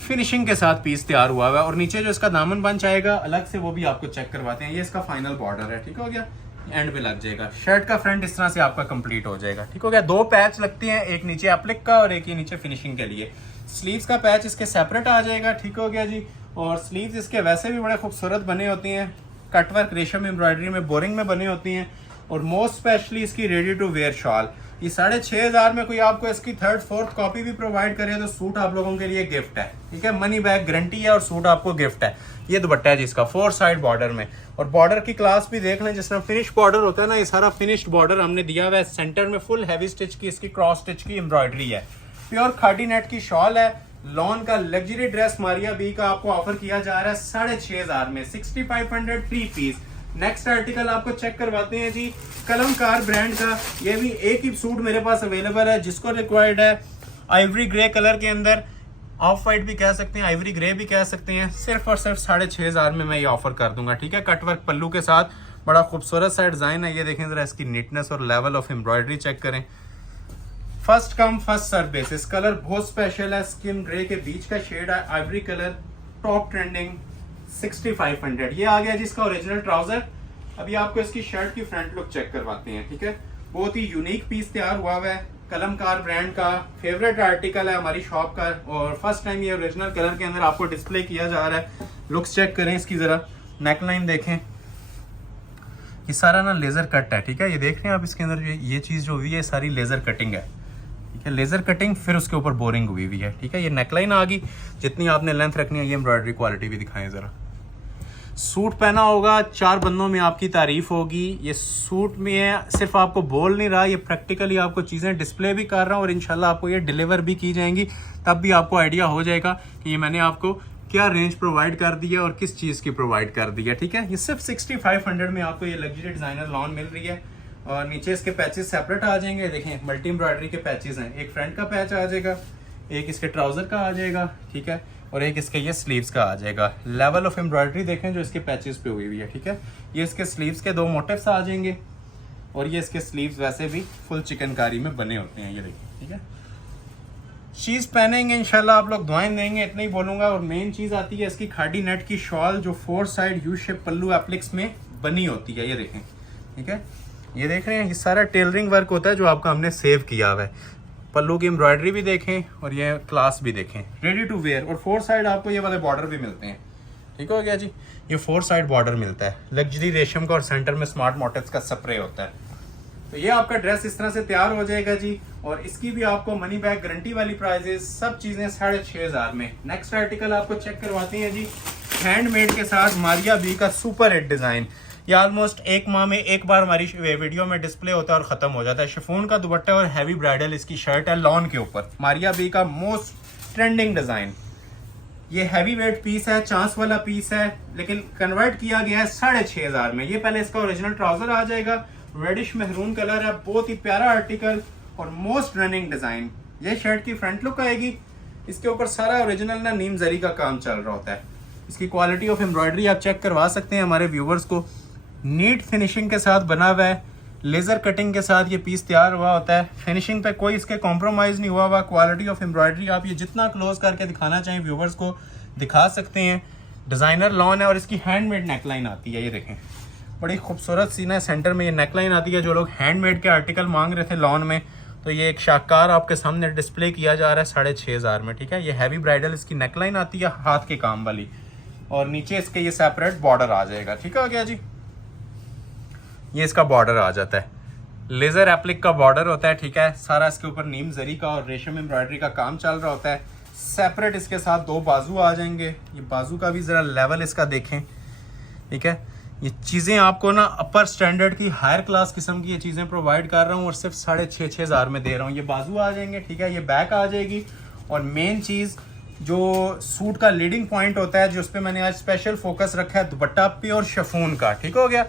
फिनिशिंग के साथ पीस तैयार हुआ है। और नीचे जो इसका दामन बंच आएगा अलग से वो भी आपको चेक करवाते हैं। ये इसका फाइनल बॉर्डर है, ठीक हो गया, एंड पे लग जाएगा। शर्ट का फ्रंट इस तरह से आपका कंप्लीट हो जाएगा, ठीक हो गया। 2 पैच लगते हैं, एक नीचे एप्लिक का और एक ही नीचे फिनिशिंग के लिए। स्लीव्स का पैच इसके सेपरेट आ जाएगा, ठीक हो गया जी। और स्लीव्स इसके वैसे भी बड़े खूबसूरत बने होते हैं, कटवर्क रेशम एम्ब्रॉयडरी में बोरिंग में बने होती हैं। और मोस्ट स्पेशली इसकी रेडी टू वेयर शॉल, ये 6500 में कोई आपको इसकी 3rd 4th कॉपी भी प्रोवाइड करे तो सूट आप लोगों के लिए गिफ्ट है, ठीक है। मनी बैक गारंटी है और सूट आपको गिफ्ट है। ये दुपट्टा है जिसका 4 साइड बॉर्डर में, और बॉर्डर की क्लास भी देख लें, जिस तरह फिनिश बॉर्डर होता है ना, ये सारा फिनिश्ड बॉर्डर हमने दिया हुआ है। सेंटर में फुल हैवी स्टिच की इसकी क्रॉस स्टिच की एम्ब्रॉयडरी है। प्योर खादी नेट की शॉल है। लॉन का लग्जरी ड्रेस मारिया बी का आपको ऑफर किया जा रहा है 6500 में, 6500 3 पीस। नेक्स्ट आर्टिकल आपको चेक करवाते हैं जी, कलमकार ब्रांड का। ये भी एक ही सूट मेरे पास अवेलेबल है, जिसको रिक्वायर्ड है आइवरी ग्रे कलर के अंदर, ऑफ वाइट भी कह सकते हैं, आइवरी ग्रे भी कह सकते हैं। सिर्फ और सिर्फ 6500 में मैं ये ऑफर कर दूंगा, ठीक है। कटवर्क पल्लू के साथ बड़ा खूबसूरत सा डिजाइन है। ये देखें जरा इसकी नीटनेस और लेवल ऑफ एम्ब्रॉयडरी चेक करें। First come first serve basis, colour बहुत स्पेशल है, स्किन ग्रे के बीच का शेड है, आइवरी कलर, टॉप ट्रेंडिंग, 6500। ये आ गया जिसका ओरिजिनल ट्राउजर। अभी आपको इसकी शर्ट की फ्रंट लुक चेक करवाते हैं, ठीक है। बहुत ही यूनिक पीस तैयार हुआ है, कलमकार ब्रांड का फेवरेट आर्टिकल है हमारी शॉप का, और फर्स्ट टाइम ये ओरिजिनल कलर के अंदर आपको डिस्प्ले किया जा रहा है। लुक्स चेक करें इसकी जरा, नेकलाइन देखें, ये सारा ना लेजर कट है, ठीक है। ये देख रहे हैं आप इसके अंदर ये चीज जो हुई है सारी लेजर कटिंग है, ठीक है। लेजर कटिंग फिर उसके ऊपर बोरिंग हुई हुई है, ठीक है। ये नेकलाइन आ गई, जितनी आपने लेंथ रखनी है। ये एम्ब्रॉयडरी क्वालिटी भी दिखाएं जरा। सूट पहना होगा 4 बंदों में आपकी तारीफ होगी। ये सूट में है, सिर्फ आपको बोल नहीं रहा, ये प्रैक्टिकली आपको चीज़ें डिस्प्ले भी कर रहा हूँ और इंशाल्लाह आपको ये डिलीवर भी की जाएंगी। तब भी आपको आइडिया हो जाएगा कि ये मैंने आपको क्या रेंज प्रोवाइड कर दी है और किस चीज़ की प्रोवाइड कर दी है, ठीक है। ये सिर्फ 6500 में आपको ये लग्जरी डिजाइनर लॉन मिल रही है। और नीचे इसके पैचेस सेपरेट आ जाएंगे, देखें मल्टी एम्ब्रॉयडरी के पैचेस हैं। एक फ्रंट का पैच आ जाएगा, एक इसके ट्राउजर का आ जाएगा, ठीक है, और एक इसके ये स्लीव्स का आ जाएगा। लेवल ऑफ एम्ब्रॉयडरी देखें जो इसके पैचेस पे हुई हुई है, ठीक है। ये इसके स्लीव्स के 2 मोटिव्स आ जाएंगे, और ये इसके स्लीव्स वैसे भी फुल चिकनकारी में बने होते हैं, ये देखिए, ठीक है। चीज़ पहनेंगे इंशाल्लाह आप लोग दुआएं देंगे, इतना ही बोलूँगा। और मेन चीज़ आती है इसकी खादी नेट की शॉल, जो 4 साइड यू शेप पल्लू एप्लिक्स में बनी होती है, ये देखें, ठीक है। ये देख रहे हैं, ये सारा टेलरिंग वर्क होता है जो आपका हमने सेव किया हुआ है। पल्लू की एम्ब्रॉयडरी भी देखें और ये क्लास भी देखें, रेडी टू वेयर। और 4 साइड आपको ये वाले बॉर्डर भी मिलते हैं, ठीक हो गया जी। ये 4 साइड बॉर्डर मिलता है, लग्जरी रेशम का, और सेंटर में स्मार्ट मोटिव्स का स्प्रे होता है। तो ये आपका ड्रेस इस तरह से तैयार हो जाएगा जी। और इसकी भी आपको मनी बैक गारंटी वाली प्राइजेस, सब चीजें 6500 में। नेक्स्ट आर्टिकल आपको चेक करवाते हैं जी, हैंडमेड के साथ मारिया बी का सुपर हिट डिजाइन। ये ऑलमोस्ट 1 माह में एक बार हमारी वीडियो में डिस्प्ले होता है और खत्म हो जाता है। शिफॉन का दुपट्टा और हैवी ब्राइडल इसकी शर्ट है लॉन के ऊपर, मारिया बी का मोस्ट ट्रेंडिंग डिजाइन। ये हैवी वेट पीस है, चांस वाला पीस है, लेकिन कन्वर्ट किया गया है 6500 में। ये पहले इसका ओरिजिनल ट्राउजर आ जाएगा, रेडिश मेहरून कलर है, बहुत ही प्यारा आर्टिकल और मोस्ट रनिंग डिजाइन। ये शर्ट की फ्रंट लुक आएगी, इसके ऊपर सारा ओरिजिनल ना नीम जरी का काम चल रहा होता है। इसकी क्वालिटी ऑफ एम्ब्रॉयडरी आप चेक करवा सकते हैं हमारे व्यूवर्स को। नीट फिनिशिंग के साथ बना हुआ है, लेजर कटिंग के साथ ये पीस तैयार हुआ होता है। फिनिशिंग पे कोई इसके कॉम्प्रोमाइज नहीं हुआ हुआ। क्वालिटी ऑफ एम्ब्रॉयडरी आप ये जितना क्लोज करके दिखाना चाहें व्यूवर्स को दिखा सकते हैं। डिजाइनर लॉन है और इसकी हैंडमेड नेकलाइन आती है, ये देखें बड़ी खूबसूरत सीना है। सेंटर में ये नेकलाइन आती है। जो लोग हैंडमेड के आर्टिकल मांग रहे थे लॉन में, तो ये एक शाकार आपके सामने डिस्प्ले किया जा रहा है 6500 में, ठीक है। ये हैवी ब्राइडल इसकी नेकलाइन आती है, हाथ के काम वाली, और नीचे इसके ये सेपरेट बॉर्डर आ जाएगा, ठीक है क्या जी। ये इसका बॉर्डर आ जाता है, लेजर एप्लिक का बॉर्डर होता है, ठीक है। सारा इसके ऊपर नीम जरी का और रेशम एम्ब्रॉयडरी का काम चल रहा होता है। सेपरेट इसके साथ 2 बाजू आ जाएंगे। ये बाजू का भी जरा लेवल इसका देखें, ठीक है। ये चीज़ें आपको ना अपर स्टैंडर्ड की हायर क्लास किस्म की ये चीज़ें प्रोवाइड कर रहा हूँ और सिर्फ 6500 में दे रहा हूँ। ये बाजू आ जाएंगे, ठीक है। ये बैक आ जाएगी, और मेन चीज़ जो सूट का लीडिंग पॉइंट होता है, जो उस पर मैंने आज स्पेशल फोकस रखा है, दुपट्टा प्योर शिफॉन का, ठीक हो गया।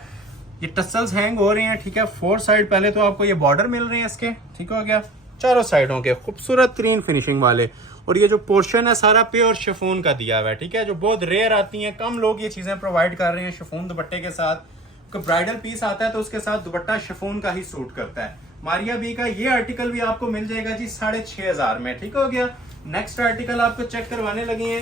ये टसल्स हैंग हो रहे हैं, ठीक है। 4 साइड पहले तो आपको ये बॉर्डर मिल रहे हैं इसके, ठीक हो गया, चारों साइडों के खूबसूरत तरीन फिनिशिंग वाले। और ये जो पोर्शन है सारा प्योर शिफॉन का दिया हुआ है, ठीक है, जो बहुत रेयर आती हैं, कम लोग ये चीज़ें प्रोवाइड कर रहे हैं शिफॉन दुपट्टे के साथ। कोई ब्राइडल पीस आता है तो उसके साथ दुपट्टा शिफॉन का ही सूट करता है। मारिया बी का ये आर्टिकल भी आपको मिल जाएगा जी 6,500 में, ठीक हो गया। नेक्स्ट आर्टिकल आपको चेक करवाने लगे हैं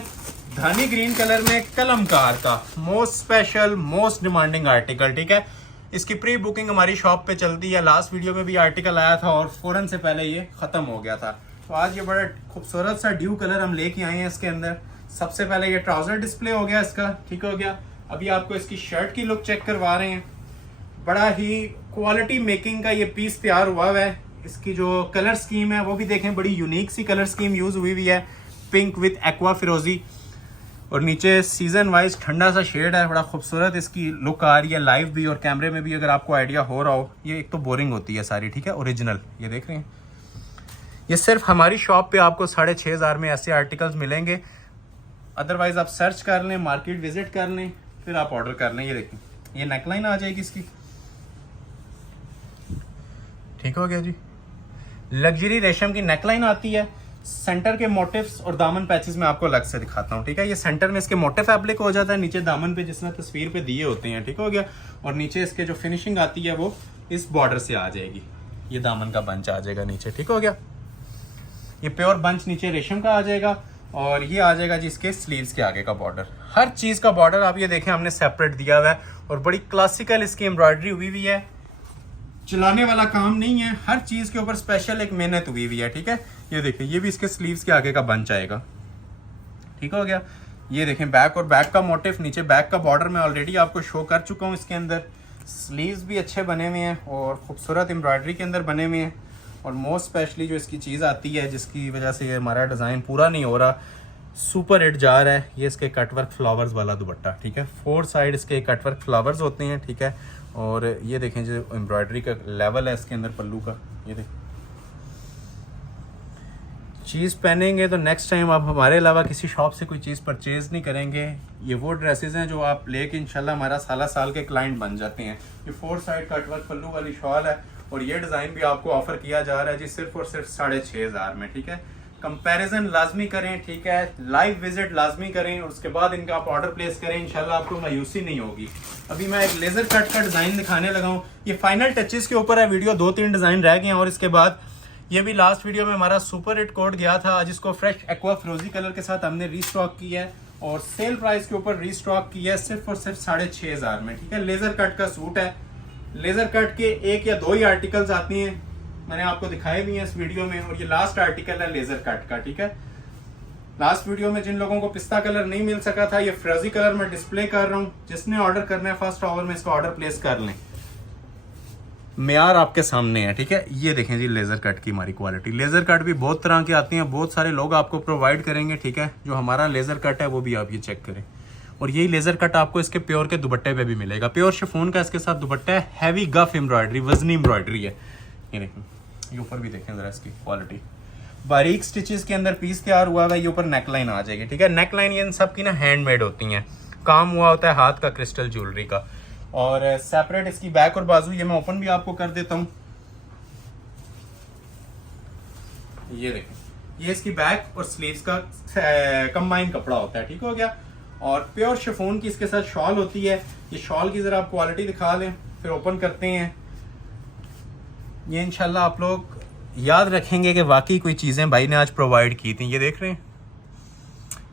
धानी ग्रीन कलर में, कलमकार का most special most demanding article, ठीक है। इसकी प्री बुकिंग हमारी शॉप पे चलती है। लास्ट वीडियो में भी आर्टिकल आया था और फौरन से पहले ये खत्म हो गया था। तो आज ये बड़ा खूबसूरत सा ड्यू कलर हम लेके आए हैं इसके अंदर। सबसे पहले ये ट्राउजर डिस्प्ले हो गया इसका, ठीक हो गया। अभी आपको इसकी शर्ट की लुक चेक करवा रहे हैं। बड़ा ही क्वालिटी मेकिंग का ये पीस तैयार हुआ है। इसकी जो कलर स्कीम है वो भी देखें, बड़ी यूनिक सी कलर स्कीम यूज हुई है, पिंक विद एक्वा फिरोजी, और नीचे सीजन वाइज ठंडा सा शेड है। बड़ा खूबसूरत इसकी लुक आ रही है लाइव भी और कैमरे में भी, अगर आपको आइडिया हो रहा हो। ये एक तो बोरिंग होती है सारी, ठीक है, ओरिजिनल ये देख रहे हैं। ये सिर्फ हमारी शॉप पे आपको 6,500 में ऐसे आर्टिकल्स मिलेंगे। अदरवाइज आप सर्च कर लें, मार्केट विजिट कर लें, फिर आप ऑर्डर कर लें। ये देखें, ये नेकलाइन आ जाएगी इसकी, ठीक हो गया जी। लग्जरी रेशम की नेकलाइन आती है। सेंटर के मोटिव्स और दामन पैचेस में आपको अलग से दिखाता हूँ, ठीक है। ये सेंटर में इसके मोटिव एप्लिक हो जाता है, नीचे दामन पे जिस तरह तस्वीर पे दिए होते हैं, ठीक हो गया। और नीचे इसके जो फिनिशिंग आती है वो इस बॉर्डर से आ जाएगी। ये दामन का बंच आ जाएगा नीचे, ठीक हो गया। ये प्योर बंच नीचे रेशम का आ जाएगा और ये आ जाएगा जी इसके स्लीव्स के आगे का बॉर्डर। हर चीज का बॉर्डर आप ये देखें हमने सेपरेट दिया हुआ है और बड़ी क्लासिकल इसकी एम्ब्रॉयडरी हुई हुई है। चलाने वाला काम नहीं है, हर चीज के ऊपर स्पेशल एक मेहनत हुई हुई है, ठीक है। ये देखिए, ये भी इसके स्लीव्स के आगे का बंच आएगा, ठीक हो गया। ये देखें बैक और बैक का मोटिव, नीचे बैक का बॉर्डर मैं ऑलरेडी आपको शो कर चुका हूँ। इसके अंदर स्लीव्स भी अच्छे बने हुए हैं और खूबसूरत एम्ब्रॉयडरी के अंदर बने हुए हैं। और मोस्ट स्पेशली जो इसकी चीज़ आती है जिसकी वजह से ये हमारा डिज़ाइन पूरा नहीं हो रहा, सुपर हिट जा रहा है, ये इसके कटवर्क फ्लावर्स वाला दुपट्टा, ठीक है। 4 साइड इसके कटवर्क फ्लावर्स होते हैं, ठीक है। और ये देखें जो एम्ब्रॉयडरी का लेवल है इसके अंदर पल्लू का, ये देखें। चीज़ पहनेंगे तो नेक्स्ट टाइम आप हमारे अलावा किसी शॉप से कोई चीज़ परचेज़ नहीं करेंगे। ये वो ड्रेसेस हैं जो आप लेके इंशाल्लाह हमारा साल के क्लाइंट बन जाते हैं। ये 4 साइड कटवर्क पल्लू वाली शॉल है और ये डिज़ाइन भी आपको ऑफर किया जा रहा है जी सिर्फ और सिर्फ 6,500 में, ठीक है। कंपैरिजन लाजमी करें, ठीक है, लाइव विजिट लाजमी करें और उसके बाद इनका आप ऑर्डर प्लेस करें, इंशाल्लाह आपको मायूसी नहीं होगी। अभी मैं एक लेजर कट का डिज़ाइन दिखाने लगा हूँ। ये फाइनल टचेस के ऊपर है वीडियो, 2-3 डिज़ाइन रह गए हैं और इसके बाद ये भी लास्ट वीडियो में हमारा सुपर हिट कोड गया था जिसको फ्रेश एक्वा फिरोजी कलर के साथ हमने रीस्टॉक किया है और सेल प्राइस के ऊपर रीस्टॉक किया है सिर्फ और सिर्फ 6,500 में, ठीक है। लेजर कट का सूट है। लेजर कट के 1 या 2 ही आर्टिकल्स आती हैं, मैंने आपको दिखाए भी हैं इस वीडियो में, और ये लास्ट आर्टिकल है लेजर कट का, ठीक है। लास्ट वीडियो में जिन लोगों को पिस्ता कलर नहीं मिल सका था, ये फिरोजी कलर में डिस्प्ले कर रहा हूँ। जिसने ऑर्डर करना है फर्स्ट आवर में इसका ऑर्डर प्लेस कर लें। मेयार आपके सामने है, ठीक है। ये देखें जी लेजर कट की हमारी क्वालिटी। लेजर कट भी बहुत तरह की आती हैं, बहुत सारे लोग आपको प्रोवाइड करेंगे, ठीक है। जो हमारा लेजर कट है वो भी आप ये चेक करें। और यही लेजर कट आपको इसके प्योर के दुपट्टे पे भी मिलेगा। प्योर शिफॉन का इसके साथ दुपट्टा है, हैवी गफ एम्ब्रॉयडरी, वजनी एम्ब्रॉयडरी है। ये देखें, ये ऊपर भी देखें जरा इसकी क्वालिटी, बारीक स्टिचेस के अंदर पीस तैयार हुआ है। ये ऊपर नेकलाइन आ जाएगी, ठीक है। नेकलाइन ये इन सब की ना हैंडमेड होती हैं, काम हुआ होता है हाथ का क्रिस्टल ज्वेलरी का। और सेपरेट इसकी बैक और बाजू, ये मैं ओपन भी आपको कर देता हूँ। ये देखें, ये इसकी बैक और स्लीव्स का कंबाइन कपड़ा होता है, ठीक हो गया। और प्योर शिफॉन की इसके साथ शॉल होती है। ये शॉल की जरा आप क्वालिटी दिखा लें, फिर ओपन करते हैं। ये इंशाल्लाह आप लोग याद रखेंगे कि वाकई कोई चीज़ें भाई ने आज प्रोवाइड की थी। ये देख रहे हैं,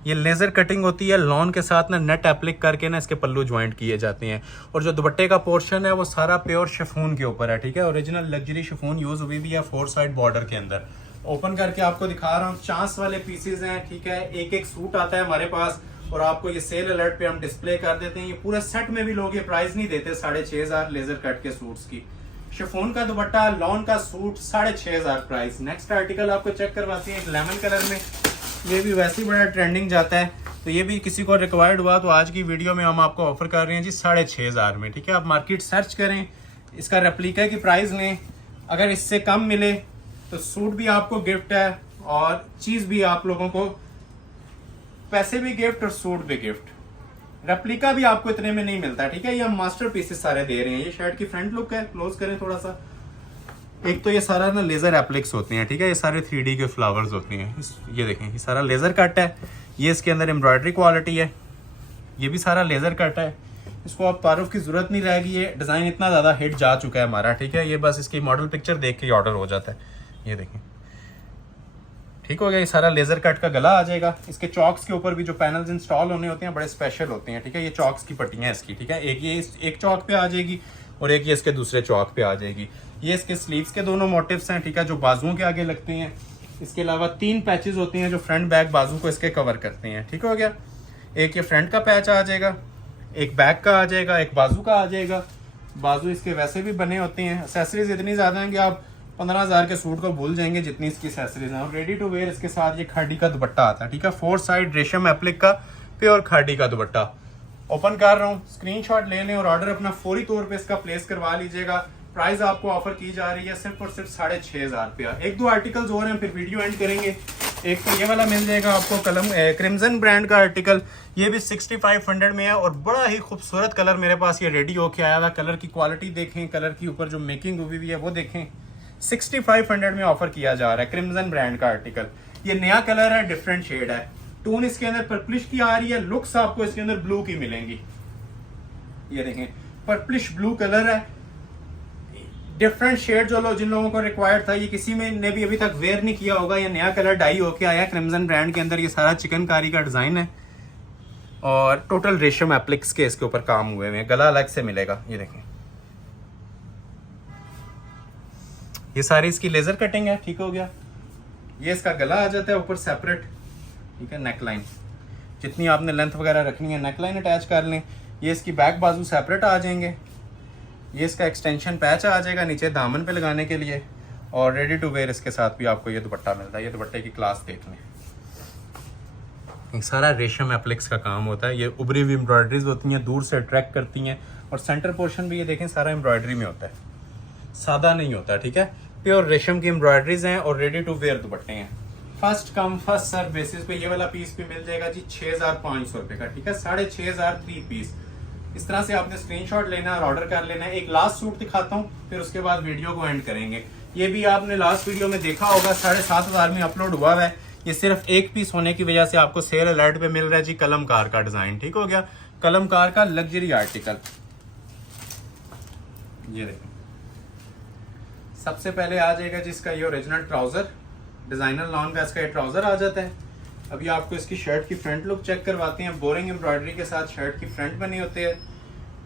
ये लेज़र कटिंग होती है, लॉन के साथ ना नेट एप्लिक करके ना इसके पल्लू ज्वाइंट किए जाते हैं। और जो दुपट्टे का पोर्शन है वो सारा प्योर शिफॉन के ऊपर है, ठीक है। ओरिजिनल लग्जरी शिफॉन यूज हुई भी है 4 साइड बॉर्डर के अंदर। ओपन करके आपको दिखा रहा हूँ, चांस वाले पीसेज हैं, ठीक है। एक सूट आता है हमारे पास और आपको ये सेल अलर्ट पे हम डिस्प्ले कर देते हैं। ये पूरे सेट में भी लोग ये प्राइस नहीं देते 6,500 लेजर कट के सूट्स की। शिफॉन का दुपट्टा, लॉन का सूट, 6,500 प्राइस। नेक्स्ट आर्टिकल आपको चेक करवाते हैं, एक लेमन कलर में। ये भी वैसे ही बड़ा ट्रेंडिंग जाता है, तो ये भी किसी को रिक्वायर्ड हुआ तो आज की वीडियो में हम आपको ऑफर कर रहे हैं जी 6,500 में, ठीक है। आप मार्केट सर्च करें, इसका रेप्लिका की प्राइस लें, अगर इससे कम मिले तो सूट भी आपको गिफ्ट है और चीज़ भी आप लोगों को पैसे भी गिफ्ट और सूट भी गिफ्ट। रेप्लिका भी आपको इतने में नहीं मिलता, ठीक है। ये हम मास्टर पीसेस सारे दे रहे हैं। ये शर्ट की फ्रंट लुक है, क्लोज करें थोड़ा सा। एक तो ये सारा ना लेजर एप्लिक्स होते हैं, ठीक है। ये सारे 3D के फ्लावर्स होते हैं। ये देखें, ये सारा लेजर कट है। ये इसके अंदर एम्ब्रॉयडरी क्वालिटी है। ये भी सारा लेजर कट है। इसको आप तारुफ की जरूरत नहीं रहेगी। ये डिजाइन इतना ज्यादा हिट जा चुका है हमारा, ठीक है। ये बस इसकी मॉडल पिक्चर देख के ऑर्डर हो जाता है। ये देखें, ठीक हो गया। ये सारा लेजर कट का गला आ जाएगा। इसके चॉक्स के ऊपर भी जो पैनल्स इंस्टॉल होने होते हैं बड़े स्पेशल होते हैं, ठीक है। ये चॉक्स की पट्टियां इसकी, ठीक है। एक ये एक चौक पे आ जाएगी और एक ये इसके दूसरे चौक पे आ जाएगी। ये इसके स्लीव्स के दोनों मोटिव्स हैं, ठीक है, जो बाजुओं के आगे लगते हैं। इसके अलावा 3 पैचेस होते हैं जो फ्रंट बैक बाजू को इसके कवर करते हैं, ठीक हो गया। एक ये फ्रंट का पैच आ जाएगा, एक बैक का आ जाएगा, एक बाजू का आ जाएगा। बाजू इसके वैसे भी बने होते हैं। एक्सेसरीज इतनी ज़्यादा हैं कि आप 15,000 के सूट को भूल जाएंगे जितनी इसकी एक्सेसरीज हैं। और रेडी टू वेयर इसके साथ ये खाड़ी का दुपट्टा आता है, ठीक है। 4 साइड रेशम एप्लिक का प्योर खाड़ी का दुपट्टा। ओपन कर रहा हूँ, स्क्रीनशॉट ले लें और ऑर्डर अपना फौरी तौर पे इसका प्लेस करवा लीजिएगा। प्राइस आपको ऑफर की जा रही है सिर्फ और सिर्फ 6,500 रुपया। 1-2 आर्टिकल्स और हैं, फिर वीडियो एंड करेंगे। एक तो ये वाला मिल जाएगा आपको क्रिम्जन ब्रांड का आर्टिकल। ये भी 6500 में है और बड़ा ही खूबसूरत कलर मेरे पास ये रेडी होके आया हुआ। कलर की क्वालिटी देखें, कलर की ऊपर जो मेकिंग हुई है वो देखें। 6500 में ऑफर किया जा रहा है क्रिम्जन ब्रांड का आर्टिकल। ये नया कलर है, डिफरेंट शेड है। टोन इसके अंदर पर्पलिश की आ रही है, लुक्स आपको इसके अंदर ब्लू की मिलेंगी। ये देखें, पर्पलिश ब्लू कलर है, डिफरेंट शेड। जो जिन लोगों को रिक्वायर्ड था, ये किसी में ने भी अभी तक वेयर नहीं किया होगा। ये नया कलर डाई होके आया क्रिम्जन ब्रांड के अंदर। ये सारा चिकनकारी का डिजाइन है और टोटल रेशम एप्लिक्स के इसके ऊपर काम हुए हैं। गला अलग से मिलेगा। ये देखें, ये सारी इसकी लेजर कटिंग है, ठीक हो गया। ये इसका गला आ जाता है ऊपर सेपरेट, ठीक है। नेकलाइन जितनी आपने लेंथ वगैरह रखनी है नेकलाइन अटैच कर लें। ये इसकी बैक बाजू सेपरेट आ जाएंगे। ये इसका एक्सटेंशन पैच आ जाएगा नीचे दामन पे लगाने के लिए। और रेडी टू वेयर इसके साथ भी आपको ये दुपट्टा मिलता है। ये दुपट्टे की क्लास देख लें। ये सारा रेशम एप्लिक्स का काम होता है। ये उभरी हुई एम्ब्रॉयडरीज होती हैं, दूर से अट्रैक्ट करती हैं। और सेंटर पोर्शन भी ये देखें सारा एम्ब्रॉयडरी में होता है, सादा नहीं होता, ठीक है। प्योर रेशम की एम्ब्रॉयडरीज हैं और रेडी टू वेयर दुपट्टे हैं। First come first serve basis पे ये वाला पीस भी मिल जाएगा जी 6,500 रुपए का, ठीक है। 6,500 3 पीस। इस तरह से आपने स्क्रीनशॉट लेना और ऑर्डर कर लेना है। एक लास्ट सूट दिखाता हूँ, फिर उसके बाद वीडियो को एंड करेंगे। ये भी आपने लास्ट वीडियो में देखा होगा, 7,500 में अपलोड हुआ है। ये सिर्फ एक पीस होने की वजह से आपको सेल अलर्ट पे मिल रहा है जी। कलमकार का डिजाइन, ठीक हो गया। कलमकार का लग्जरी आर्टिकल। ये देखो, सबसे पहले आ जाएगा जिसका ये ओरिजिनल ट्राउजर, डिजाइनर लॉन का इसका ये ट्राउजर आ जाता है। अभी आपको इसकी शर्ट की फ्रंट लुक चेक करवाते हैं। बोरिंग एम्ब्रॉयडरी के साथ शर्ट की फ्रंट बनी होती है।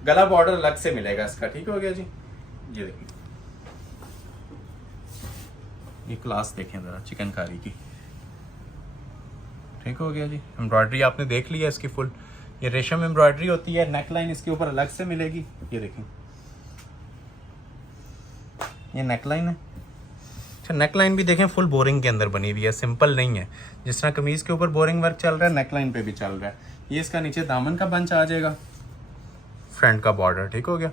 गला बॉर्डर अलग से मिलेगा इसका, ठीक हो गया जी। ये देखिए, ये क्लास देखें जरा चिकनकारी की, ठीक हो गया जी। एम्ब्रॉयडरी आपने देख लिया इसकी फुल। ये रेशम एम्ब्रॉयडरी होती है। नेकलाइन इसके ऊपर अलग से मिलेगी। ये देखें, ये नेकलाइन है। अच्छा, नेकलाइन भी देखें फुल बोरिंग के अंदर बनी हुई है, सिंपल नहीं है। जिस तरह कमीज के ऊपर बोरिंग वर्क चल रहा है, नेकलाइन पे भी चल रहा है। ये इसका नीचे दामन का बंच आ जाएगा, फ्रंट का बॉर्डर, ठीक हो गया।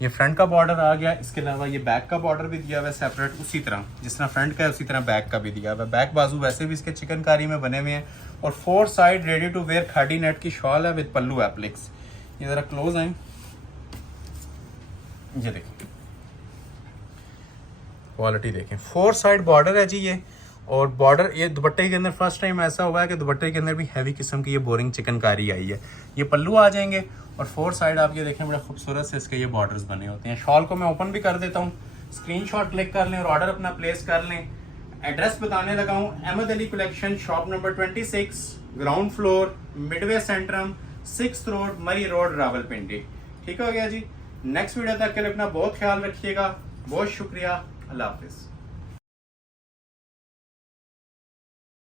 ये फ्रंट का बॉर्डर आ गया। इसके अलावा ये बैक का बॉर्डर भी दिया हुआ है सेपरेट, उसी तरह जिस तरह फ्रंट का है उसी तरह बैक का भी दिया हुआ है। बैक बाजू वैसे भी इसके चिकनकारी में बने हुए हैं। और 4 साइड रेडी टू वेयर खाड़ी नेट की शॉल है विद पल्लू एप्लिक्स। ये जरा क्लोज आए, ये देखिए क्वालिटी देखें। 4 साइड बॉर्डर है जी ये। और बॉर्डर ये दुपट्टे के अंदर फर्स्ट टाइम ऐसा हुआ है कि दुपट्टे के अंदर भी हैवी किस्म की ये बोरिंग चिकनकारी आई है। ये पल्लू आ जाएंगे और 4 साइड आप ये देखें बड़े खूबसूरत से इसके ये बॉर्डर्स बने होते हैं। शॉल को मैं ओपन भी कर देता हूँ, स्क्रीनशॉट क्लिक कर लें और ऑर्डर अपना प्लेस कर लें। एड्रेस बताने लगा हूँ, Ahmad Ali collection, shop number 26, ground floor, midway centrum, 6th road, Murree road, Rawalpindi. ठीक हो गया जी। नेक्स्ट वीडियो तक के लिए अपना बहुत ख्याल रखिएगा। बहुत शुक्रिया। अल्लाह हाफिज।